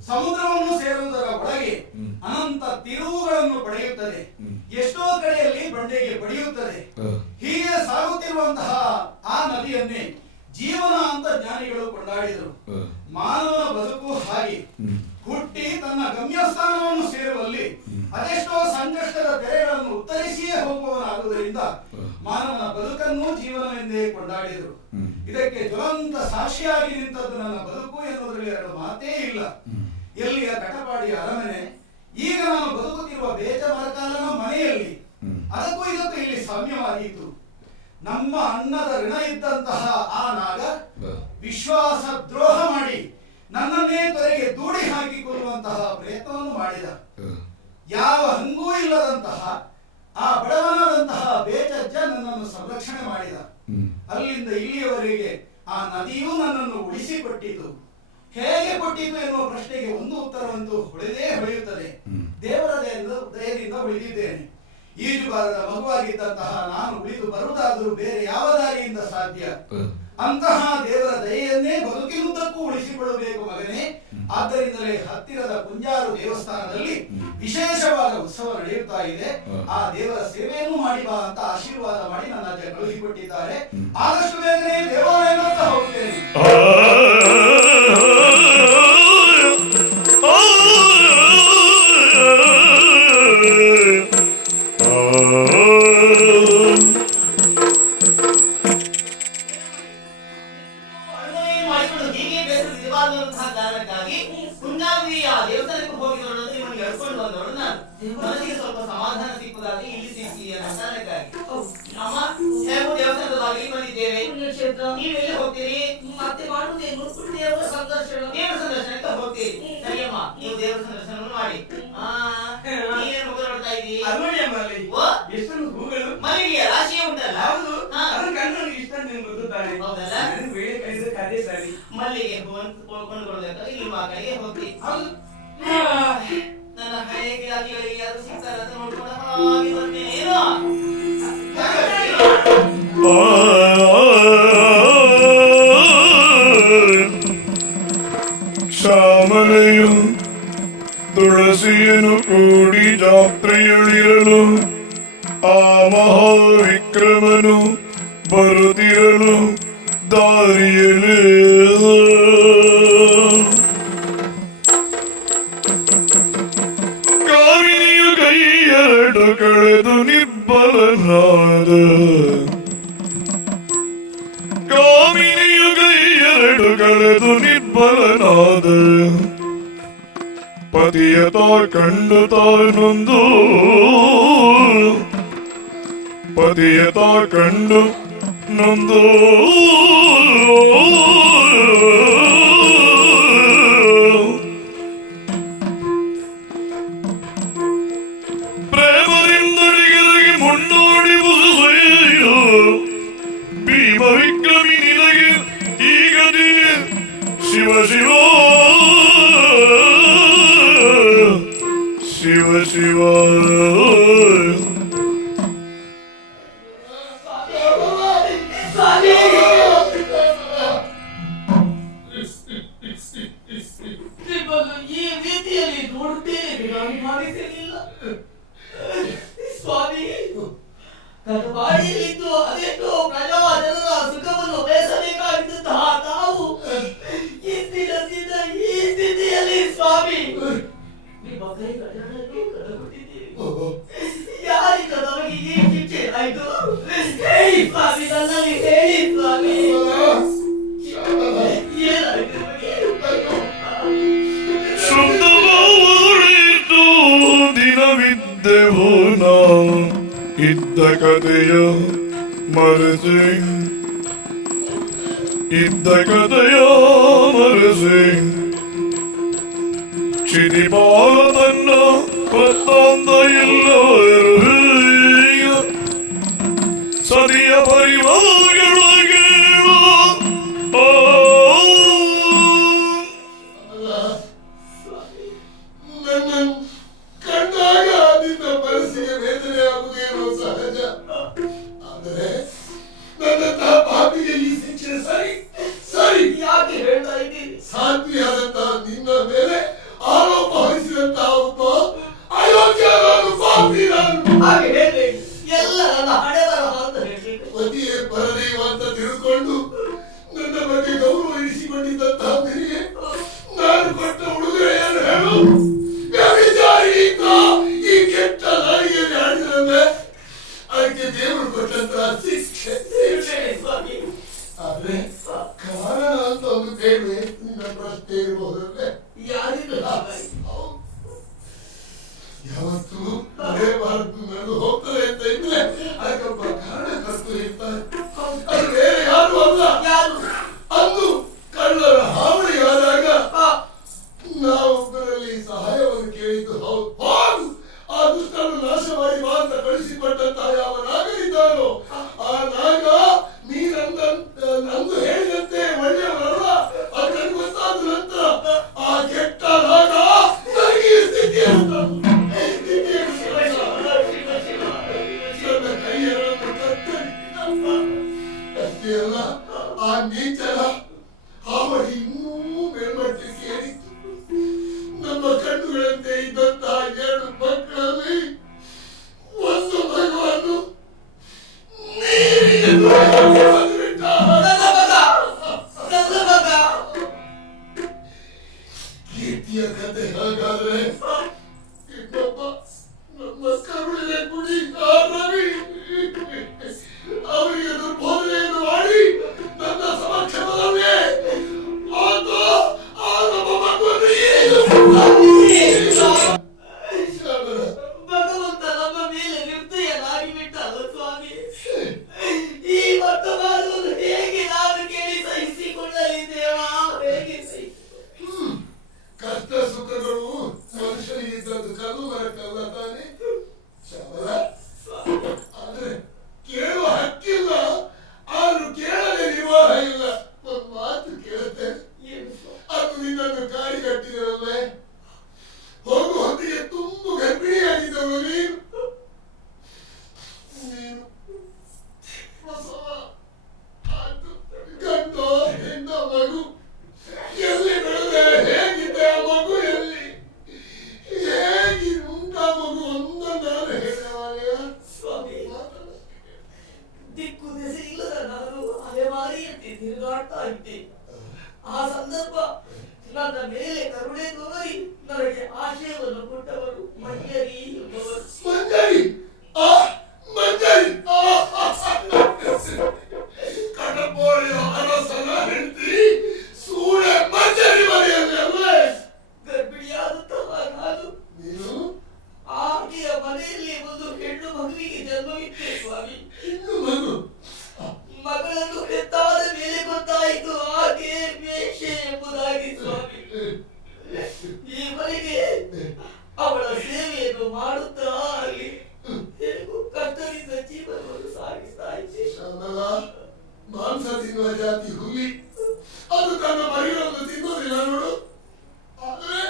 ಸಮುದ್ರವನ್ನು ಸೇರುವುದರ ಒಳಗೆ ಅನಂತ ತಿರುವುಗಳನ್ನು ಪಡೆಯುತ್ತದೆ. ಎಷ್ಟೋ ಕಡೆಯಲ್ಲಿ ಬಂಡೆಗೆ ಪಡೆಯುತ್ತದೆ. ಹೀಗೆ ಸಾಗುತ್ತಿರುವಂತಹ ಆ ನದಿಯನ್ನೇ ಜೀವನ ಅಂತ ಜ್ಞಾನಿಗಳು ಕೊಂಡಾಡಿದರು. ಮಾನವನ ಬದುಕು ಹಾಗೆ ಹುಟ್ಟಿ ತನ್ನ ಗಮ್ಯಸ್ಥಾನವನ್ನು ಸೇರುವಲ್ಲಿ ಅದೆಷ್ಟೋ ಸಂಕಷ್ಟದ ತೆರೆಗಳನ್ನು ಉತ್ತರಿಸಿಯೇ ಹೋಗುವವನಾಗುವುದರಿಂದ ಮಾನವನ ಬದುಕನ್ನು ಜೀವನವೆಂದೇ ಕೊಂಡಾಡಿದರು. ಇದಕ್ಕೆ ಜ್ವಲಂತ ಸಾಕ್ಷಿಯಾಗಿ ನಿಂತದ್ದು ನನ್ನ ಬದುಕು ಎನ್ನುವುದರಲ್ಲಿ ಎರಡು ಮಾತೇ ಇಲ್ಲ. ಎಲ್ಲಿಯ ಕಟಪಾಡಿಯ ಅರಮನೆ, ಈಗ ನಾನು ಬದುಕುತ್ತಿರುವ ಬೇಜಮರಕಾಲನ ಮನೆಯಲ್ಲಿ. ಅದಕ್ಕೂ ಇದಕ್ಕೂ ಇಲ್ಲಿ ಸಾಮ್ಯವಾದೀತು. ನಮ್ಮ ಅನ್ನದ ಋಣ ಇದ್ದಂತಹ ಆ ನಾಗ ವಿಶ್ವಾಸ ದ್ರೋಹ ಮಾಡಿ ನನ್ನನ್ನೇ ತೊರೆಗೆ ದೂಡಿ ಹಾಕಿಕೊಳ್ಳುವಂತಹ ಪ್ರಯತ್ನವನ್ನು ಮಾಡಿದ. ಯಾವ ಹಂಗೂ ಇಲ್ಲದಂತಹ ಆ ಬಡವನಾದಂತಹ ಬೇಜಜ್ಜ ನನ್ನನ್ನು ಸಂರಕ್ಷಣೆ ಮಾಡಿದ. ಅಲ್ಲಿಂದ ಇಲ್ಲಿಯವರೆಗೆ ಆ ನದಿಯೂ ನನ್ನನ್ನು ಉಳಿಸಿಕೊಟ್ಟಿತು. ಹೇಗೆ ಕೊಟ್ಟಿತು ಎನ್ನುವ ಪ್ರಶ್ನೆಗೆ ಒಂದು ಉತ್ತರವಂತೂ ಹೊಳೆಯುತ್ತದೆ. ದೇವರ ದಯದಿಂದ ಉಳಿದಿದ್ದೇನೆ. ಈಜುಬಾರದ ಮಗುವಾಗಿದ್ದಂತಹ ನಾನು ಉಳಿದು ಬರುವುದಾದರೂ ಬೇರೆ ಯಾವ ದಾರಿಯಿಂದ ಸಾಧ್ಯ? ಅಂತಹ ದೇವರ ದಯೆಯನ್ನೇ ಬದುಕಿನುದ್ದಕ್ಕೂ ಉಳಿಸಿಕೊಳ್ಳಬೇಕು ಮಗನೇ. ಆದ್ದರಿಂದಲೇ ಹತ್ತಿರದ ಕುಂಜಾರು ದೇವಸ್ಥಾನದಲ್ಲಿ ವಿಶೇಷವಾದ ಉತ್ಸವ ನಡೆಯುತ್ತಾ ಇದೆ. ಆ ದೇವರ ಸೇವೆಯನ್ನು ಮಾಡಿ ಬಾ ಅಂತ ಆಶೀರ್ವಾದ ಮಾಡಿ ನನ್ನ ಅಜ್ಜ ಕಳುಹಿಕೊಟ್ಟಿದ್ದಾರೆ. ಆದಷ್ಟು ಬೇಗನೆ ದೇವಾಲಯಕ್ಕೆ ಹೋಗ್ತೇನೆ. ದೇವಸ್ಥಾನಕ್ಕೆ ಹೋಗಿ ನಿಮಗೆ ಕರ್ಕೊಂಡು ಬಂದವಳು ನಾನು. ಮನಸ್ಸಿಗೆ ಸ್ವಲ್ಪ ಸಮಾಧಾನ ಸಿಕ್ಕುದಾಗಿ ಇಲ್ಲಿ ಸಿಕ್ಕಿ ಅನ್ನೋ ಕಾರಣಕ್ಕಾಗಿ. ಅಮ್ಮ ಹೇಗೂ ದೇವಸ್ಥಾನದ ಬಾಗಿಲಿಗೆ ಬಂದಿದ್ದೇವೆ. ನೀವೆಲ್ಲಿ ಹೋಗ್ತೀರಿ? ಮತ್ತೆ ಮಾಡುವುದೇನು ದೇವರ ಸಂದರ್ಶನ. ದೇವರ ಸಂದರ್ಶನಕ್ಕೆ ಹೋಗ್ತೀರಿ. ಸರಿಯಮ್ಮ, ನೀವು ದೇವರ ಸಂದರ್ಶನವನ್ನು ಮಾಡಿ. ನೀವೇನು ಮುಖ ನೋಡ್ತಾ ಇದ್ದೀರಿ? ಅರುಣ್ಯಮಲ್ಲಿ ಓ, ಎಷ್ಟೊಂದು ಹೂಗಳು ಮಲ್ಲಿಗೆಯ ರಾಶಿ ಉಂಟಲ್ಲ? ಹೌದು. ಹಾ. ಅದನ್ನ ಕಂಡು ನನಗೆ ಇಷ್ಟ ಅಂತ ನೀನು ಗೊತ್ತುತ್ತಾನೆ. ಹೌದಲ್ಲ? ನಾನು ಬೇಳೆ ಕಲಿಸಕ್ಕೆ ಅದೇ ಸರಿ. ಮಲ್ಲಿಗೆ ಹೂವನ್ನು ಕೊಂಡುಕೊಳ್ಳೋದಕ್ಕೆ ಇಲ್ಲಿ ಕಡೆಗೆ ಹೋಗ್ತೀವಿ. ಹೌದು. ನನ್ನ ಹಳೆಯ ಗಿರಾಕಿಗಳಿಗೆ ಯಾರು ಸಿಗ್ತಾರ ಅಂತ ನೋಡ್ಕೊಂಡು ಹಾಗೆ ಬರ್ತೇನೆ. ಏನು ಶ್ಯಾಮಲೆಯು ತುಳಸಿಯನ್ನು ಕೂಡಿ ಜಾತ್ರೆಯಲ್ಲಿರಲು ಆ ಮಹಾವಿಕ್ರಮನು ಬರುತ್ತಿರಲು ದಾರಿಯಲ್ಲಿ ಕಾಮಿನಿಯು ಕೈಯೆರಡು ಕಳೆದು ನಿರ್ಬಲನಾದ ಕಾಮಿನಿಯು ಕೈಯೆರಡು ಕಳೆದು ನಿರ್ಬಲನಾದ ಪತಿಯ ಕಂಡು ತಾನೊಂದು ಪತಿಯ ಕಂಡು ನೊಂದು ಪ್ರೇಮದಿಂದರಿಗೆ ಮುನ್ನೋಡಿ ಮುಗಿಸೆಯೋ ಭೀಮ ವಿಕ್ರಮಿ ನಿನಗೆ ಈಗದೇ ಶಿವ ಶಿವ ಶಿವ ಶಿವ ನಿಮ್ಮನ್ನು ಈ ರೀತಿಯಲ್ಲಿ ನೋಡುತ್ತೇನೆ ನಾನು ಭಾವಿಸಲಿಲ್ಲ ಸ್ವಾಮಿ. ಕಟಪಾಡಿಯಲ್ಲಿದ್ದು ಅದೆಷ್ಟೋ ಪ್ರಜಾಜನರ ಸುಖವನ್ನು ಬಯಸಬೇಕಾಗಿದ್ದಂತಹ ತಾವು ಇಂದಿನಿಂದ ಈ ಸ್ಥಿತಿಯಲ್ಲಿ ಸ್ವಾಮಿ ನಿಮ್ಮ ಕೈಗಳನ್ನು ಕಳಕೊಟ್ಟಿದ್ದೀರಿ. ಯಾರಿಂದ ನಮಗೆ ಈ ಶಿಕ್ಷೆ ಆಯ್ತು? ಹೇಳಿ ಸ್ವಾಮಿ, ನನ್ನಲ್ಲಿ ಹೇಳಿ ಸ್ವಾಮಿ, ಏನಾಯ್ತು ನಿಮಗೆ? ಶುದ್ಧವಾಯಿತು ದಿನವಿದ್ದೆವು ನಾವು ಇದ್ದ ಕಥೆಯ ಮರೆಸಿ ಇದ್ದ ಕಥೆಯ ಮರೆಸಿ ಕ್ಷಿತಿಪಾಲ ತನ್ನ ಪತ್ತಾಂತ ಇಲ್ಲವರು ಸದಿಯ ಪರಿವಾರಗಳೊಳಗೆ ನನ್ನ ಕಂಡಾಗ ನಿನ್ನ ಮನಸ್ಸಿಗೆ ವೇದನೆ ಆಗುವುದೇನೋ ಸಹಜ. ಆದರೆ ನನ್ನಂತಹ ಪಾಪಿಗೆ ಈ ಶಿಕ್ಷೆ ಸರಿ ಸರಿ. ಯಾಕೆ ಹೇಳ್ತಾ ಇದ್ದೀರಿ? ಸಾಧ್ವಿಯಾದಂತಹ ನಿನ್ನ ಮೇಲೆ ಆರೋಪ ಹೊರಿಸಿದಂತಹ ಒಬ್ಬ ಅಯೋಗ್ಯನಾದ ಪಾಪಿ ನಾನು. ಹಾಗೆ ಹೇಳ್ಬೇಕು, ಎಲ್ಲ ನನ್ನ ಹಣೆ ಬರಹ ಅಂತ ಹೇಳ್ಬೇಕು. ಪತಿಯೇ ಪರದೈವ ಅಂತ ತಿಳ್ಕೊಂಡು ನನ್ನ ಬಗ್ಗೆ ಗೌರವ ಇರಿಸಿಕೊಂಡಿದ್ದಂತಹ ನಿನಗೆ ನಾನು ಕೊಟ್ಟ ಉಡುಗೊರೆಯನ್ನು ಹೇಳು. ವ್ಯಭಿಚಾರಿಯಿಂದ ಈ ಕೆಟ್ಟ ದಾರಿಯಲ್ಲಿ ಆಡಿದ್ರೆ ಅದಕ್ಕೆ ದೇವರು ಕೊಟ್ಟಂತಹ ಶಿಕ್ಷೆ. ಸ್ವಾಮಿ, ಆದ್ರೆ ಕಾರಣ ಅಂತ ಒಂದು ಕೇಳುವೆ ನಿನ್ನ ಪ್ರಶ್ನೆ ಇರಬಹುದಲ್ಲೇ? ಯಾರಿಂದ ಹಾಗಾಗಿ? ಯಾವತ್ತು ಅದೇ ಭಾರತ ನಡೆದು ಹೋಗ್ತದೆ ಅಂತ ಇದ್ರೆ ಅದಕ್ಕೊಬ್ಬ ಕಾರಣಕರ್ತರು ಇರ್ತಾರೆ. ಅದು ಬೇರೆ ಯಾರು ಅಲ್ಲ. ಯಾರು? ಅಂದು ಕಳ್ಳರ ಹಾವಳಿಯಾದಾಗ ನಾವೊಬ್ಬರಲ್ಲಿ ಸಹಾಯವನ್ನು ಕೇಳಿದ್ದು ಹೌದು. ಹೌದು, ಆ ದುಷ್ಟನ್ನು ನಾಶ ಮಾಡಿ ಬಾ ಅಂತ ಕಳಿಸಿಕೊಟ್ಟಂತಹ ಯಾವ ನಾಗರಿದ್ದಾನೋ ಆ ನಾಗ ನಂದು ಹೇಳಿದಂತೆ ಒಳ್ಳೆಯವರಲ್ಲ. ಅದು ನನಗೆ ಗೊತ್ತಾದ ನಂತರ ಆ ಕೆಟ್ಟ ನಾಗ ನನಗೆ ಈ ಸ್ಥಿತಿಯನ್ನು ತಂದು ನನ್ನ ಕೈಯನ್ನು ಕತ್ತರಿಸಿದ. ಅಷ್ಟೇ ಅಲ್ಲ, ಆ ನೀಚನ ಹಾವಳಿ ಇನ್ನೂ ಮೇಲ್ಮಟ್ಟಕ್ಕೆ ಏರಿತು. ನಮ್ಮ ಕಣ್ಣುಗಳಂತೆ ಇದ್ದಂತಹ 2 ಮಕ್ಕಳಲ್ಲಿ ಒಂದು ಮಗುವನ್ನು ನೀರಿಗೆ ಬಂದುಬಿಟ್ಟ. ಕೀರ್ತಿಯ ಕಥೆ ಹಾಗಾದ್ರೆ ಇನ್ನೊಬ್ಬ ನಮ್ಮ ಕರುಳಿನ ಗುಡಿ ಆ ರವಿ ಅವರಿಗೆ ದುರ್ಬೋಧನೆಯನ್ನು ಮಾಡಿ ನನ್ನ ಸಮಕ್ಷಮದ ಮನೆಯಲ್ಲಿ ತಿರುಗಾಡ್ತಾ ಇದ್ದೆ. ಆ ಸಂದರ್ಭ ನನ್ನ ಮೇಲೆ ಕರುಣೆ ತೋರಿ ನನಗೆ ಆಶಯವನ್ನು ಕೊಟ್ಟವರು ಮಂಜರಿ ಎಂಬವರು. ಮಂಜರಿ ಆ ಮಂಜರಿ ಕಟಪೋಳಿಯ ಅರಸನ ಹೆಂಡತಿ ಸೂಳೆ ಮಂಜರಿ ಮನೆಯಲ್ಲೇ ಗರ್ಭಿಣಿಯಾದಂತಹ ನಾನು ನೀನು ಆಕೆಯ ಮನೆಯಲ್ಲಿ ಒಂದು ಹೆಣ್ಣು ಮಗುವಿಗೆ ಜನ್ಮವಿತ್ತೆ ಸ್ವಾಮಿ. ಹೆಣ್ಣು ಮಗು ಮಗಳನ್ನು ಹೆತ್ತಾದ ಮೇಲೆ ಗೊತ್ತಾಯಿತು ಆಕೆ ವೇಶ್ಯೆ ಎಂಬುದಾಗಿ ಸ್ವಾಮಿ. ಈವರೆಗೆ ಅವಳ ಸೇವೆಯನ್ನು ಮಾಡುತ್ತಾ ಅಲ್ಲಿ ಹೇಗೂ ಕಷ್ಟದಿಂದ ಜೀವನವನ್ನು ಸಾಗಿಸ್ತಾ ಇದ್ದೆ. ಶಾಮಲ ಮಾಂಸ ತಿನ್ನುವ ಜಾತಿ ಹುಲಿ ಅದು ತನ್ನ ಮರಿಗಳನ್ನು ತಿನ್ನೋದಿಲ್ಲ ನೋಡು. ಆದ್ರೆ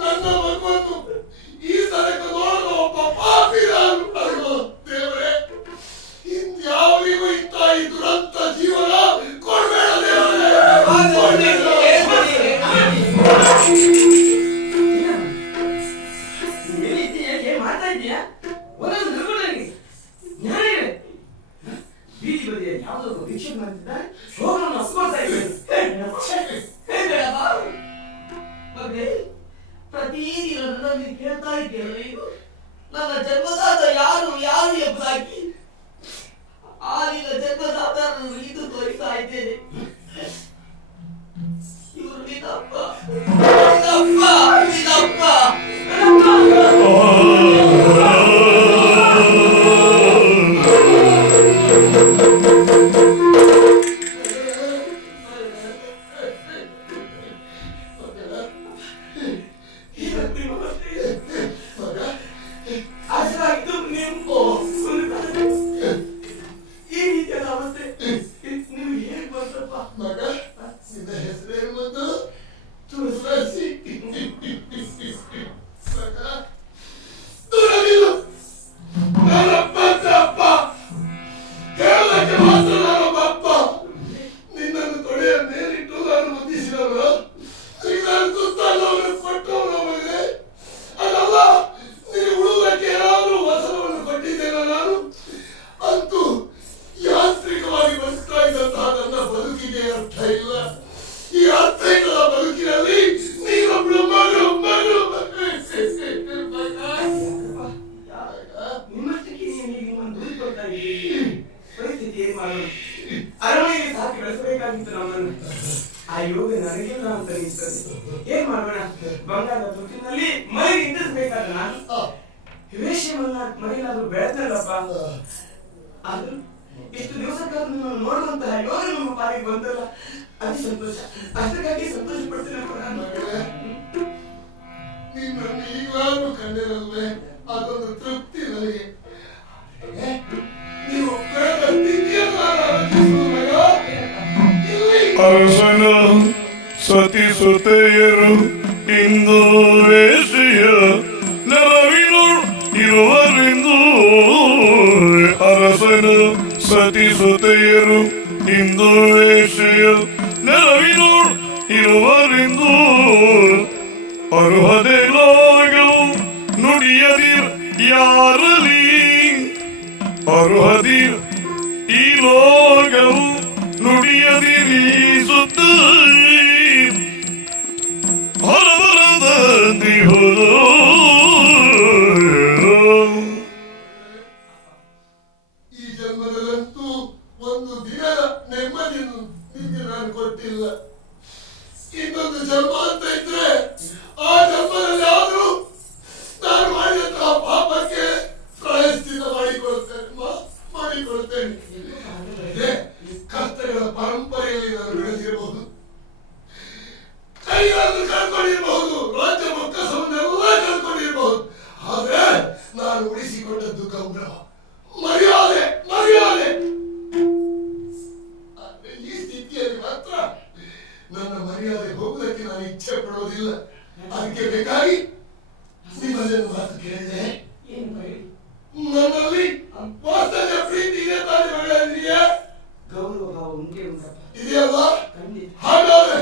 ನನ್ನ ಮಗುವನ್ನು ಈ ತನಕ ನೋಡುವ ಒಬ್ಬ ಪಾಪಿ ನಾನು. ಅಯ್ಯೋ ದೇವರೇ, ಇನ್ಯಾವರಿಗೂ ಇಂಥ ಈ ದುರಂತ ಜೀವನ ಕೊಡ್ಬೇಡ ದೇವರೇ. ಏನ್ ಮಾಡ್ತಾ ಇದೀಯಾ? ಒಂದೊಂದು ದುರ್ಗುಣನಿಗೆ ಜ್ಞಾನ ಇದೆ. ಬೀದಿ ಬದಿಯಲ್ಲಿ ಯಾವುದೋ ಒಬ್ಬ ಭಿಕ್ಷೆ ಮಾಡ್ತಿದ್ದಾನೆ, ಹೋಗೋಣ ಹಸ್ಕೊಳ್ತಾ ಇದ್ದಾನೆ. ಮಗನೇ, ಪ್ರತಿದಿನ ನನ್ನಲ್ಲಿ ಕೇಳ್ತಾ ಇದ್ದೀರ ನೀವು ನನ್ನ ಜನ್ಮದಾತ ಯಾರು ಯಾರು ಎಂಬುದಾಗಿ. ಆ ನಿನ್ನ ಜನ್ಮದಾತರನ್ನು ಇದು ತೋರಿಸ್ತಾ ಇದ್ದೇನೆ. ಇವರು ನಿನ್ನಪ್ಪ, ನಿನ್ನಪ್ಪ, ನಿನ್ನಪ್ಪ. ಈ ರೀತಿಯಾದ ಅವಸ್ಥೆ ನಿಮ್ಗೆ ಹೇಗೆ ಬಂತಪ್ಪ? ಮಗ, ನಿನ್ನ ಹೆಸರೇನು ಬಂತು? ತುಳಸಿ. ಮಗ, ದೂರ ನಿಲ್ಲು. ನಾನೊಬ್ಬ ಅಪ್ಪ, ಹೇಳಕ್ಕೆ ಮಾತ್ರ ನಾನೊಬ್ಬ ಅಪ್ಪ. ನಿನ್ನನ್ನು ತೊಡೆಯ ಮೇಲಿಟ್ಟು ನಾನು ಮುದ್ದಿಸಿದವನು, ನಾನು ತುತ್ತಲ್ಲವನ್ನು ಕೊಟ್ಟವನು ಮಗನೇ. ಅದಲ್ಲ, ನೀನು ಉಳುವುದಕ್ಕೆ ಏನಾದರೂ ವಸನವನ್ನು ಕೊಟ್ಟಿದ್ದೇನೆ ನಾನು. ಅಂತೂ ಯಾಂತ್ರಿಕವಾಗಿ ಬದುಕ್ತಾ ಇದ್ದಂತಹ ನನ್ನ ಬದುಕಿಗೆ ಅರ್ಥ ಇಲ್ಲ. ಈ ಯಾಂತ್ರಿಕದ ಬದುಕಿನಲ್ಲಿ ನೀನೊಬ್ಬಳು ಮಗು ಮಗು. ನಿಮ್ಮಷ್ಟಕ್ಕೆ ನೀವು ನಿಮ್ಮನ್ನು ದೂರಿಕೊಳ್ತಾ ಇದ್ದೀರಿ. ಪರಿಸ್ಥಿತಿ ಏನ್ ಮಾಡೋಣ? ಅರಮನೆಗೆ ಸಾಕಿ ಬೆಳೆಸಬೇಕಾಗಿತ್ತು ನಮ್ಮನ್ನು. ಆ ಯೋಗ ನನಗಿಲ್ಲ ಅಂತ ಅನಿಸ್ತದೆ. ಏನ್ ಮಾಡೋಣ? ಬಂಗಾರದ ತುಟ್ಟಿನಲ್ಲಿ ಮೈ ನಿಂದಿಸಬೇಕಾದ ನಾನು ವೇಶ್ಯವನ್ನ ಮನೆಯಲ್ಲಾದ್ರೂ ಬೆಳೆದಲ್ಲಪ್ಪ. ಆದ್ರೂ ಇಷ್ಟು ದಿವಸಕ್ಕಾದ್ರೂ ನಿಮ್ಮನ್ನು ನೋಡುವಂತಹ ಯೋಗ ನಮ್ಮ ಪಾಲಿಗೆ ಬಂದಲ್ಲ, ಅತಿ ಸಂತೋಷ. ಅಷ್ಟಕ್ಕಾಗಿ ಸಂತೋಷ ಪಡ್ತೇನೆ ನಾನು. ನಿನ್ನನ್ನು ಈಗಲಾದ್ರೂ ಕಂಡಿರಲ್ವೇ, ಅದೊಂದು ತೃಪ್ತಿ ನನಗೆ. ನೀವು ಬೆಳೆದ ಸ್ಥಿತಿಯನ್ನು ನಾನು ಆಲೋಚಿಸುವುದು ಮಗ. ಇಲ್ಲಿ ಅರಸನ ಸತಿಸುತೆಯರು ಇಂದು ವೇಷೆಯ ನೆರವಿನು ಇರುವರೆಂದು. ಅರಸನ ಸತಿಸುತೆಯರು ಇಂದು ವೇಷೆಯ ನೆರವಿನು ಇರುವರೆಂದು. ಅರ್ಹದೆಲಾಗಲು ನುಡಿಯದಿರ್ ಯಾರಲಿ, ಅರ್ಹದಿರ್ ಈ ಲೋಗವು ನುಡಿಯದಿರಿ ಸುತ್ತ ಹೊರಬರದಿಹುದು. ಈ ಜನ್ಮದಲ್ಲಂತೂ ಒಂದು ದಿನದ ನೆಮ್ಮದಿಯನ್ನು ನಿಮಗೆ ನಾನು ಕೊಟ್ಟಿಲ್ಲ. ಇನ್ನೊಂದು ಜನ್ಮ ಅಂತ ಇದ್ರೆ ಆ ಜನ್ಮದಲ್ಲಿ ಆದ್ರೂ ನಾನು ಮಾಡಿದಂತಹ ಪಾಪಕ್ಕೆ ಪ್ರಾಯಶ್ಚಿತ್ತ ಮಾಡಿಕೊಳ್ತೇನೆ. ಇದೇ ಕರ್ತಗಳ ಪರಂಪರೆಯಲ್ಲಿ ನಾನು ಬೆಳೆದಿರಬಹುದು, ಕೈಗಳನ್ನು ಕಳ್ಕೊಂಡಿರಬಹುದು, ರಾಜ್ಯ ಮೊಕ್ಕಸವನ್ನೆಲ್ಲ ಕಳ್ಕೊಂಡಿರಬಹುದು. ಆದ್ರೆ ನಾನು ಉಳಿಸಿಕೊಂಡದ್ದು ಗೌರವ, ಮರ್ಯಾದೆ ಮರ್ಯಾದೆ. ಆದ್ರೆ ಈ ಸ್ಥಿತಿಯಲ್ಲಿ ಮಾತ್ರ ನನ್ನ ಮರ್ಯಾದೆ ಹೋಗುವುದಕ್ಕೆ ನಾನು ಇಚ್ಛೆ ಪಡೋದಿಲ್ಲ. ಅದಕ್ಕೆ ಬೇಕಾಗಿ ನಿಮ್ಮಲ್ಲಿ ಮಾತು ಕೇಳಿದೆ. ನನ್ನಲ್ಲಿ ವಾಸ್ತವ್ಯ ಪ್ರೀತಿ ಇದೆ ತಾನೇ ಮಗಳಂದಿಗೆ? ಗೌರವ ಭಾವ ಉಂಟೇ ಉಂಟಪ್ಪ. ಇದೆಯಲ್ಲ? ಖಂಡಿತ. ಹಾಗಾದ್ರೆ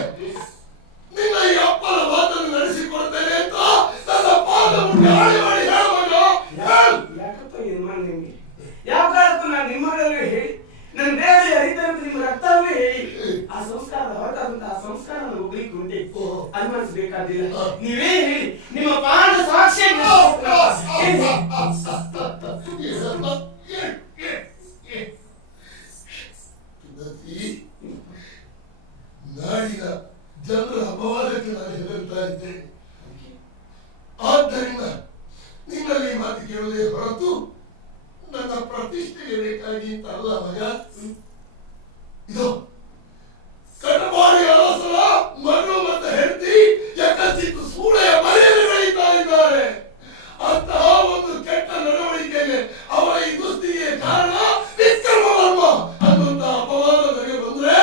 ನಿನ್ನ ಈ ಅಪ್ಪನ ಮಾತನ್ನು ನಡೆಸಿಕೊಡ್ತೇನೆ ಅಂತ ನನ್ನ ಪಾದ ಮುಟ್ಟಿ ಹಾಳಿ ಮಾಡಿ ಹೇಳುವಾಗ ಯಾಕಪ್ಪ ಇದು ಮಾಡಿ ನಿಮ್ಗೆ ಯಾವ ಕಾಲಕ್ಕೂ ನಾನು ನಿಮ್ಮಗಳಲ್ಲಿ ಹೇಳಿ ನನ್ನ ದೇಹದಲ್ಲಿ ಹರಿತಾ ಇರೋದು ನಿಮ್ಮ ರಕ್ತ ತೋರಿಸಬೇಕಾದಿಲ್ಲ. ನೀವೇ ಹೇಳಿ, ನಿಮ್ಮ ಪಾದ ಸಾಕ್ಷ್ಯ ನಾಡಿನ ಜನರ ಅಪವಾದಕ್ಕೆ ನಾನು ಹೆದರ್ತಾ ಇದ್ದೇನೆ. ಆದ್ದರಿಂದ ನಿನ್ನಲ್ಲಿ ಮಾತು ಕೇಳುವುದೇ ಹೊರತು ನನ್ನ ಪ್ರತಿಷ್ಠೆಗೆ ಬೇಕಾಗಿ ಅಂತ ಅಲ್ಲ ಮಗ. ಇದು ಕಟಪಾಡಿ ಅರಸರ ಮಗಳು ಮತ್ತು ಹೆಂಡತಿ ಯಕಚಿತ್ತು ಸೂಳೆಯ ಮನೆಯಲ್ಲಿ ಬೆಳೀತಾ ಇದ್ದಾರೆ. ಅಂತಹ ಒಂದು ಕೆಟ್ಟ ನಡವಳಿಕೆಗೆ ಅವರ ಈ ದುಸ್ಥಿತಿಗೆ ಕಾರಣ ವಿಕ್ರಮವರ್ಮ ಅನ್ನುವಂತಹ ಅಪವಾದ ನನಗೆ ಬಂದ್ರೆ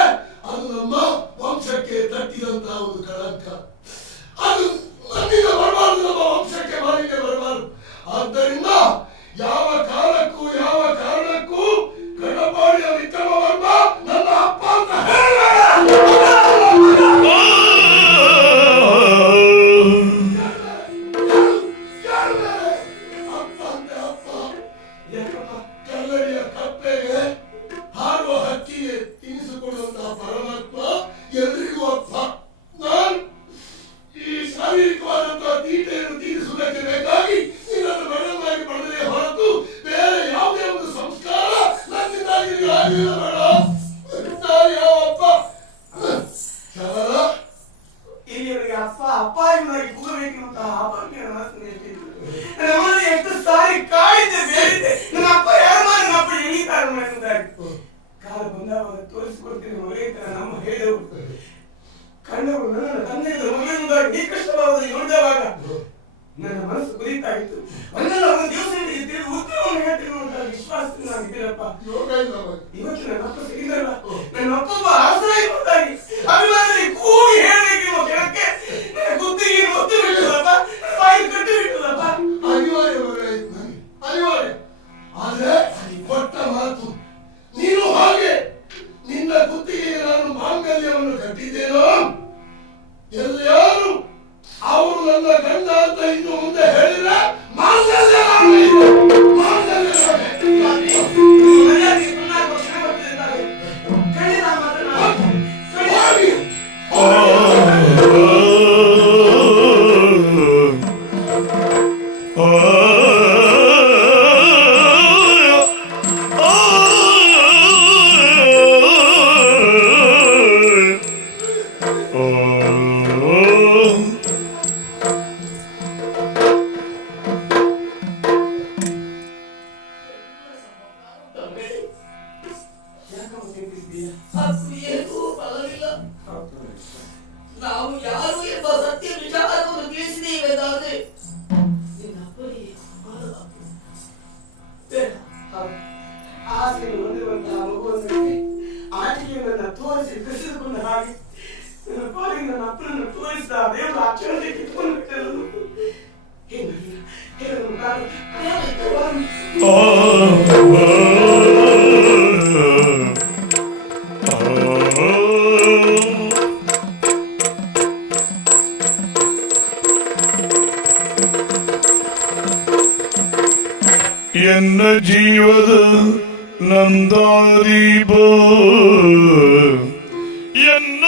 ಅದು ನಮ್ಮ ವಂಶಕ್ಕೆ ತಟ್ಟಿದಂತಹ ಒಂದು ಕಳಂಕ. ಅದು ನನ್ನಿಂದ ಬರಬಾರದು, ನಮ್ಮ ವಂಶಕ್ಕೆ ಮಾಲಿನ್ಯ ಬರಬಾರದು. ಆದ್ದರಿಂದ ಯಾವ ಕಾಲಕ್ಕೂ ಯಾವ ಕಾರಣಕ್ಕೂ ಕಟಪಾಡಿಯ ವಿಕ್ರಮವರ್ಮ ನನ್ನ ಅಪ್ಪ ಅಂತ ಹೇಳಬೇಡ. ಅಪ್ಪ ಅಂತ ಅಪ್ಪ ಕಲ್ಲಡಿಯ ಕಪ್ಪೆಗೆ ಹಾರುವ ಹಕ್ಕಿಗೆ ತಿನಿಸಿಕೊಡುವಂತಹ ಪರಮಾತ್ಮ ಎಲ್ರಿಗೂ ಅಪ್ಪ. ನಾನು ಈ ಶಾರೀರಿಕವಾದಂತಹ ತೀಟೆಯನ್ನು ತೀರಿಸುವುದಕ್ಕೆ ಬೇಕಾಗಿ ನಿನ್ನನ್ನು ಗಂಡನಾಗಿ ಪಡೆದೇ ಹೊರತು ಬೇರೆ ಯಾವುದೇ ಒಂದು ಸಂಸ್ಕಾರ ನನ್ನಿಂದಾಗಿ ಆಗಿಲ್ಲ ಬೇಡ. ನಾನು ಯಾವ ಅಪ್ಪ ಕೇವಲ ಇಲ್ಲಿಯವರೆಗೆ ಅಪ್ಪ ಅಪ್ಪ ಎಂಬುದಾಗಿ ಕೂಗಬೇಕೆನ್ನುವಂತಹ ಆಪತ್ತಿನ ಮನಸ್ಸಿನಲ್ಲಿ ನಮ್ಮನ್ನು ಎಷ್ಟು ಸಾರಿ ಕಾಡಿದ್ದೆ ಬೇಡಿದ್ದೆ. ನನ್ನ ಅಪ್ಪ ಯಾರು ಮಾಡಿ ನಮ್ಮ ಅಪ್ಪ ಎಳೀತಾರೆ ಎನ್ನುತ್ತಾರೆ. ಕಾಲ ಬಂದಾಗ ತೋರಿಸಿಕೊಡ್ತೀನಿ ಮಗೇ ಅಂತ ನಮ್ಮ ಹೇಳಿದವರು ಕಂಡವರು ನನ್ನ ತಂದೆಯಿಂದ ಮಗನಿಂದಾಗಿ ಈ ಕಷ್ಟವಾದಲ್ಲಿ ನೋಡಿದವಾಗ ನನ್ನ ಮನಸ್ಸು ಕುದಿತಾ ಇತ್ತು. ಒಂದಲ್ಲ ಒಂದು ದಿವಸ ತಿಳಿದು ಉತ್ತರವನ್ನು ಹೇಳ್ತೀನಿ ಅಂತ ವಿಶ್ವಾಸದಿಂದ ನಾನಿದ್ದೀನಪ್ಪ. ಯೋಗ ಇಲ್ಲ ಮಗ. ಇವತ್ತು ನನ್ನ ಅಪ್ಪ ಸಿಗಿದಲ್ಲ, ನನ್ನ ಅಪ್ಪೊಬ್ಬ ಅರಸರಾಗಿ ಅಭಿಮಾನದಲ್ಲಿ ಕೂಗಿ ಹೇಳಬೇಕೆನ್ನುವ ಕ್ಷಣಕ್ಕೆ ನನ್ನ ಗುತ್ತಿಗೆ ಒತ್ತು ಬಿಟ್ಟದಪ್ಪ, ಬಾಯಿ ಕಟ್ಟು ಬಿಟ್ಟದಪ್ಪ. ಅನಿವಾರ್ಯ ಮಗಳಾಯ್ತು ನನಗೆ, ಅನಿವಾರ್ಯ. ಆದ್ರೆ ಕೊಟ್ಟ ಮಾತು ನೀನು ಹಾಗೆ ನಿನ್ನ ಗುತ್ತಿಗೆ ನಾನು ಮಾಂಗಲ್ಯವನ್ನು ಕಟ್ಟಿದ್ದೇನೋ ಎಲ್ಲಾರು ಅವರು ನನ್ನ ಗಂಡ ಅಂತ ಇನ್ನು ಮುಂದೆ ಹೇಳಿದ್ರೆ ಮಾಂಗಲ್ಯ ಮಾಂಗಲ್ಯ ಮರ್ಯಾದೆ ಸುಮ್ಮನೆ ಕ್ಷಣ ಬರ್ತಿದ್ದಾರೆ. ಖಂಡಿತ ಮಾತನಾಡಿ ಅದು ಏನೂ ಫಲವಿಲ್ಲ. ನಾವು ಯಾರು ಎಂಬ ಸತ್ಯ ವಿಚಾರವನ್ನು ತಿಳಿಸಿದ್ದೇವೆಂದಾದ್ರೆ ನಿನ್ನ ಅಪ್ಪನಿಗೆ ಮಾಡಲಾಗುವುದು. ಆಸೆಯನ್ನು ಹೊಂದಿರುವಂತಹ ಮಗುವನ್ನು ಆಟಿಕೆಯನ್ನು ತೋರಿಸಿ ಕಸಿದುಕೊಂಡ ಹಾಗೆ ನನ್ನ ಪಾಲಿಗೆ ನನ್ನ ಅಪ್ಪನನ್ನು ತೋರಿಸಿದ ದೇವರ ಅಕ್ಷರತೆ ಕಿತ್ಕೊಂಡು ಬಿಟ್ಟರು. ಹೇಳಲು ನಾನು ಎನ್ನ ಜೀವದ ನಂದಾದೀಪ ಎನ್ನ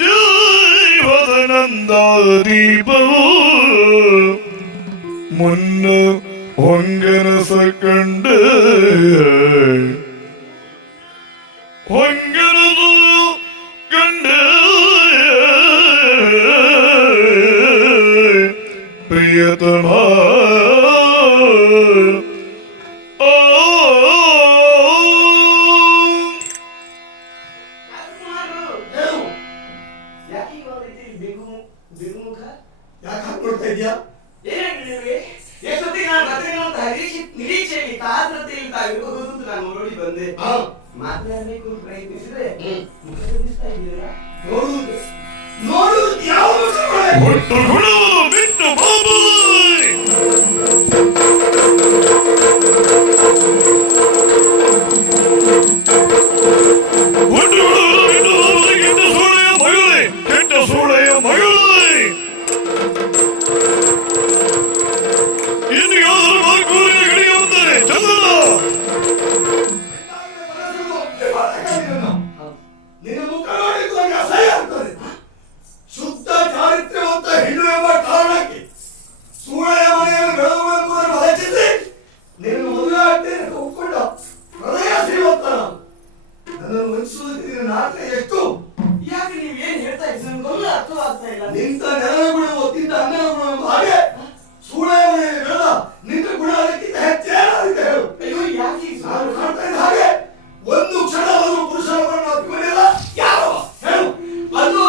ಜೀವದ ನಂದಾದೀಪ ಮುನ್ನ ಹೊಂಗನಸ ಕಂಡ ಹೊಂಗನಸ ಕಂಡ ಪ್ರಿಯತಮ ಯಾಕೆ ಹಾಕೊಳ್ತಾ ಇದೆಯಾ? ಎಷ್ಟೊತ್ತಿಗೆ ನಾನು ಬರ್ತೇನೆಂತಹ ನಿರೀಕ್ಷೆಯಲ್ಲಿ ತಾತ್ರತೆಯಲ್ಲಿ ತಾವಿರಬಹುದು ಅಂತ ನಾನು ನೋಡಿ ಬಂದೆ. ಮಾತನಾಡಬೇಕು ಅಂತ ಪ್ರಯತ್ನಿಸಿದ್ರೆ ಮುಖದಿಸ್ತಾ ಇದ್ದೀರಾ? ನೋಡುವುದು ಯಾವುದು ಒಟ್ಟು ಗುಣವನ್ನು ಬಿಟ್ಟು ಬಾಬಾಯ್ ಒಟ್ಟು ಗುಣವನ್ನು ಬಿಟ್ಟು ಬಾಬಾಯ್ ಕೆಟ್ಟ ಸೂಳೆಯ ಮಗಳೇ ಇನ್ನು ಯಾರು ಮಾರ್ಗೂರಿನ ಗಡಿಗೆ ಬಂದರೆ ಚಂದನ ನಿನ್ನ ಮುಖ ನೋಡಿದ್ದು ನನಗೆ ಅಸಹ್ಯ ಆಗ್ತದೆ. ಶುದ್ಧ ಚಾರಿತ್ರ್ಯ ದಾಖಲೆ ಎಷ್ಟು? ಯಾಕೆ ನೀವೇನ್ ಹೇಳ್ತಾ ಇದ್ದೀರಿ ನನಗೊಂದು ಅರ್ಥವಾಗ್ತಾ ಇಲ್ಲ. ನಿಂತ ನೆಲದ ಗುಣ ಒತ್ತಿದ್ದ ಅನ್ನದ ಗುಣ ಒಂದು ಹಾಗೆ ಸೂಳೆ ಮನೆಯಲ್ಲಿ ಬೆಳೆದ ನಿಂತ ಗುಣ ಅದಕ್ಕಿಂತ ಹೆಚ್ಚೇನಾಗಿದೆ ಹೇಳು. ಅಯ್ಯೋ ಯಾಕೆ ಈ ನಾನು ಸುಳ್ಳು? ಕಾಣ್ತಾ ಇದ್ದ ಹಾಗೆ ಒಂದು ಕ್ಷಣವಾದರೂ ಪುರುಷರನ್ನು ಅಪ್ಪಿಕೊಂಡಿಲ್ಲ ಯಾರು ಹೇಳು. ಅದು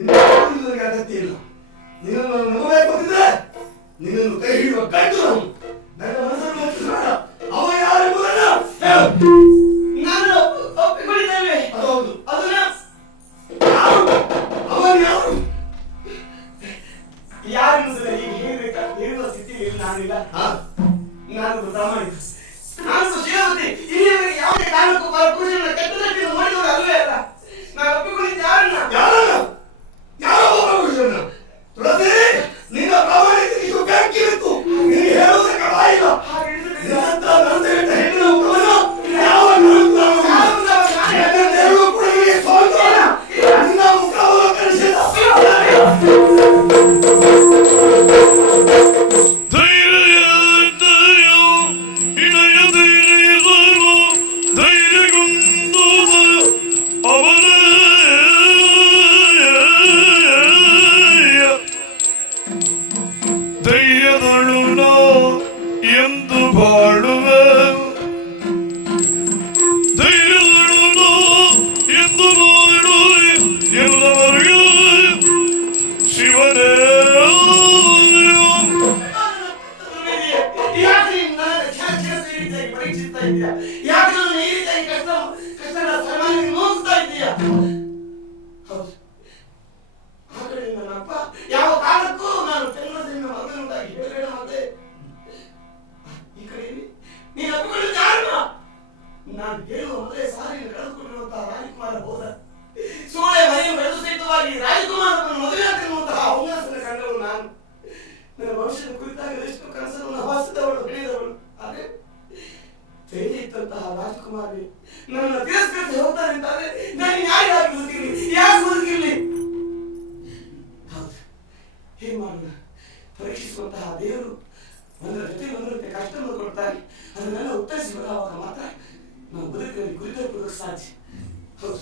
ನನಗೆ ಅಗತ್ಯ ಇಲ್ಲ. ನಿನ್ನನ್ನು ನಂಬಬೇಕು ಅಂತಿದ್ರೆ ನಿನ್ನನ್ನು ಕೈ ಹಿಡಿಯುವ ಗಂಡು ನಾನು. ನನ್ನ ಮನಸ್ಸನ್ನು ಒಪ್ಪಿಸಬೇಡ. ಅವ ಯಾರೆಂಬುದನ್ನು ಹೇಳು. ನಾನು ಒಪ್ಪಿಕೊಂಡಿದ್ದೇವೆ. ಅದು ಹೌದು. ಅದನ್ನ ಯಾರು ಅವನು ಯಾರು? ಯಾರು ಸಲ ಈಗ ಹೇಳುವ ಸ್ಥಿತಿಯಲ್ಲಿ ನಾನಿಲ್ಲ. ಹಾ? ನಾನು ಪ್ರಾಮಾಣಿಕ, ನಾನು ಸುಶೀಲವತಿ. ಇಲ್ಲಿಯವರೆಗೆ ಯಾವುದೇ ಕಾರಣಕ್ಕೂ ಪುರುಷನ ಕೆಟ್ಟ ದೃಷ್ಟಿಯನ್ನು ನೋಡಿದವರು ಅಲ್ಲವೇ ಅಲ್ಲ. ನಾನು ಒಪ್ಪಿಕೊಂಡಿದ್ದೆ ಯಾರನ್ನ? ಯಾರನ್ನ? ಯಾರೋ ಒಬ್ಬ ಪುರುಷನ. ತುಳಸಿ, ನಿನ್ನ ಪ್ರಾಮಾಣಿಕತೆ ಇದು ಬೆಂಕಿಯಿತ್ತು. ನೀನು ಹೇಳುವುದಕ್ಕೆ ಬಾಯಿಲ್ಲ. ನಿನ್ನಂತ ನರದೆಟ್ಟ ಹೆಣ್ಣಿನ ಮುಖವನ್ನು ಯಾವ ನರಳು ಕೂಡ ನಿನಗೆ ಸೋಲ್ತೋಣ. ನಿನ್ನ ಮುಖ ಅವಲೋಕನಿಸಿದ ಎಂದು ಬಾಳುವೆ ಧೈರ್ಯದಳು ಎಂದು ಬಾಳುವೆ ಎಲ್ಲವರಿಗೂ ಶಿವನೇ ಯಾಕೆ ನನ್ನ ಕ್ಷೇತ್ರ ಈ ರೀತಿಯಾಗಿ ಪರೀಕ್ಷಿಸ್ತಾ ಇದೀಯಾ? ಯಾಕೆ ನನ್ನ ಈ ರೀತಿಯಾಗಿ ಕಷ್ಟಗಳ ಸಮಾನ ನೋಡ್ತಾ ಇದೀಯಾ? ಹೌದು, ಆ ಕಡೆ ನನ್ನ ಅಪ್ಪ ಯಾವ ಕಾರಣಕ್ಕೂ ನಾನು ಚಂದ್ರಸಿಂಹ ಮಗನುಂಟಾಗಿ ಹೇಳಬೇಡ ಮತ್ತೆ. ಈ ಕಡೆ ನೀನು ಅಪ್ಪಿಕೊಳ್ಳಲು ಕಾರಣ ನಾನು ಕೇಳುವ ಮೊದಲೇ ಸಾರಿನ ಕಳೆದುಕೊಂಡಿರುವಂತಹ ರಾಜಕುಮಾರ ಹೋದ ಸೂಳೆ ಮನೆಯನ್ನು ಬೆಳೆದು ಸಹಿತವಾಗಿ ರಾಜಕುಮಾರನನ್ನು ಮದುವೆ ಆಗಿರುವಂತಹ ಅವಕಾಶನ ಕಂಡವಳು ನಾನು. ನನ್ನ ಭವಿಷ್ಯದ ಕುರಿತಾಗಿ ಎಷ್ಟು ಕನಸನ್ನು ಹೊಸದವಳು ಬೆಳೆದವಳು. ಆದರೆ ಧೈರ್ಯ ಇದ್ದಂತಹ ರಾಜಕುಮಾರಿ ನನ್ನ ತಿರಸ್ಕರಿಸಿ ಹೋಗ್ತಾರೆ ಅಂತಾದ್ರೆ ನಾನು ಯಾರಿಗಾಗಿ ಬದುಕಿರ್ಲಿ? ಯಾಕೆ ಬದುಕಿರ್ಲಿ? ಹೌದು, ಹೇಗೆ ಮಾಡೋಣ? ಪರೀಕ್ಷಿಸುವಂತಹ ದೇವರು ಒಂದರ ಜೊತೆ ಒಂದರಂತೆ ಕಷ್ಟವನ್ನು ಕೊಡ್ತಾರೆ. ಅದನ್ನೆಲ್ಲ ಉತ್ತರಿಸಿ ಬರುವಾಗ ಮಾತ್ರ ನಾವು ಬದುಕಿನಲ್ಲಿ ಗುರಿ ತಲುಪುವುದಕ್ಕೆ ಸಾಧ್ಯ. ಹೌದು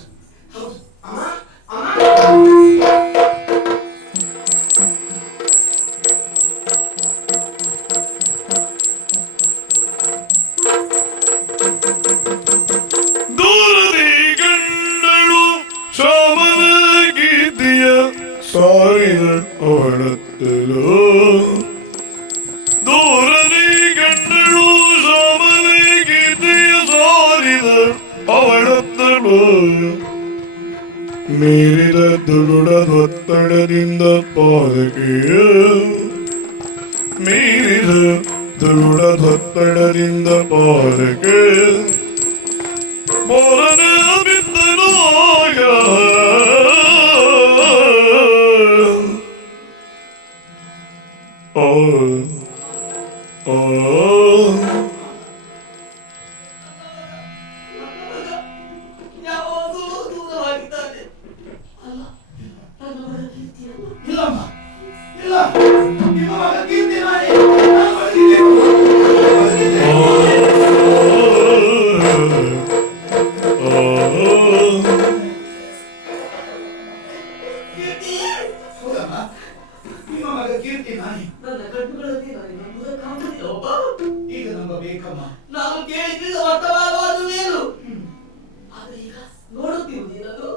ಹೌದು. ಅಮ್ಮ ದೂರದಿ ಗಂಡಳು ಶಾಮನಗಿದೆಯ ಸಾರಿದ ಹೊರತಲು ದೂರದಿ ಗಂಡಳು ಶಾಮನಗಿದೆಯ ಸಾರಿದ ಅವಳತ್ತಲು ಮೀರಿದ ದುರುಡದೊತ್ತಡದಿಂದ ಪಾದಕ್ಕೆ ಮೀರಿದ ದುರುಡದೊತ್ತಡದಿಂದ ಪಾದಕ್ಕೆ ಬೋರನೆ ಬಿದ್ದನಾಗ ಓ ಓ ಯಾವಾಗಲೂ ದೂರವಾಗಿದ್ದಾನೆ. ಅಲ್ಲ, ನನ್ನ ಮಗ ಕೀರ್ತಿಯಲ್ಲ. ಇಲ್ಲಮ್ಮ ಇಲ್ಲ. ನಿಮ್ಮ ಮಗ ಕೀರ್ತಿ ನಾಯಿ. ನಾನು ಬದುಕಿದ್ದೇನೆ. ಕೀರ್ತಿ, ಹೌದಮ್ಮ, ನಿಮ್ಮ ಮಗ ಕೀರ್ತಿ ನಾಯಿ. ನನ್ನ ಕಣ್ಣುಗಳಲ್ಲಿ ನನಗೆ ನಂಬುವುದಕ್ಕಾಗುವುದಿಲ್ಲ ಒಬ್ಬ. ಈಗ ನಂಬಬೇಕಮ್ಮ. ನಾನು ಕೇಳಿದ್ದ ವರ್ತಮಾನವಾದುವೇನು? ಆದರೆ ಈಗ ನೋಡುತ್ತಿರುವುದೇನದು?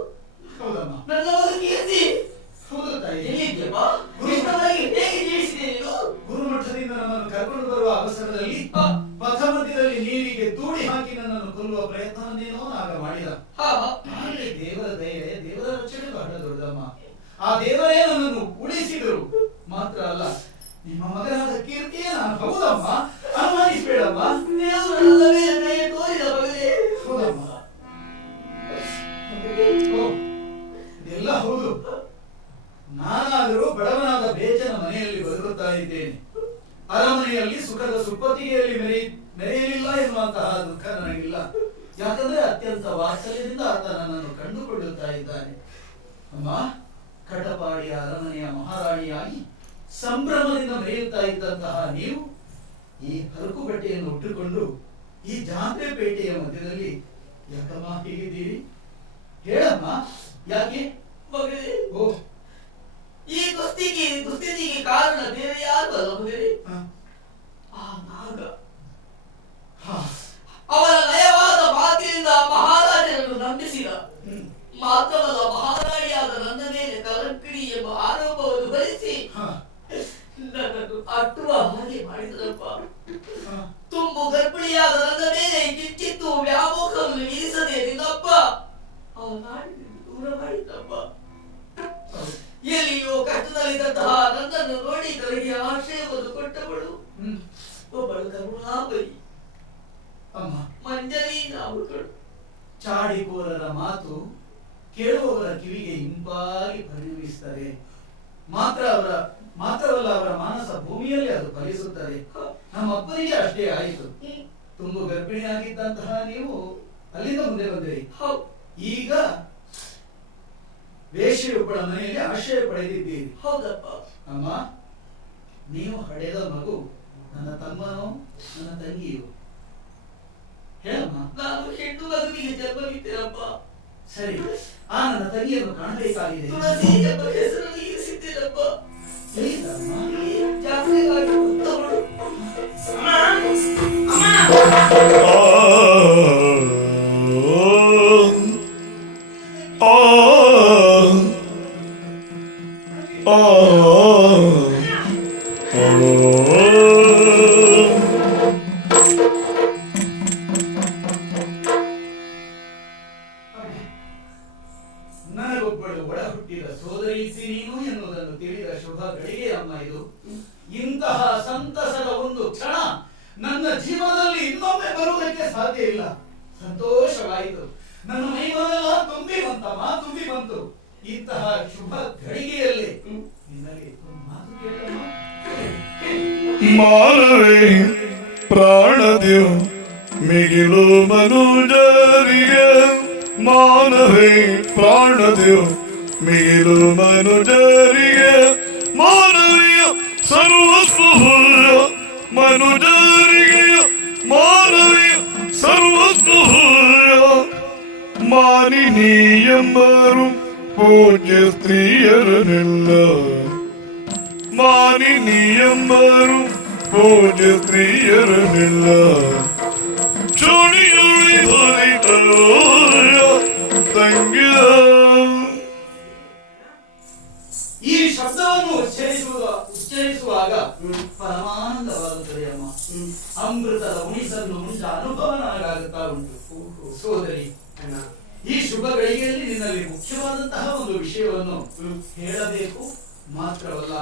ಹೌದಮ್ಮ. ನನ್ನ ಮಗ ಕೀರ್ತಿ ಹೌದು ತಾಯಿ. ಎಲ್ಲಿದ್ಯಪ್ಪ? ಇಷ್ಟವಾಗಿ ಹೇಗೆ ಜೀವಿಸಿದೆ ನೀನು? ಗುರುಮಠದಿಂದ ನನ್ನನ್ನು ಕರ್ಕೊಂಡು ಬರುವ ಅವಸರದಲ್ಲಿ ಪಥಮಧ್ಯದಲ್ಲಿ ನೀರಿಗೆ ತೂಡಿ ಹಾಕಿ ನನ್ನನ್ನು ಕೊಲ್ಲುವ ಪ್ರಯತ್ನವನ್ನೇನೋ ನಾಗ ಮಾಡಿದ. ಹಾ, ಆದರೆ ದೇವರ ದಯೆ, ದೇವರ ರಕ್ಷಣೆ ಬಹಳ ದೊಡ್ಡದಮ್ಮ. ಆ ದೇವರೇ ನನ್ನನ್ನು ಉಳಿಸಿದರು. ಮಾತ್ರ ಅಲ್ಲ, ನಿಮ್ಮ ಮಗನಾದ ಕೀರ್ತಿಯೇ ನಾನು. ಹೌದಮ್ಮ, ಅನುಮಾನಿಸಬೇಡಮ್ಮ. ದೇವರು ನನ್ನ ಮೇಲೆ ದಯೆ ತೋರಿದ ಮಗನೇ. ಹೌದಮ್ಮ. ಓ, ಇದೆಲ್ಲ ಹೌದು. ನಾನಾದರೂ ಬಡವನಾದ ಬೇಚನ ಮನೆಯಲ್ಲಿ ಬದುಕುತ್ತಾ ಇದ್ದೇನೆ. ಅರಮನೆಯಲ್ಲಿ ಸುಖದ ಸುಪ್ಪತ್ತಿಗೆಯಲ್ಲಿ ಮೆರೆಯಲಿಲ್ಲ ಎನ್ನುವಂತಹ ದುಃಖ ನನಗಿಲ್ಲ. ಯಾಕಂದ್ರೆ ಅತ್ಯಂತ ವಾತ್ಸಲ್ಯದಿಂದ ಆತ ನನ್ನನ್ನು ಕಂಡುಕೊಳ್ಳುತ್ತಾ ಇದ್ದಾನೆ. ಅಮ್ಮ, ಕಟಪಾಡಿಯ ಅರಮನೆಯ ಮಹಾರಾಣಿಯಾಗಿ ಸಂಭ್ರಮದಿಂದ ಮೆರೆಯುತ್ತಾ ಇದ್ದಂತಹ ನೀವು ಈ ಹರಕು ಬಟ್ಟೆಯನ್ನು ಉಟ್ಟುಕೊಂಡು ಈ ಜಾತ್ರೆ ಪೇಟೆಯ ಮಧ್ಯದಲ್ಲಿ ಯಾಕಮ್ಮ ಹೀಗಿದ್ದೀರಿ? ಹೇಳಮ್ಮ, ಯಾಕೆ? ಮಗನೇ, ಓ, ಈ ದುಸ್ಥಿತಿಗೆ ಕಾರಣ ಬೇರೆ ಯಾರು ಅಲ್ಲ ಮಗನೇ, ಆ ನಾಗ. ಅವರ ನಯವಾದ ಮಾತಿನಿಂದ ಮಹಾರಾಜರನ್ನು ನಂಬಿಸಿದ. ಮಾತ್ರವಲ್ಲ, ಮಹಾರಾಣಿಯಾದ ನನ್ನ ಮೇಲೆ ಕಲಂಕಡಿ ಎಂಬ ಆರೋಪವನ್ನು ಭರಿಸಿ ನನ್ನನ್ನು ಅಟ್ಟುವ ಹಾಗೆ ಮಾಡಿದರಪ್ಪ. ತುಂಬು ಗರ್ಭಿಣಿಯಾದ ನನ್ನ ಮೇಲೆ ಕಿಂಚಿತ್ತು ವ್ಯಾಮೋಹವನ್ನು ಇರಿಸದೆ ನಿನ್ನಪ್ಪ ಆ ನಾಡಿನಿಂದ ದೂರ ಮಾಡಿದ್ದಪ್ಪ. ಎಲ್ಲಿಯೋ ಕಷ್ಟದಲ್ಲಿದ್ದಂತಹ ನನ್ನನ್ನು ನೋಡಿ ನನಗೆ ಆಶ್ರಯವನ್ನು ಕೊಟ್ಟವಳು ಒಬ್ಬಳು ಕರುಣಾಬಲಿ ಅಮ್ಮ, ಮಂಜರಿ ನಾವುಗಳು. ಚಾಡಿಕೋರರ ಮಾತು ಕೇಳುವವರ ಕಿವಿಗೆ ಇಂಪಾಗಿ ಪರಿಣಮಿಸುತ್ತದೆ. ಮಾತ್ರವಲ್ಲ ಅವರ ಮಾನಸ ಭೂಮಿಯಲ್ಲಿ ಅದು ಫಲಿಸುತ್ತದೆ. ನಮ್ಮ ಅಪ್ಪನಿಗೆ ಅಷ್ಟೇ ಆಯಿತು. ತುಂಬು ಗರ್ಭಿಣಿಯಾಗಿದ್ದಂತಹ ನೀವು ಅಲ್ಲಿಂದ ಮುಂದೆ ಬಂದಿರಿ. ಈಗ ವೇಶ್ಯೆಯೊಬ್ಬಳ ಮನೆಯಲ್ಲಿ ಆಶ್ರಯ ಪಡೆದಿದ್ದೀರಿ. ಹೌದಪ್ಪ. ಅಮ್ಮ, ನೀವು ಹಡೆದ ಮಗು ನನ್ನ ತಮ್ಮನೋ ನನ್ನ ತಂಗಿಯೋ? ಹೇಳಮ್ಮ. ನಾನು ಹೆಣ್ಣು ಮಗುವಿಗೆ ಜನ್ಮವಿದ್ದೇನಪ್ಪ. ಸರಿ, ಆ ನನ್ನ ತಂಗಿಯನ್ನು ಕಾಣಬೇಕಾಗಿದೆ. ತುಳಸಿ ಎಂಬ ಹೆಸರನ್ನು ಇರಿಸಿದ್ದೇನಪ್ಪ. ಎಲ್ಲಿದ್ದಾರಮ್ಮ? ಜಾತ್ರೆಗಾಗಿ ಬಂದವಳು. ನನಗೊಬ್ಬಳು ಒಡ ಹುಟ್ಟಿದ ಸೋದರಿ ಇದ್ದಿ ನೀನು ಎನ್ನುವುದನ್ನು ತಿಳಿದ ಶುಭ ಗಳಿಗೆ ಅಮ್ಮ ಇದು. ಇಂತಹ ಸಂತಸದ ಒಂದು ಕ್ಷಣ ನನ್ನ ಜೀವನದಲ್ಲಿ ಇನ್ನೊಮ್ಮೆ ಬರುವುದಕ್ಕೆ ಸಾಧ್ಯ ಇಲ್ಲ. ಸಂತೋಷವಾಯಿತು. ನನ್ನ ಮೈವರೆಲ್ಲ ತುಂಬಿ ಬಂತಮ್ಮ, ತುಂಬಿ ಬಂತು. ಇಂತಹ ಶುಭ ಘಳಿಗೆಯಲ್ಲಿ ನಿನ್ನಲ್ಲಿ ಮಾತು ಕೇಳಮ್ಮ. ಮಾನವೇ ಪ್ರಾಣದೇವ ಮಿಗಿಲು ಮನುಜರಿಗೆ, ಮಾನವೇ ಪ್ರಾಣದೇವ ಮಿಗಿಲು ಮನುಜರಿಗೆ, ಮಾನವೀಯ ಸರ್ವಸ್ವ ಮನುಜರಿಗೆ, ಮಾನವೀಯ ಸರ್ವಸ್ವ ಮಾನಿನಿ ಎಂಬರು ಪೂಜ್ಯ ಸ್ತ್ರೀಯರನ್ನೆಲ್ಲ, ಮಾನಿನಿ ಎಂಬರು ಪೂಜ್ಯ ಸ್ತ್ರೀಯರನ್ನೆಲ್ಲ ಚೋಣಿಯುಳಿ ತಂಗಿದ. ಈ ಶಬ್ದವನ್ನು ಉಚ್ಚರಿಸುವಾಗ ಪರಮಾನಂದವಾಗುತ್ತದೆ ಅಮ್ಮ. ಅಮೃತದ ಉಣಿಸನ್ನು ಉಂಟ ಅನುಭವ ನನಗಾಗುತ್ತಾ ಉಂಟು. ಸೋದರಿ, ಈ ಶುಭ ಗಳಿಗೆಯಲ್ಲಿ ನಿನ್ನಲ್ಲಿ ಮುಖ್ಯವಾದಂತಹ ಒಂದು ವಿಷಯವನ್ನು ಹೇಳಬೇಕು, ಮಾತ್ರವಲ್ಲ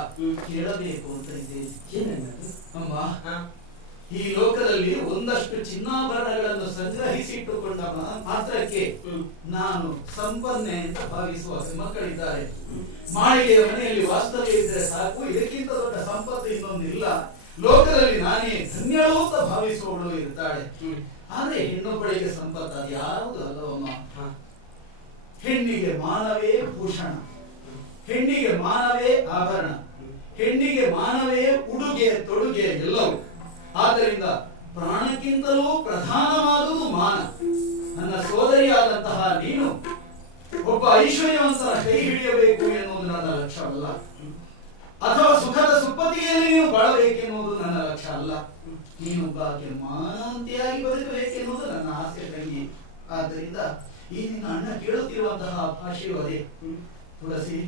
ಕೇಳಬೇಕು ಅಂತ ಇದ್ದೇನೆ. ಅಮ್ಮ, ಈ ಲೋಕದಲ್ಲಿ ಒಂದಷ್ಟು ಚಿನ್ನಾಭರಣಗಳನ್ನು ಸಂಗ್ರಹಿಸಿಟ್ಟುಕೊಂಡ ಮಾತ್ರಕ್ಕೆ ನಾನು ಸಂಪನ್ನೆ ಅಂತ ಭಾವಿಸುವ ಮಕ್ಕಳಿದ್ದಾರೆ. ಮಾಳಿಗೆಯ ಮನೆಯಲ್ಲಿ ವಾಸ್ತವ್ಯ ಇದ್ದರೆ ಸಾಕು, ಇದಕ್ಕಿಂತ ದೊಡ್ಡ ಸಂಪತ್ತು ಇನ್ನೊಂದಿಲ್ಲ. ಲೋಕದಲ್ಲಿ ನಾನೇ ಧನ್ಯಳು ಅಂತ ಭಾವಿಸುವವಳು ಇರ್ತಾಳೆ. ಆದ್ರೆ ಹೆಣ್ಣೊಬ್ಬಳಿಗೆ ಸಂಪತ್ತು ಅದು ಯಾವುದು ಅಲ್ಲವಮ್ಮ. ಹೆಣ್ಣಿಗೆ ಮಾನವೇ ಭೂಷಣ, ಹೆಣ್ಣಿಗೆ ಮಾನವೇ ಆಭರಣ, ಹೆಣ್ಣಿಗೆ ಮಾನವೇ ಉಡುಗೆ ತೊಡುಗೆ ಎಲ್ಲವೂ. ಆದ್ದರಿಂದ ಪ್ರಾಣಕ್ಕಿಂತಲೂ ಪ್ರಧಾನವಾದುದು ಮಾನ. ನನ್ನ ಸೋದರಿಯಾದಂತಹ ನೀನು ಒಬ್ಬ ಐಶ್ವರ್ಯವಂತರ ಕೈ ಹಿಡಿಯಬೇಕು ಎನ್ನುವುದು ನನ್ನ ಲಕ್ಷ್ಯವಲ್ಲ, ಅಥವಾ ಸುಖದ ಸುಪ್ಪತ್ತಿಗೆಯಲ್ಲಿ ನೀವು ಬಾಳಬೇಕೆನ್ನುವುದು ನನ್ನ ಲಕ್ಷ್ಯ ಅಲ್ಲ. ನೀನೊಬ್ಬಾಕೆ ಮಾನವಂತೆಯಾಗಿ ಬದುಕಬೇಕೆನ್ನುವುದು ನನ್ನ ಆಸೆ ತಂಗಿ. ಆದ್ದರಿಂದ ಈ ನಿನ್ನ ಅಣ್ಣ ಕೇಳುತ್ತಿರುವಂತಹ ಭಾಷೆಯು ಅದೇ. ತುಳಸಿ,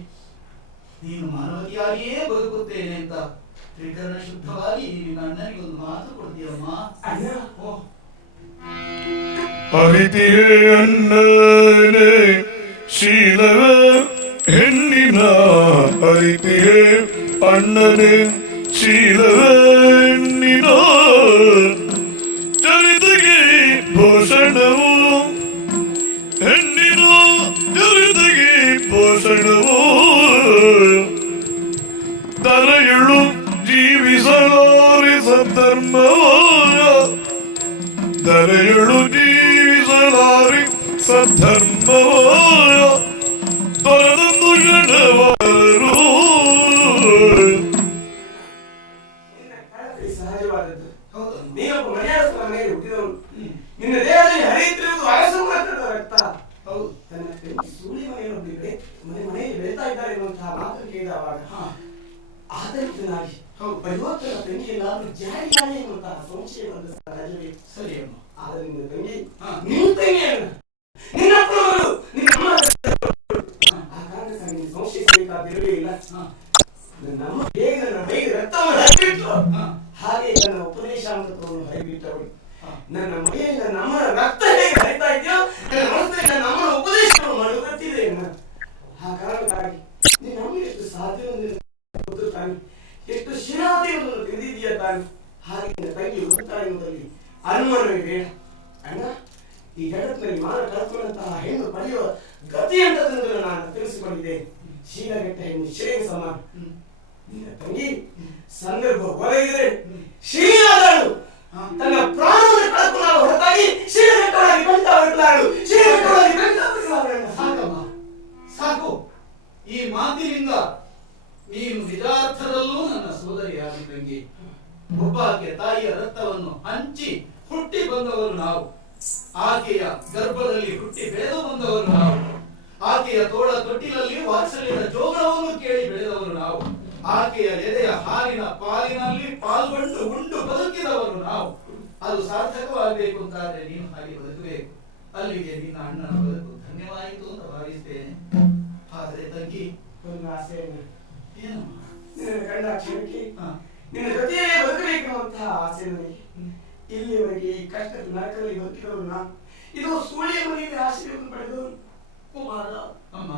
ನೀನು ಮಾನವತಿಯಾಗಿಯೇ ಬದುಕುತ್ತೇನೆ ಅಂತ ತ್ರಿಕರಣ ಶುದ್ಧವಾಗಿ ನಿನ್ನ ಅಣ್ಣನಿಗೆ ಒಂದು ಮಾತು ಕೊಡ್ತೀಯಮ್ಮ. ಅರಿತಿಯೇ ಅಣ್ಣನೇ ಶೀಲವ ಹೆಣ್ಣಿನ, ಅರಿತಿಯೇ ಅಣ್ಣನೇ ಶೀಲವ ಹೆಣ್ಣಿನ, ಚರಿತೆಗೆ ಭೂಷಣವು ಹೆಣ್ಣಿನ, ಚರಿತೆಗೆ ಭೂಷಣವು ತಲೆಯುಳು ಜೀವಿಸಲಾರಿ ಸದ್ಧರ್ಮವಾಯ, ತಲೆಯುಳು ಜೀವಿಸಲಾರಿ ಸದ್ಧರ್ಮವಾಯ ತೊರೆದೊಂದು ಜನವರು. ಸಹಜವಾದದ್ದು. ನೀನೊಬ್ಬ ಮನೆಯಾಳಸ್ತರ ಮನೆಯಲ್ಲಿ ಹುಟ್ಟಿದವನು. ನಿನ್ನ ದೇಹದಲ್ಲಿ ಹರಿಯುತ್ತಿರುವುದು ವಯಸ್ಸು ಮಾತ್ರದ ರಕ್ತ. ಹೌದು. ತನ್ನ ಸೂಳಿ ಮನೆಯೊಬ್ಬರಿದ್ರೆ ಮನೆಯಲ್ಲಿ ಬೆಳೀತಾ ಇದ್ದಾರೆ ಎನ್ನುವಂತಹ ಮಾತು ಕೇಳಿದವಾಗ ಆತಂಕನಾಗಿ ಭಯೋತ್ತರ ತಂಗಿ ಎಲ್ಲಾದ್ರೂ ಜಾರಿ ಎನ್ನುವಂತಹ ಸಂಶಯ ಬಂದ ಸಹಜವೇ. ಸರಿ ಅಮ್ಮ. ಆದ್ರೆ ನಿನ್ನ ತಂಗಿ ನಿನ್ನ ತಂಗಿಯನ್ನು ನಿನ್ನ ಅಪ್ಪನವರು ನಿನ್ನ ಅಮ್ಮ ಆ ಕಾರಣಕ್ಕಾಗಿ ನೀನು ಸಂಶಯಿಸಬೇಕಾದಿರಲೇ ಇಲ್ಲ. ನಮ್ಮ ಹೇಗೆ ನನ್ನ ಮೈಗೆ ರಕ್ತವನ್ನು ಹರಿಬಿಟ್ಟು ಹಾಗೆ ನನ್ನ ಉಪದೇಶಾಮೃತವನ್ನು ಹರಿಬಿಟ್ಟವಳು. ನನ್ನ ಮೈಯಲ್ಲಿ ನನ್ನ ಅಮ್ಮನ ರಕ್ತ ಹೇಗೆ ಹರಿತಾ ಇದೆಯೋ ನನ್ನ ಮನಸ್ಸಲ್ಲಿ ನನ್ನ ಅಮ್ಮನ ಉಪದೇಶವನ್ನು ಮಾಡುತ್ತಿದೆ. ಆ ಕಾರಣಕ್ಕಾಗಿ ನಿನ್ನ ಅಮ್ಮ ಎಷ್ಟು ಸಾಧ್ಯವನ್ನು ಗೊತ್ತು ತಾನೆ, ಎಷ್ಟು ಶಿರಾದೇವನ್ನು ತಿಳಿದಿದೆಯಾ ತಾನೆ. ಹಾಗೆ ನಿನ್ನ ತಂಗಿ ಹೋಗ್ತಾ ಎನ್ನುವುದರಲ್ಲಿ ಅನುಮಾನವೇ ಬೇಡ. ಅಣ್ಣ, ಈ ಜಗತ್ತಿನಲ್ಲಿ ಮಾನ ಕಳ್ಕೊಂಡಂತಹ ಹೆಣ್ಣು ಪಡೆಯುವ ಗತಿ ಅಂತದನ್ನು ನಾನು ತಿಳಿಸಿಕೊಂಡಿದ್ದೇನೆ. ಶೀಲಗೆಟ್ಟ ಹೆಣ್ಣು ಶಿಲೆಗೆ ಸಮಾನ. ನಿನ್ನ ತಂಗಿ ಸಂದರ್ಭ ಒದಗಿದರೆ ಶೀಲಾದಳು ತನ್ನ ಪ್ರಾಣವನ್ನು ಕಳ್ಕೊಳ್ಳಲು ಹೊರತಾಗಿ ಶೀಲಗೆಟ್ಟವಳಾಗಿ ಬೆಳ್ತಾ ಬರಲಾರಳು. ಶೀಲಗೆಟ್ಟವಳಾಗಿ ಬೆಳ್ತಾ ಬರಲಾರಳು. ಸಾಕಮ್ಮ, ಸಾಕು. ಈ ಮಾತಿನಿಂದ ನೀನು ನಿಜಾರ್ಥದಲ್ಲೂ ನನ್ನ ಸೋದರಿಯಾದ ತಂಗಿ. ಒಬ್ಬಾಕೆ ತಾಯಿಯ ರಕ್ತವನ್ನು ಹಂಚಿ ಹುಟ್ಟಿ ಬಂದವರು ನಾವು. ಆಕೆಯ ಗರ್ಭದಲ್ಲಿ ಹುಟ್ಟಿ ಬೆಳೆದು ಬಂದವರು ನಾವು. ಆಕೆಯ ತೋಳ ತೊಟ್ಟಿನಲ್ಲಿ ವಾತ್ಸಲ್ಯದ ಜೋಗವನ್ನು ಕೇಳಿ ಬೆಳೆದವರು ನಾವು. ಆಕೆಯ ಎದೆಯ ಹಾಲಿನ ಪಾಲಿನಲ್ಲಿ ಪಾಲ್ಗೊಂಡು ಉಂಡು ಬದುಕಿದವರು ನಾವು. ಅದು ಸಾರ್ಥಕವಾಗಬೇಕು ಅಂತಾದ್ರೆ ನೀನು ಹಾಗೆ ಬದುಕಬೇಕು. ಅಲ್ಲಿಗೆ ನಿನ್ನ ಅಣ್ಣನ ಬದುಕು ಧನ್ಯವಾಯಿತು ಅಂತ ಭಾವಿಸ್ತೇನೆ. ಆದ್ರೆ ತಂಗಿ, ಒಂದು ಆಸೆಯನ್ನು ಏನಮ್ಮ? ನಿನ್ನ ಕಂಡ ಕ್ಷಣಕ್ಕೆ ನಿನ್ನ ಜೊತೆಯಲ್ಲೇ ಬದುಕಬೇಕೆನ್ನುವಂತಹ ಆಸೆ ನನಗೆ. ಇಲ್ಲಿಯವರೆಗೆ ಈ ಕಷ್ಟದ ನರಕದಲ್ಲಿ ಬದುಕಿದವರು ನಾನು. ಇದು ಸೂಳಿಯ ಮನೆಯಲ್ಲಿ ಆಶೀರ್ವಾದ ಪಡೆದವರು. ಕುಮಾರ, ಅಮ್ಮ,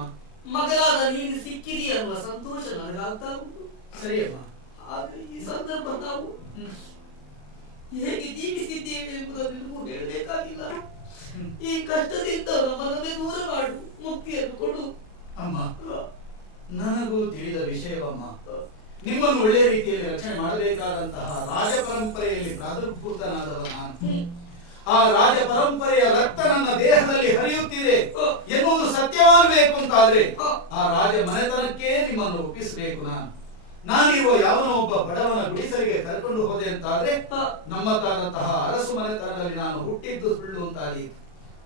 ಮಗನಾದ ನೀನು ಸಿಕ್ಕಿರಿ ಅನ್ನುವ ಸಂತೋಷ ನನಗಾಗ್ತಾ ಉಂಟು. ಸರಿಯಮ್ಮ. ಆದ್ರೆ ಈ ಸಂದರ್ಭ ನಾವು ಹೇಗೆ ಜೀವಿಸಿದ್ದೇವೆ ಎಂಬುದನ್ನು ನಿನಗೂ ಹೇಳಬೇಕಾಗಿಲ್ಲ. ಈ ಕಷ್ಟದಿಂದ ನಮ್ಮನ್ನೇ ದೂರ ಮಾಡು, ಮುಕ್ತಿಯನ್ನು ಕೊಡು. ಅಮ್ಮ, ನನಗೂ ತಿಳಿದ ವಿಷಯವಮ್ಮ. ನಿಮ್ಮನ್ನು ಒಳ್ಳೆಯ ರೀತಿಯಲ್ಲಿ ರಕ್ಷಣೆ ಮಾಡಬೇಕಾದಂತಹ ರಾಜ ಪರಂಪರೆಯಲ್ಲಿ ಪ್ರಾದುರ್ಭೂತನಾದವ ನಾನು. ಆ ರಾಜ ಪರಂಪರೆಯ ರಕ್ತ ನನ್ನ ದೇಹದಲ್ಲಿ ಹರಿಯುತ್ತಿದೆ ಎನ್ನುವುದು ಸತ್ಯವಾಗಬೇಕು ಅಂತಾದ್ರೆ ಆ ರಾಜ ಮನೆತನಕ್ಕೆ ನಿಮ್ಮನ್ನು ಒಪ್ಪಿಸಬೇಕು. ನಾನಿರುವ ಯಾವನೋ ಒಬ್ಬ ಬಡವನ ಗುಡಿಸಲಿಗೆ ಕರ್ಕೊಂಡು ಹೋದೆ ಅಂತಾದ್ರೆ ನಮ್ಮದಾದಂತಹ ಅರಸು ಮನೆತನದಲ್ಲಿ ನಾನು ಹುಟ್ಟಿದ್ದು ಸುಳ್ಳು ಅಂತಾಗಿ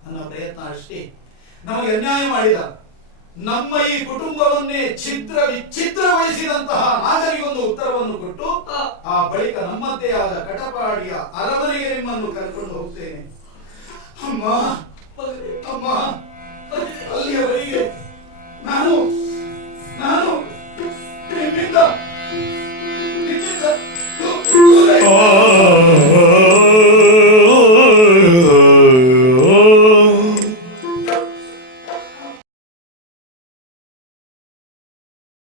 ನನ್ನ ಪ್ರಯತ್ನ ಅಷ್ಟೇ. ನಮಗೆ ಅನ್ಯಾಯ ಮಾಡಿದ ನಮ್ಮ ಈ ಕುಟುಂಬವನ್ನೇ ಛಿದ್ರ ವಿಚ್ಛಿದ್ರಗೊಳಿಸಿದಂತಹ ನಾಗರಿಗೊಂದು ಉತ್ತರವನ್ನು ಕೊಟ್ಟು ಆ ಬಳಿಕ ನಮ್ಮದೇ ಆದ ಕಟಪಾಡಿಯ ಅರಮನೆಗೆ ನಿಮ್ಮನ್ನು ಕರ್ಕೊಂಡು ಹೋಗ್ತೇನೆ. ಅಮ್ಮ, ಅಮ್ಮ, ಅಲ್ಲಿಯವರೆಗೆ ನಾನು